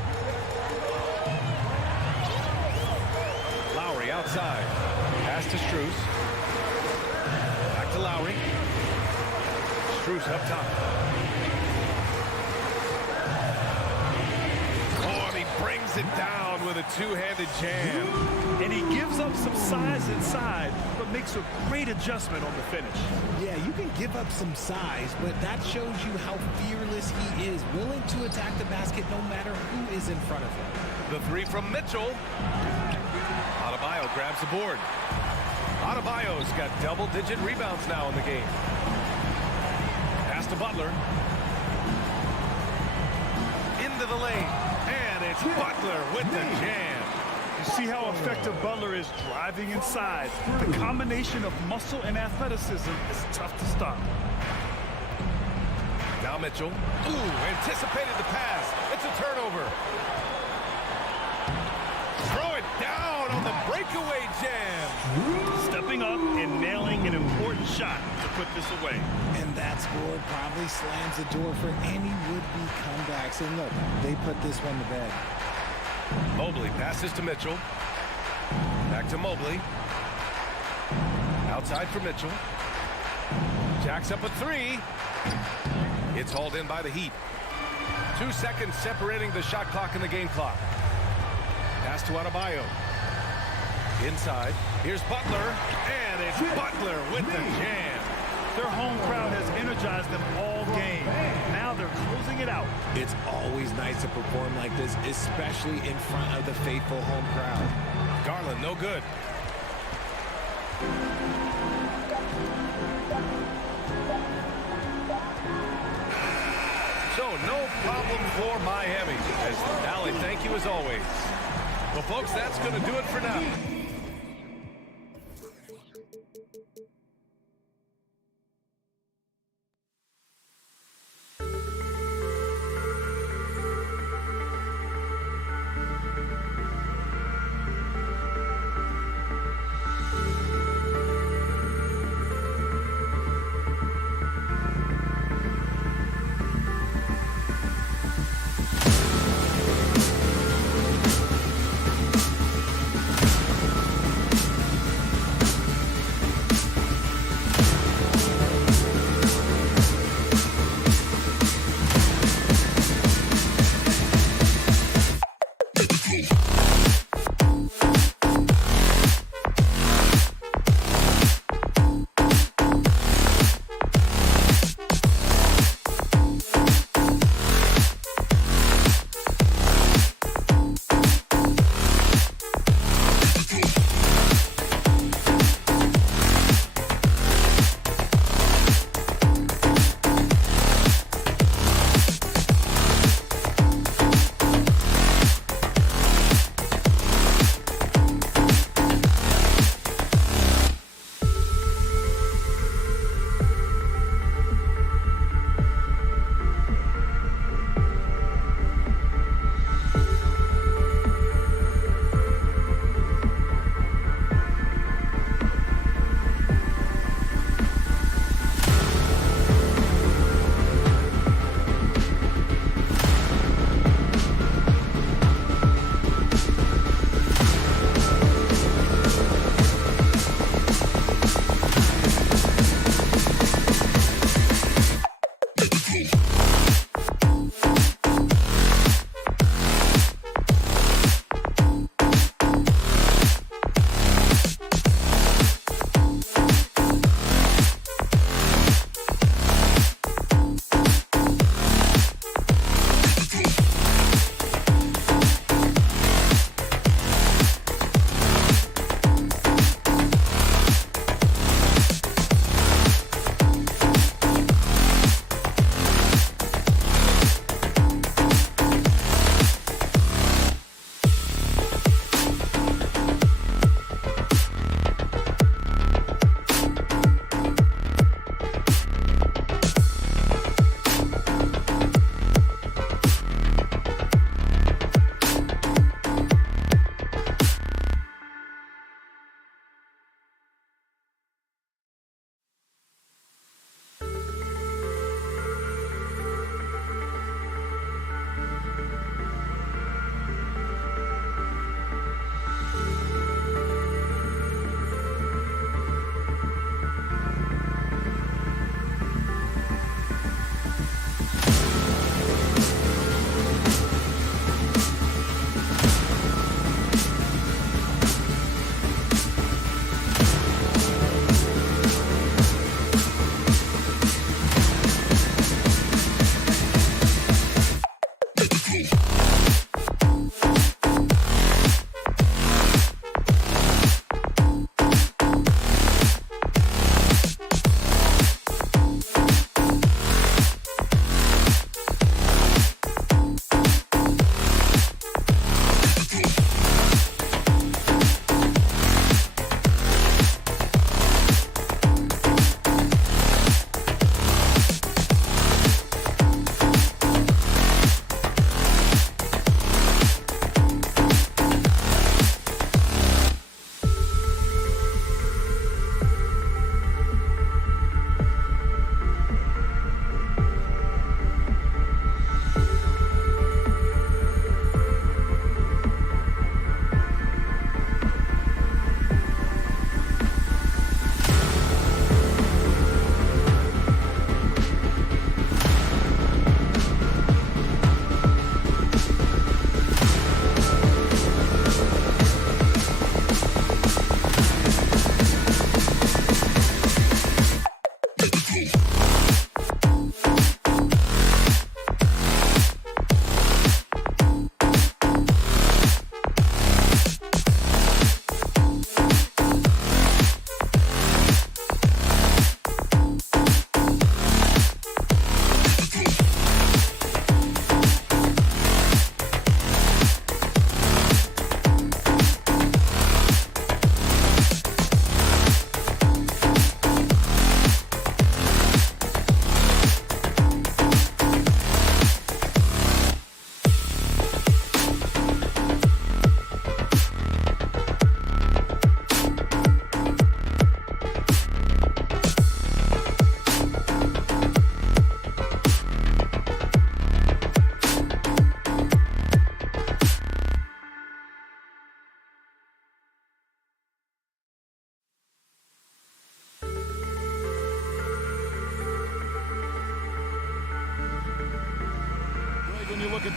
Lowry outside. Pass to Strus. Back to Lowry. Strus up top. Oh, and he brings it down with a two-handed jam. And he gives up some size inside, but makes a great adjustment on the finish. Yeah, you can give up some size, but that shows you how fearless he is, willing to attack the basket no matter who is in front of him. The three from Mitchell. Adebayo grabs the board. Adebayo's got double-digit rebounds now in the game. Pass to Butler. Into the lane. And it's Butler with the jam. You see how effective Butler is driving inside. The combination of muscle and athleticism is tough to stop. Now Mitchell. Ooh, anticipated the pass. It's a turnover. Throw it down on the breakaway jam. Stepping up and nailing an important shot to put this away. And that score probably slams the door for any would-be comebacks. And look, they put this one to bed. Mobley passes to Mitchell. Back to Mobley. Outside for Mitchell. Jacks up a three. It's hauled in by the Heat. 2 seconds separating the shot clock and the game clock. Pass to Adebayo. Inside. Here's Butler. And it's Butler with the jam. Their home crowd has energized them all game. Now they're closing it out. It's always nice to perform like this, especially in front of the faithful home crowd. Garland, no good. So, no problem for Miami. As Allie, thank you as always. Well, folks, that's going to do it for now.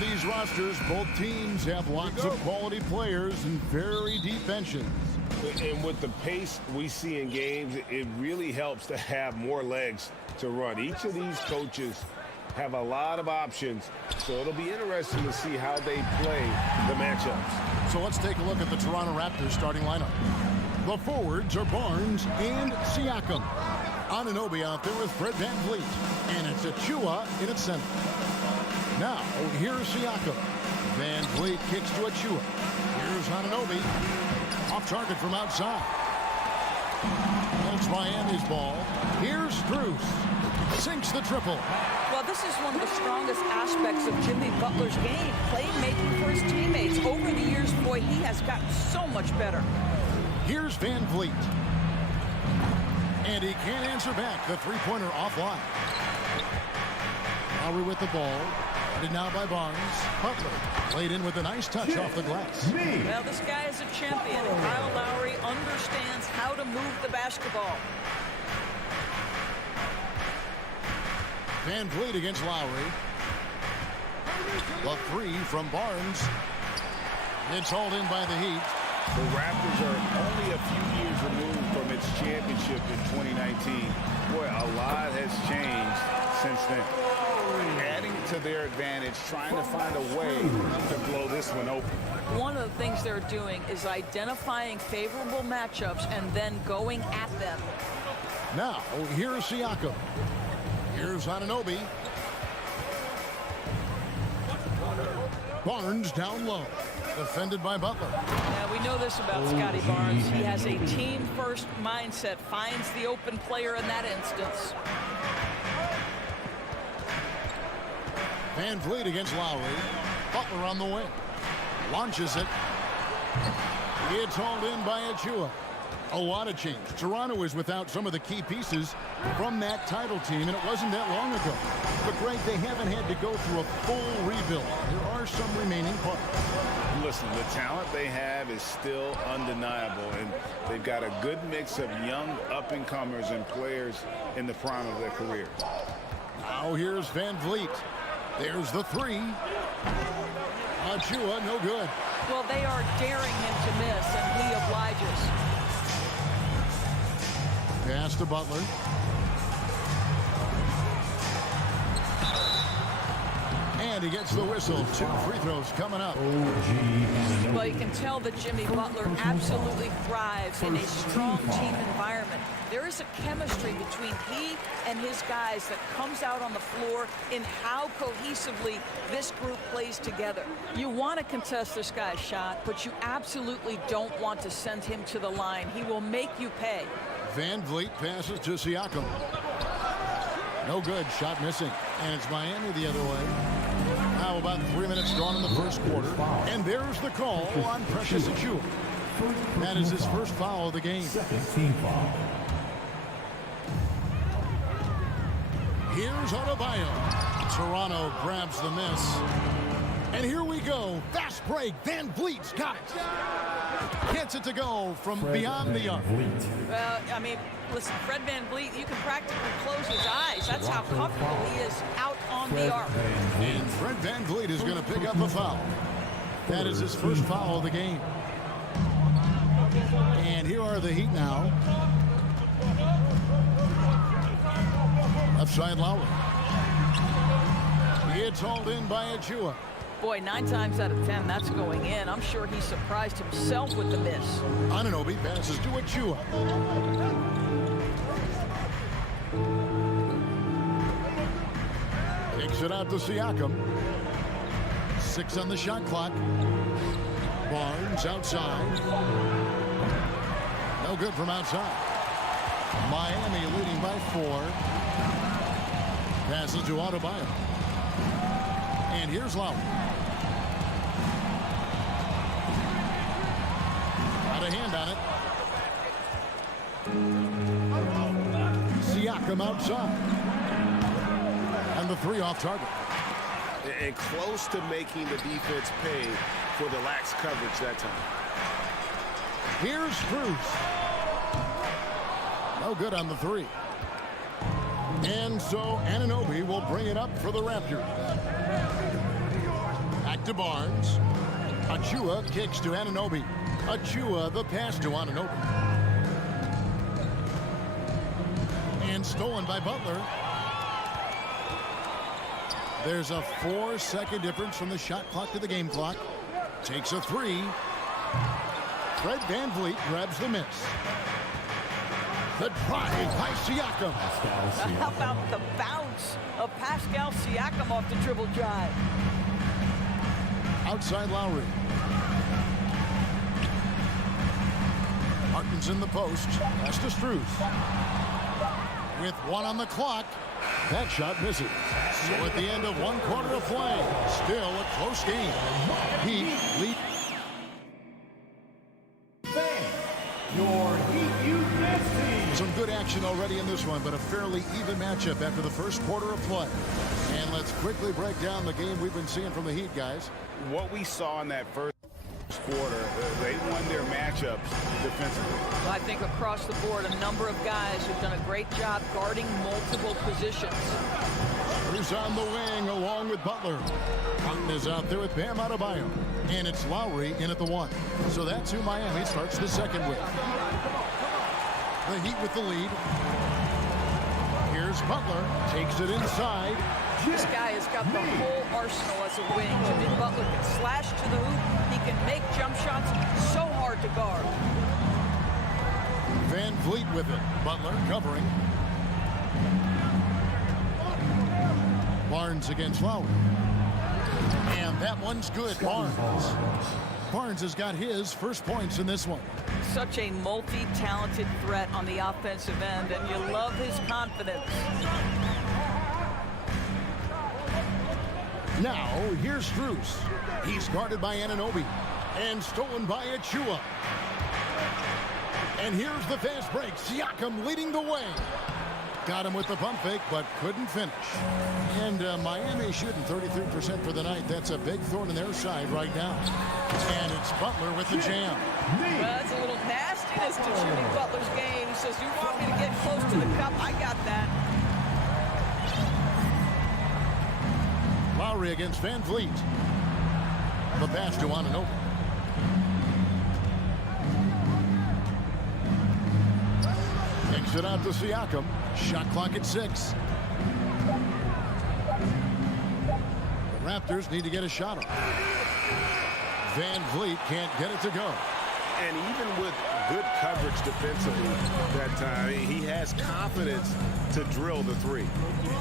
these rosters, both teams have lots of quality players and very deep benches. And with the pace we see in games, it really helps to have more legs to run. Each of these coaches have a lot of options, so it'll be interesting to see how they play the matchups. So let's take a look at the Toronto Raptors starting lineup. The forwards are Barnes and Siakam. Anunoby out there with Fred VanVleet. And it's Achua in its center. Now, here's Siakam. VanVleet kicks to Achua. Here's Anunoby. Off target from outside. It's Miami's ball. Here's Strus. Sinks the triple. Well, this is one of the strongest aspects of Jimmy Butler's game, playmaking for his teammates. Over the years, boy, he has gotten so much better. Here's VanVleet. And he can't answer back. The three-pointer offline. Lowry with the ball. Headed now by Barnes. Butler played in with a nice touch off the glass. Well, this guy is a champion, and Kyle Lowry understands how to move the basketball. VanVleet against Lowry. The three from Barnes. It's hauled in by the Heat. The Raptors are only a few years removed from its championship in 2019. Boy, a lot has changed since then. Adding to their advantage, trying to find a way to blow this one open. One of the things they're doing is identifying favorable matchups and then going at them. Now, here's Siakam. Here's Anunoby. Barnes down low. Defended by Butler. Yeah, we know this about Scotty Barnes. He has a team-first mindset. Finds the open player in that instance. VanVleet against Lowry. Butler on the wing. Launches it. It's hauled in by Achua. A lot of change. Toronto is without some of the key pieces from that title team, and it wasn't that long ago. But, Greg, they haven't had to go through a full rebuild. There are some remaining parts. Listen, the talent they have is still undeniable, and they've got a good mix of young up-and-comers and players in the prime of their career. Now here's VanVleet. There's the three. Achua, no good. Well, they are daring him to miss, and he obliges. Pass to Butler. And he gets the whistle. 2 free throws coming up. Well, you can tell that Jimmy Butler absolutely thrives in a strong team environment. There is a chemistry between he and his guys that comes out on the floor in how cohesively this group plays together. You want to contest this guy's shot, but you absolutely don't want to send him to the line. He will make you pay. VanVleet passes to Siakam. No good. Shot missing. And it's Miami the other way. Now about 3 minutes gone in the first quarter. And there's the call on Precious Achua. That is his first foul of the game. Second team foul. Here's Adebayo. Toronto grabs the miss. And here we go. Fast break. VanVleet's got it. Gets it to go from beyond the arc. Well, I mean, listen, Fred VanVleet, you can practically close his eyes. That's how comfortable he is out on the arc. And Fred VanVleet is going to pick up a foul. That is his first foul of the game. And here are the Heat now. Left side Lowry. It's hauled in by Achua. Boy, 9 times out of 10, that's going in. I'm sure he surprised himself with the miss. Anunoby passes to Achua. Takes it out to Siakam. 6 on the shot clock. Barnes outside. No good from outside. Miami leading by 4. Passes to Adebayo. And here's Lowry. Got a hand on it. Siakam outside. And the 3 off target. And close to making the defense pay for the lax coverage that time. Here's Strus. No good on the 3. And so Anunoby will bring it up for the Raptors. to Barnes. Achua kicks to Anunoby. Achua, the pass to Anunoby. And stolen by Butler. There's a 4-second difference from the shot clock to the game clock. Takes a three. Fred VanVleet grabs the miss. The drive by Siakam. How about the bounce of Pascal Siakam off the dribble drive? Outside Lowry. Martin's in the post. Pass to Strus. With 1 on the clock. That shot misses. So at the end of 1 quarter of play, still a close game. Heat lead. Your Heat Youth team. Some good action already in this one, but a fairly even matchup after the first quarter of play. And let's quickly break down the game we've been seeing from the Heat, guys. What we saw in that first quarter, they won their matchups defensively. I think across the board, a number of guys who've done a great job guarding multiple positions. Who's on the wing along with Butler. Martin is out there with Bam Adebayo. And it's Lowry in at the 1. So that's who Miami starts the second with. The Heat with the lead. Here's Butler. Takes it inside. This guy has got the whole arsenal as a wing. Jimmy Butler can slash to the hoop. He can make jump shots so hard to guard. VanVleet with it. Butler covering. Barnes against Lowry. And that one's good. Barnes has got his first points in this one. Such a multi-talented threat on the offensive end, and you love his confidence. Now, here's Strus. He's guarded by Anunoby. And stolen by Achua. And here's the fast break. Siakam leading the way. Got him with the pump fake, but couldn't finish. And Miami shooting 33% for the night. That's a big thorn in their side right now. And it's Butler with the jam. Well, that's a little nastiness to Jimmy Butler's game. He says, you want me to get close to the cup? I got that. Lowry against VanVleet. The pass to Anunoby. Kicks it out to Siakam. Shot clock at 6. The Raptors need to get a shot off. VanVleet can't get it to go. And even with good coverage defensively that time, he has confidence to drill the 3.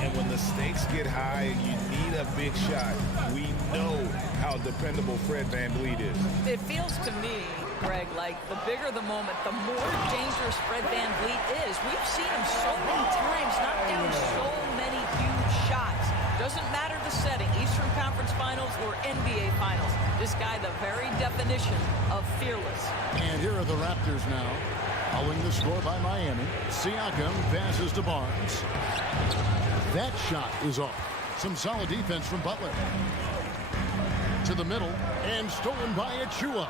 And when the stakes get high and you need a big shot, we know how dependable Fred VanVleet is. It feels to me, Greg, like the bigger the moment, the more dangerous Fred VanVleet is. We've seen him so many times knock down so many huge shots. Doesn't matter the setting, Eastern Conference Finals or NBA Finals. This guy, the very definition of fearless. And here are the Raptors now, following the score by Miami. Siakam passes to Barnes. That shot is off. Some solid defense from Butler. To the middle, and stolen by Achua.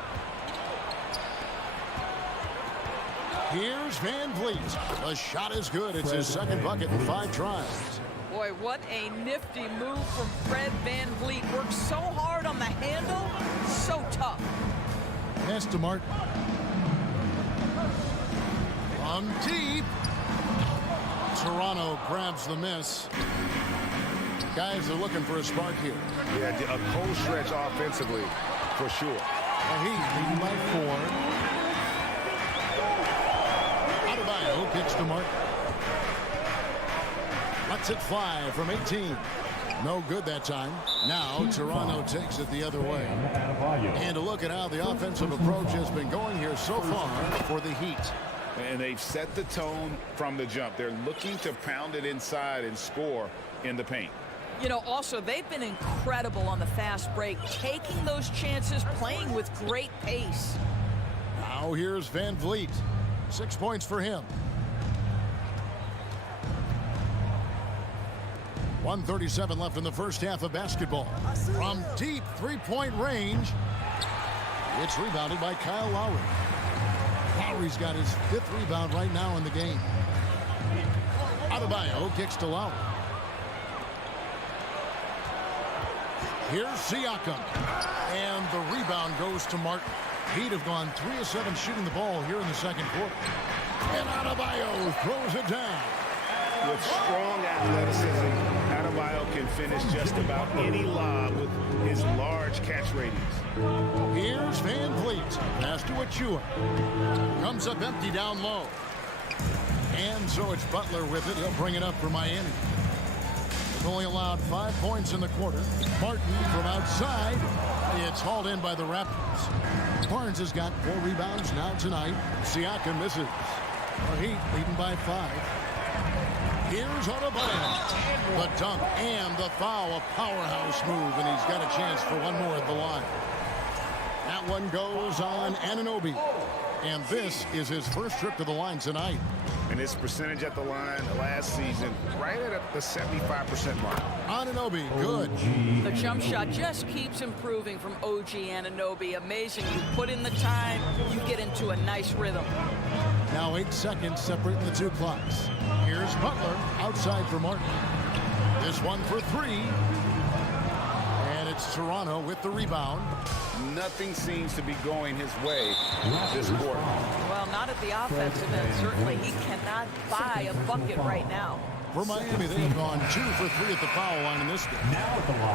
Here's VanVleet. The shot is good. It's his second bucket in 5 tries. Boy, what a nifty move from Fred VanVleet. Works so hard on the handle, so tough. Pass to Martin. From deep. Toronto grabs the miss. Guys are looking for a spark here. Yeah, a cold stretch offensively, for sure. The Heat leading by 4. Adebayo kicks to Martin. Lets it fly from 18. No good that time. Now Toronto takes it the other way. And a look at how the offensive approach has been going here so far for the Heat. And they've set the tone from the jump. They're looking to pound it inside and score in the paint. You know, also, they've been incredible on the fast break, taking those chances, playing with great pace. Now here's VanVleet. 6 points for him. 1:37 left in the first half of basketball. From deep three-point range, it's rebounded by Kyle Lowry. Lowry's got his 5th rebound right now in the game. Adebayo kicks to Lowry. Here's Siakam. And the rebound goes to Martin. He'd have gone 3 of 7 shooting the ball here in the second quarter. And Adebayo throws it down. With strong athleticism, Adebayo can finish just about any lob with his large catch radius. Here's Van Vliet. Pass to Achua. Comes up empty down low. And so it's Butler with it. He'll bring it up for Miami. They've only allowed 5 points in the quarter. Martin from outside. It's hauled in by the Raptors. Horens has got 4 rebounds now tonight. Siakam misses. The Heat leading by 5. Here's Adebayo. The dunk and the foul. A powerhouse move, and he's got a chance for one more at the line. That one goes on Anunoby. And this is his first trip to the line tonight. And his percentage at the line last season, right at the 75% mark. Anunoby, good. The jump shot just keeps improving from OG Anunoby. Amazing. You put in the time, you get into a nice rhythm. Now 8 seconds separating the 2 clocks. Here's Butler outside for Martin. This one for 3. And it's Toronto with the rebound. Nothing seems to be going his way this quarter. Well, not at the offensive end. Certainly, he cannot buy a bucket right now. For Miami, they have gone 2 for 3 at the foul line in this game.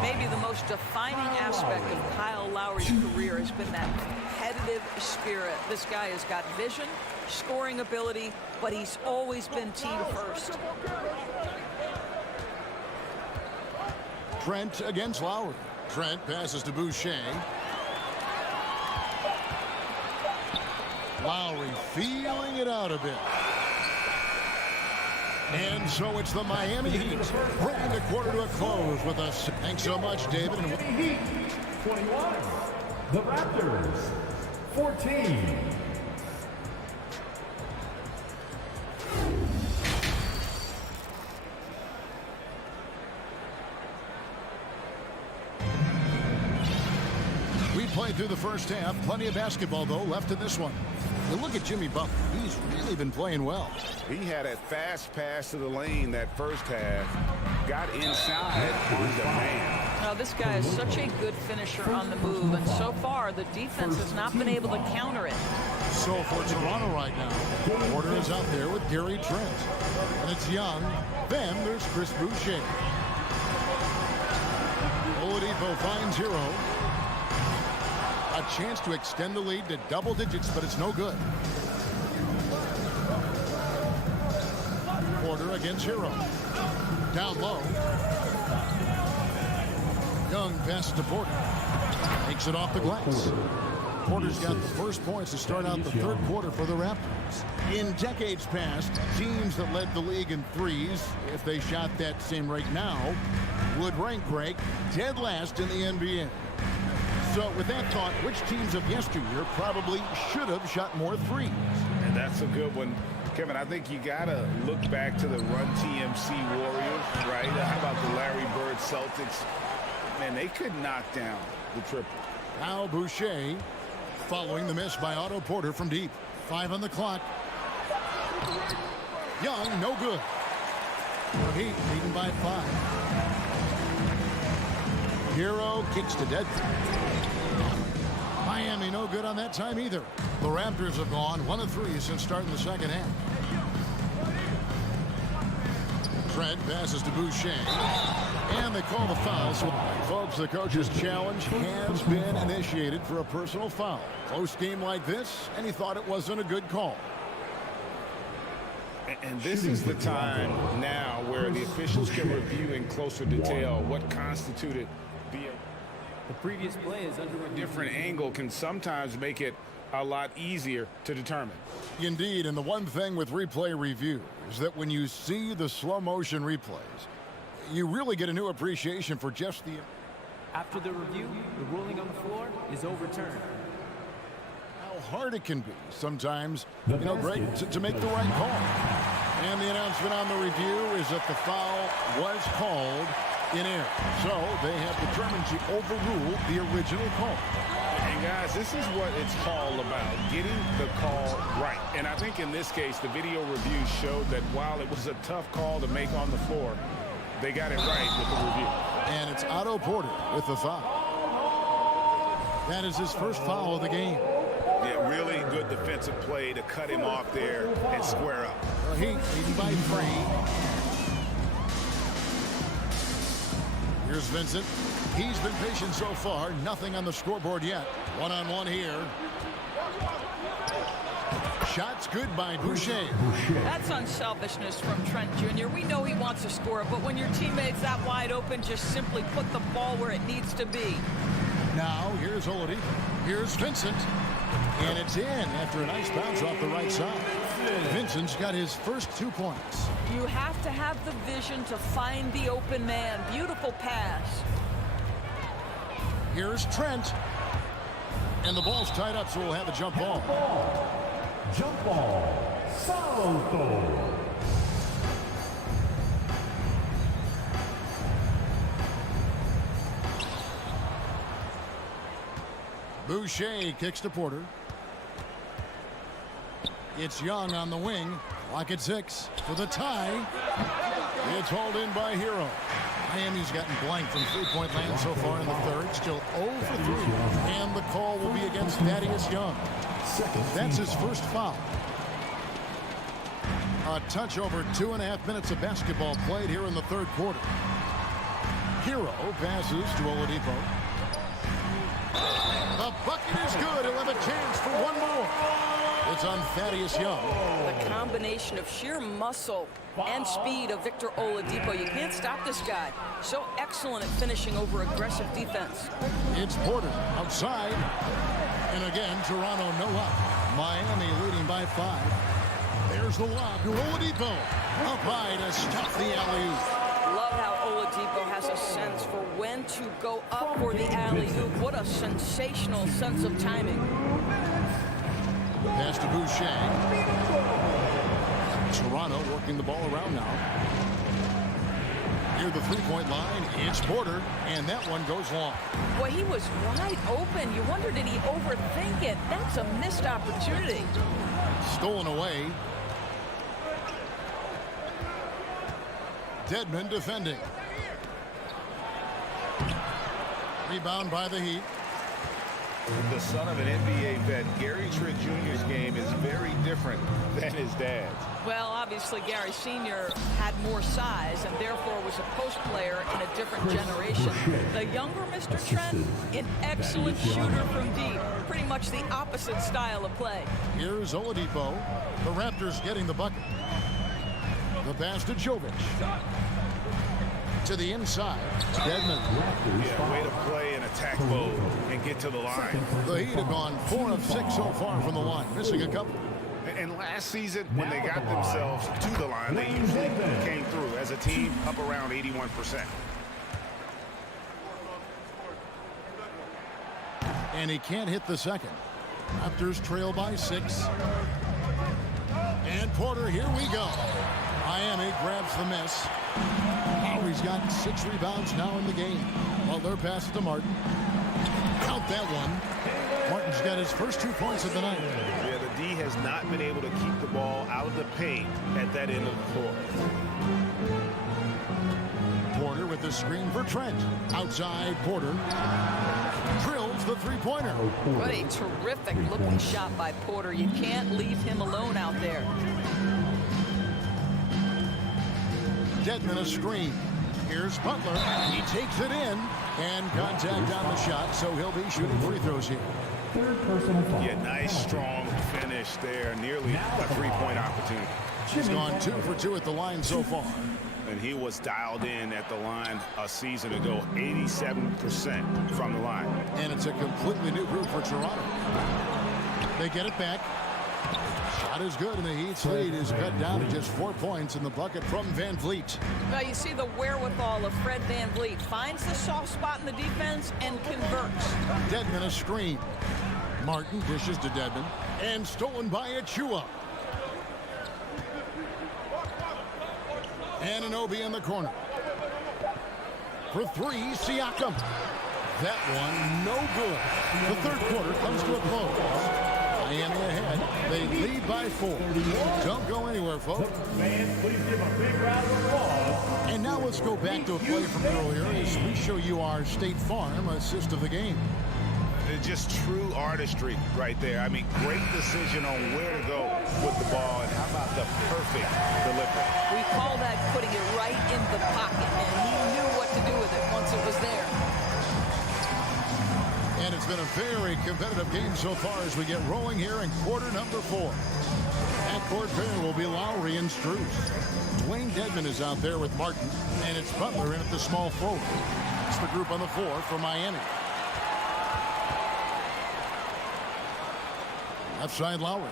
Maybe the most defining aspect of Kyle Lowry's career has been that competitive spirit. This guy has got vision, scoring ability, but he's always been team first. Trent against Lowry. Trent passes to Boucher. Lowry feeling it out a bit. And so it's the Miami Heat bringing the quarter to a close with us. Thanks so much, David. Heat 21. The Raptors 14. We played through the first half. Plenty of basketball, though, left in this one. You look at Jimmy Butler. He's really been playing well. He had a fast pass to the lane that first half. Got inside on demand. Now, this guy is such a good finisher on the move, and so far the defense has not been able to counter it. So for Toronto right now, Porter is out there with Gary Trent. And it's Young. Then there's Chris Boucher. Oladipo finds Hero. A chance to extend the lead to double digits, but it's no good. Porter against Hero. Down low. Young passes to Porter. Takes it off the glass. Porter's got the first points to start out the third quarter for the Raptors. In decades past, teams that led the league in threes, if they shot that same rate now, would rank Greg dead last in the NBA. So with that thought, which teams of yesteryear probably should have shot more threes? And that's a good one. Kevin, I think you got to look back to the Run TMC Warriors, right? How about the Larry Bird Celtics? Man, they could knock down the triple. Now Boucher following the miss by Otto Porter from deep. 5 on the clock. Young, no good. The Heat leading by 5. Hero kicks to dead. Miami no good on that time either. The Raptors have gone 1 of 3 since starting the second half. Trent passes to Boucher. And they call the foul. So, folks, the coach's challenge has been initiated for a personal foul. Close game like this, and he thought it wasn't a good call. And this is the time now where the officials can review in closer detail what constituted the previous play is under a different angle can sometimes make it a lot easier to determine. Indeed, and the one thing with replay review is that when you see the slow motion replays, you really get a new appreciation for just the... After the review, the ruling on the floor is overturned. How hard it can be sometimes, Greg, to make the right call. And the announcement on the review is that the foul was called in air. So they have determined to overrule the original call. And guys, this is what it's all about, getting the call right. And I think in this case, the video review showed that while it was a tough call to make on the floor, they got it right with the review. And it's Otto Porter with the foul. That is his first foul of the game. Yeah, really good defensive play to cut him off there and square up. The Heat leading by 3. Here's Vincent. He's been patient so far. Nothing on the scoreboard yet. One-on-one here. Shots good by Boucher. That's unselfishness from Trent Jr. We know he wants to score, but when your teammate's that wide open, just simply put the ball where it needs to be. Now, here's Oladipo. Here's Vincent. And it's in after a nice bounce off the right side. Vincent's got his first 2 points. You have to have the vision to find the open man. Beautiful pass. Here's Trent. And the ball's tied up, so we'll have a jump ball. Jump ball. Salto. Boucher kicks to Porter. It's Young on the wing. Clock at 6 for the tie. It's hauled in by Hero. Miami's gotten blank from three-point land so far in the third. Still 0 for 3. And the call will be against Thaddeus Young. That's his first foul. A touch over 2.5 minutes of basketball played here in the third quarter. Hero passes to Oladipo. The bucket is good. He'll have a chance for one more. It's on Thaddeus Young. The combination of sheer muscle and speed of Victor Oladipo. You can't stop this guy. So excellent at finishing over aggressive defense. It's Porter outside. And again, Toronto no up. Miami leading by 5. There's the lob to Oladipo. Up high to stop the alley-oop. Love how Oladipo has a sense for when to go up for the alley-oop. What a sensational sense of timing. Pass to Boucher. Toronto working the ball around now. Near the three-point line, it's Porter, and that one goes long. Boy, he was wide open. You wonder, did he overthink it? That's a missed opportunity. Stolen away. Dedmon defending. Rebound by the Heat. The son of an NBA vet, Gary Trent Jr.'s game is very different than his dad's. Well, obviously, Gary Sr. had more size and therefore was a post player in a different generation. The younger Mr. Trent, an excellent shooter from deep. Pretty much the opposite style of play. Here's Oladipo. The Raptors getting the bucket. The pass to Jovic. To the inside. Dedmon. Yeah, way to play in attack mode and get to the line. The Heat have gone 4 of 6 so far from the line, missing a couple. And last season, when they got themselves to the line, they usually came through as a team up around 81%. And he can't hit the second. Raptors trail by 6. And Porter, here we go. Miami grabs the miss. Lowry's got 6 rebounds now in the game. Butler passes to Martin. Count that one. Martin's got his first 2 points of the night. Yeah, the D has not been able to keep the ball out of the paint at that end of the floor. Porter with the screen for Trent. Outside, Porter drills the three-pointer. What a terrific looking shot by Porter. You can't leave him alone out there. Dedmon a screen. Here's Butler. He takes it in. And contact on the shot, so he'll be shooting free throws here. Yeah, nice, strong finish there. Nearly a three-point opportunity. He's gone 2 for 2 at the line so far. And he was dialed in at the line a season ago, 87% from the line. And it's a completely new group for Toronto. They get it back. Shot is good, and the Heat's lead is cut down to just 4 points in the bucket from Van Vliet. Well, you see the wherewithal of Fred Van Vliet. Finds the soft spot in the defense and converts. Dedmon a screen. Martin dishes to Dedmon. And stolen by Achua. Anunoby in the corner. For 3, Siakam. That one, no good. The third quarter comes to a close. Miami ahead They lead by 4. Don't go anywhere, folks. Fans, please give a big round of applause. And now let's go back to a play from earlier as we show you our State Farm assist of the game. Just true artistry right there. I mean, great decision on where to go with the ball, and how about the perfect delivery? We call that putting it right in the pocket, and he knew what to do with it once it was there. And it's been a very competitive game so far as we get rolling here in quarter number 4. At court pair will be Lowry and Strus. Dwayne Dedman is out there with Martin, and it's Butler in at the small forward. It's the group on the floor for Miami. Left side Lowry.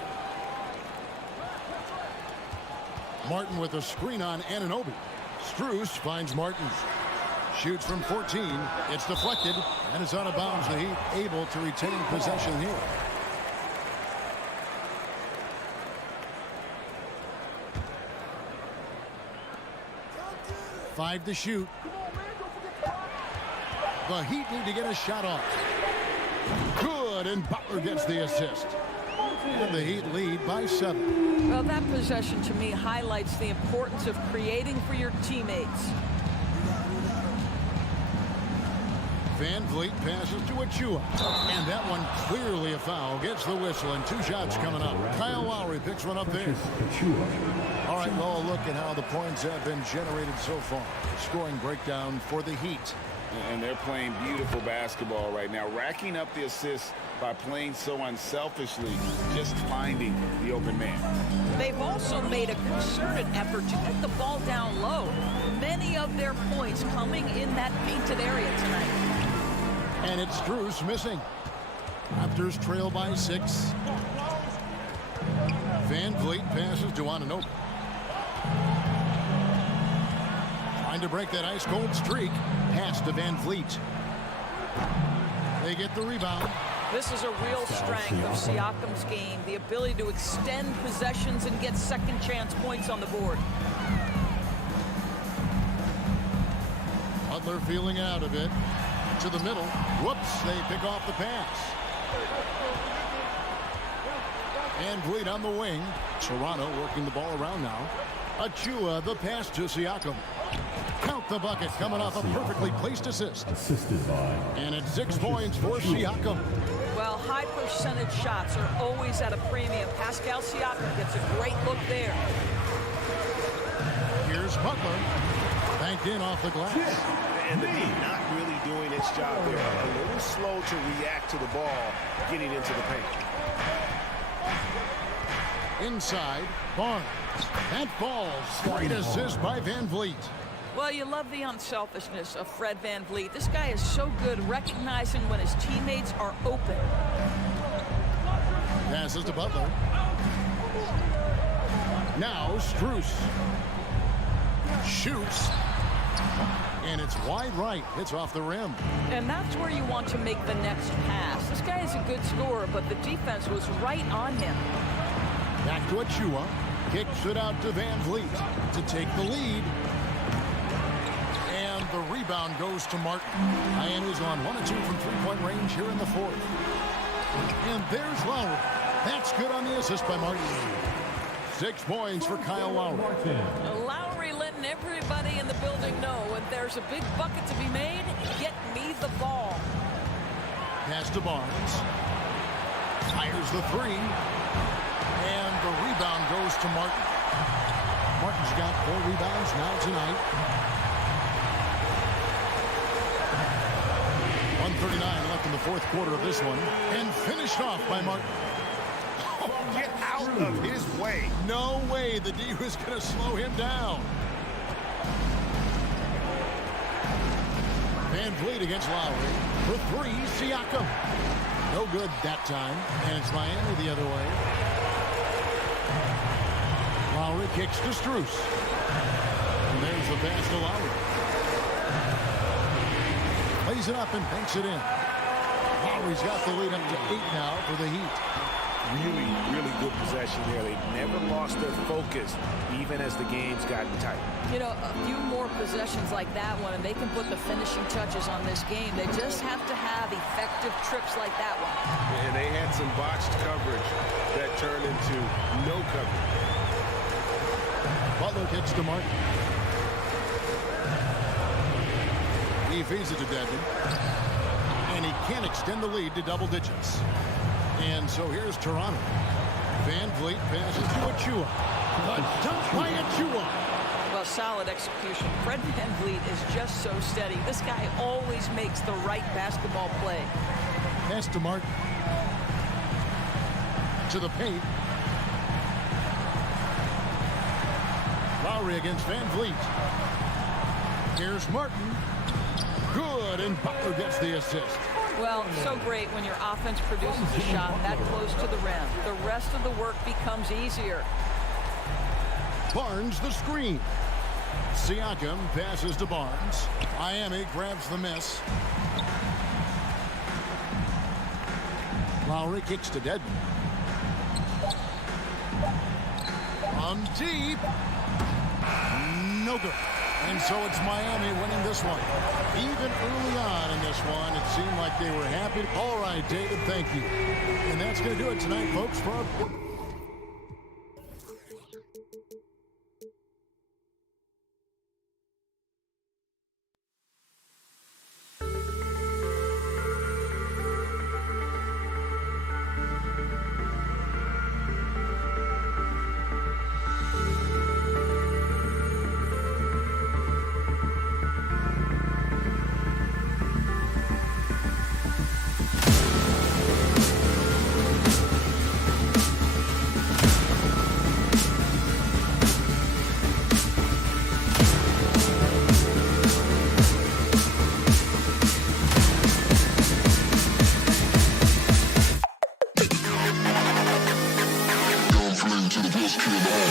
Martin with a screen on Anunoby. Strus finds Martin. Shoots from 14. It's deflected and is out of bounds. The Heat able to retain possession here. Five to shoot. The Heat need to get a shot off. Good, and Butler gets the assist. And the Heat lead by 7. Well, that possession to me highlights the importance of creating for your teammates. Van Vliet passes to Achua. And that one clearly a foul. Gets the whistle, and 2 shots coming up. Kyle Lowry picks one up there. All right, well, look at how the points have been generated so far. Scoring breakdown for the Heat. And they're playing beautiful basketball right now, racking up the assists by playing so unselfishly, just finding the open man. They've also made a concerted effort to get the ball down low. Many of their points coming in that painted area tonight. And it's Strus missing. Raptors trail by 6. Van Vliet passes to Anunoby. Trying to break that ice-cold streak. Pass to Van Vliet. They get the rebound. This is a real strength of Siakam's game, the ability to extend possessions and get second chance points on the board. Butler feeling out of it. To the middle. Whoops, they pick off the pass. Van Vliet on the wing. Toronto working the ball around now. Achua, the pass to Siakam. Count the bucket, coming off a perfectly placed assist. And it's 6 points for Siakam. Well, high percentage shots are always at a premium. Pascal Siakam gets a great look there. Here's Butler. Banked in off the glass. And the Heat not really doing its job there. A little slow to react to the ball getting into the paint. Inside, Barnes. That falls. Great assist by Van Vliet. Well, you love the unselfishness of Fred Van Vliet. This guy is so good recognizing when his teammates are open. Passes to Butler. Now Strus. Shoots. And it's wide right. Hits off the rim. And that's where you want to make the next pass. This guy is a good scorer, but the defense was right on him. Back to Achua. Kicks it out to Van Vliet to take the lead. And the rebound goes to Martin. Miami's on 1 and 2 from three-point range here in the 4th. And there's Lowry. That's good on the assist by Martin. 6 points for Kyle Lowry. Lowry letting everybody in the building know when there's a big bucket to be made, get me the ball. Pass to Barnes. Fires the 3. And the rebound goes to Martin. Martin's got 4 rebounds now tonight. 1:39 left in the 4th quarter of this one. And finished off by Martin. Oh, get out of his way. No way the D was going to slow him down. Van Vliet against Lowry. For 3, Siakam. No good that time. And it's Miami the other way. Lowry kicks to Strus. And there's the pass to Lowry. Plays it up and banks it in. Lowry's got the lead up to 8 now for the Heat. Really, really good possession there. They've never lost their focus, even as the game's gotten tight. You know, a few more possessions like that one, and they can put the finishing touches on this game. They just have to have effective trips like that one. And they had some botched coverage that turn into no coverage. Butler kicks to Martin. He feeds it to Dedmon. And he can't extend the lead to double digits. And so here's Toronto. Van Vliet passes to Achua. The dunk by Achua. Well, solid execution. Fred Van Vliet is just so steady. This guy always makes the right basketball play. Pass to Martin. To the paint. Lowry against Van Vliet. Here's Martin. Good, and Butler gets the assist. Well, so great when your offense produces a shot that close to the rim. The rest of the work becomes easier. Barnes the screen. Siakam passes to Barnes. Miami grabs the miss. Lowry kicks to Dedmon. From deep. No good. And so it's Miami winning this one. Even early on in this one, it seemed like they were happy. All right, David, thank you. And that's going to do it tonight, folks. For to the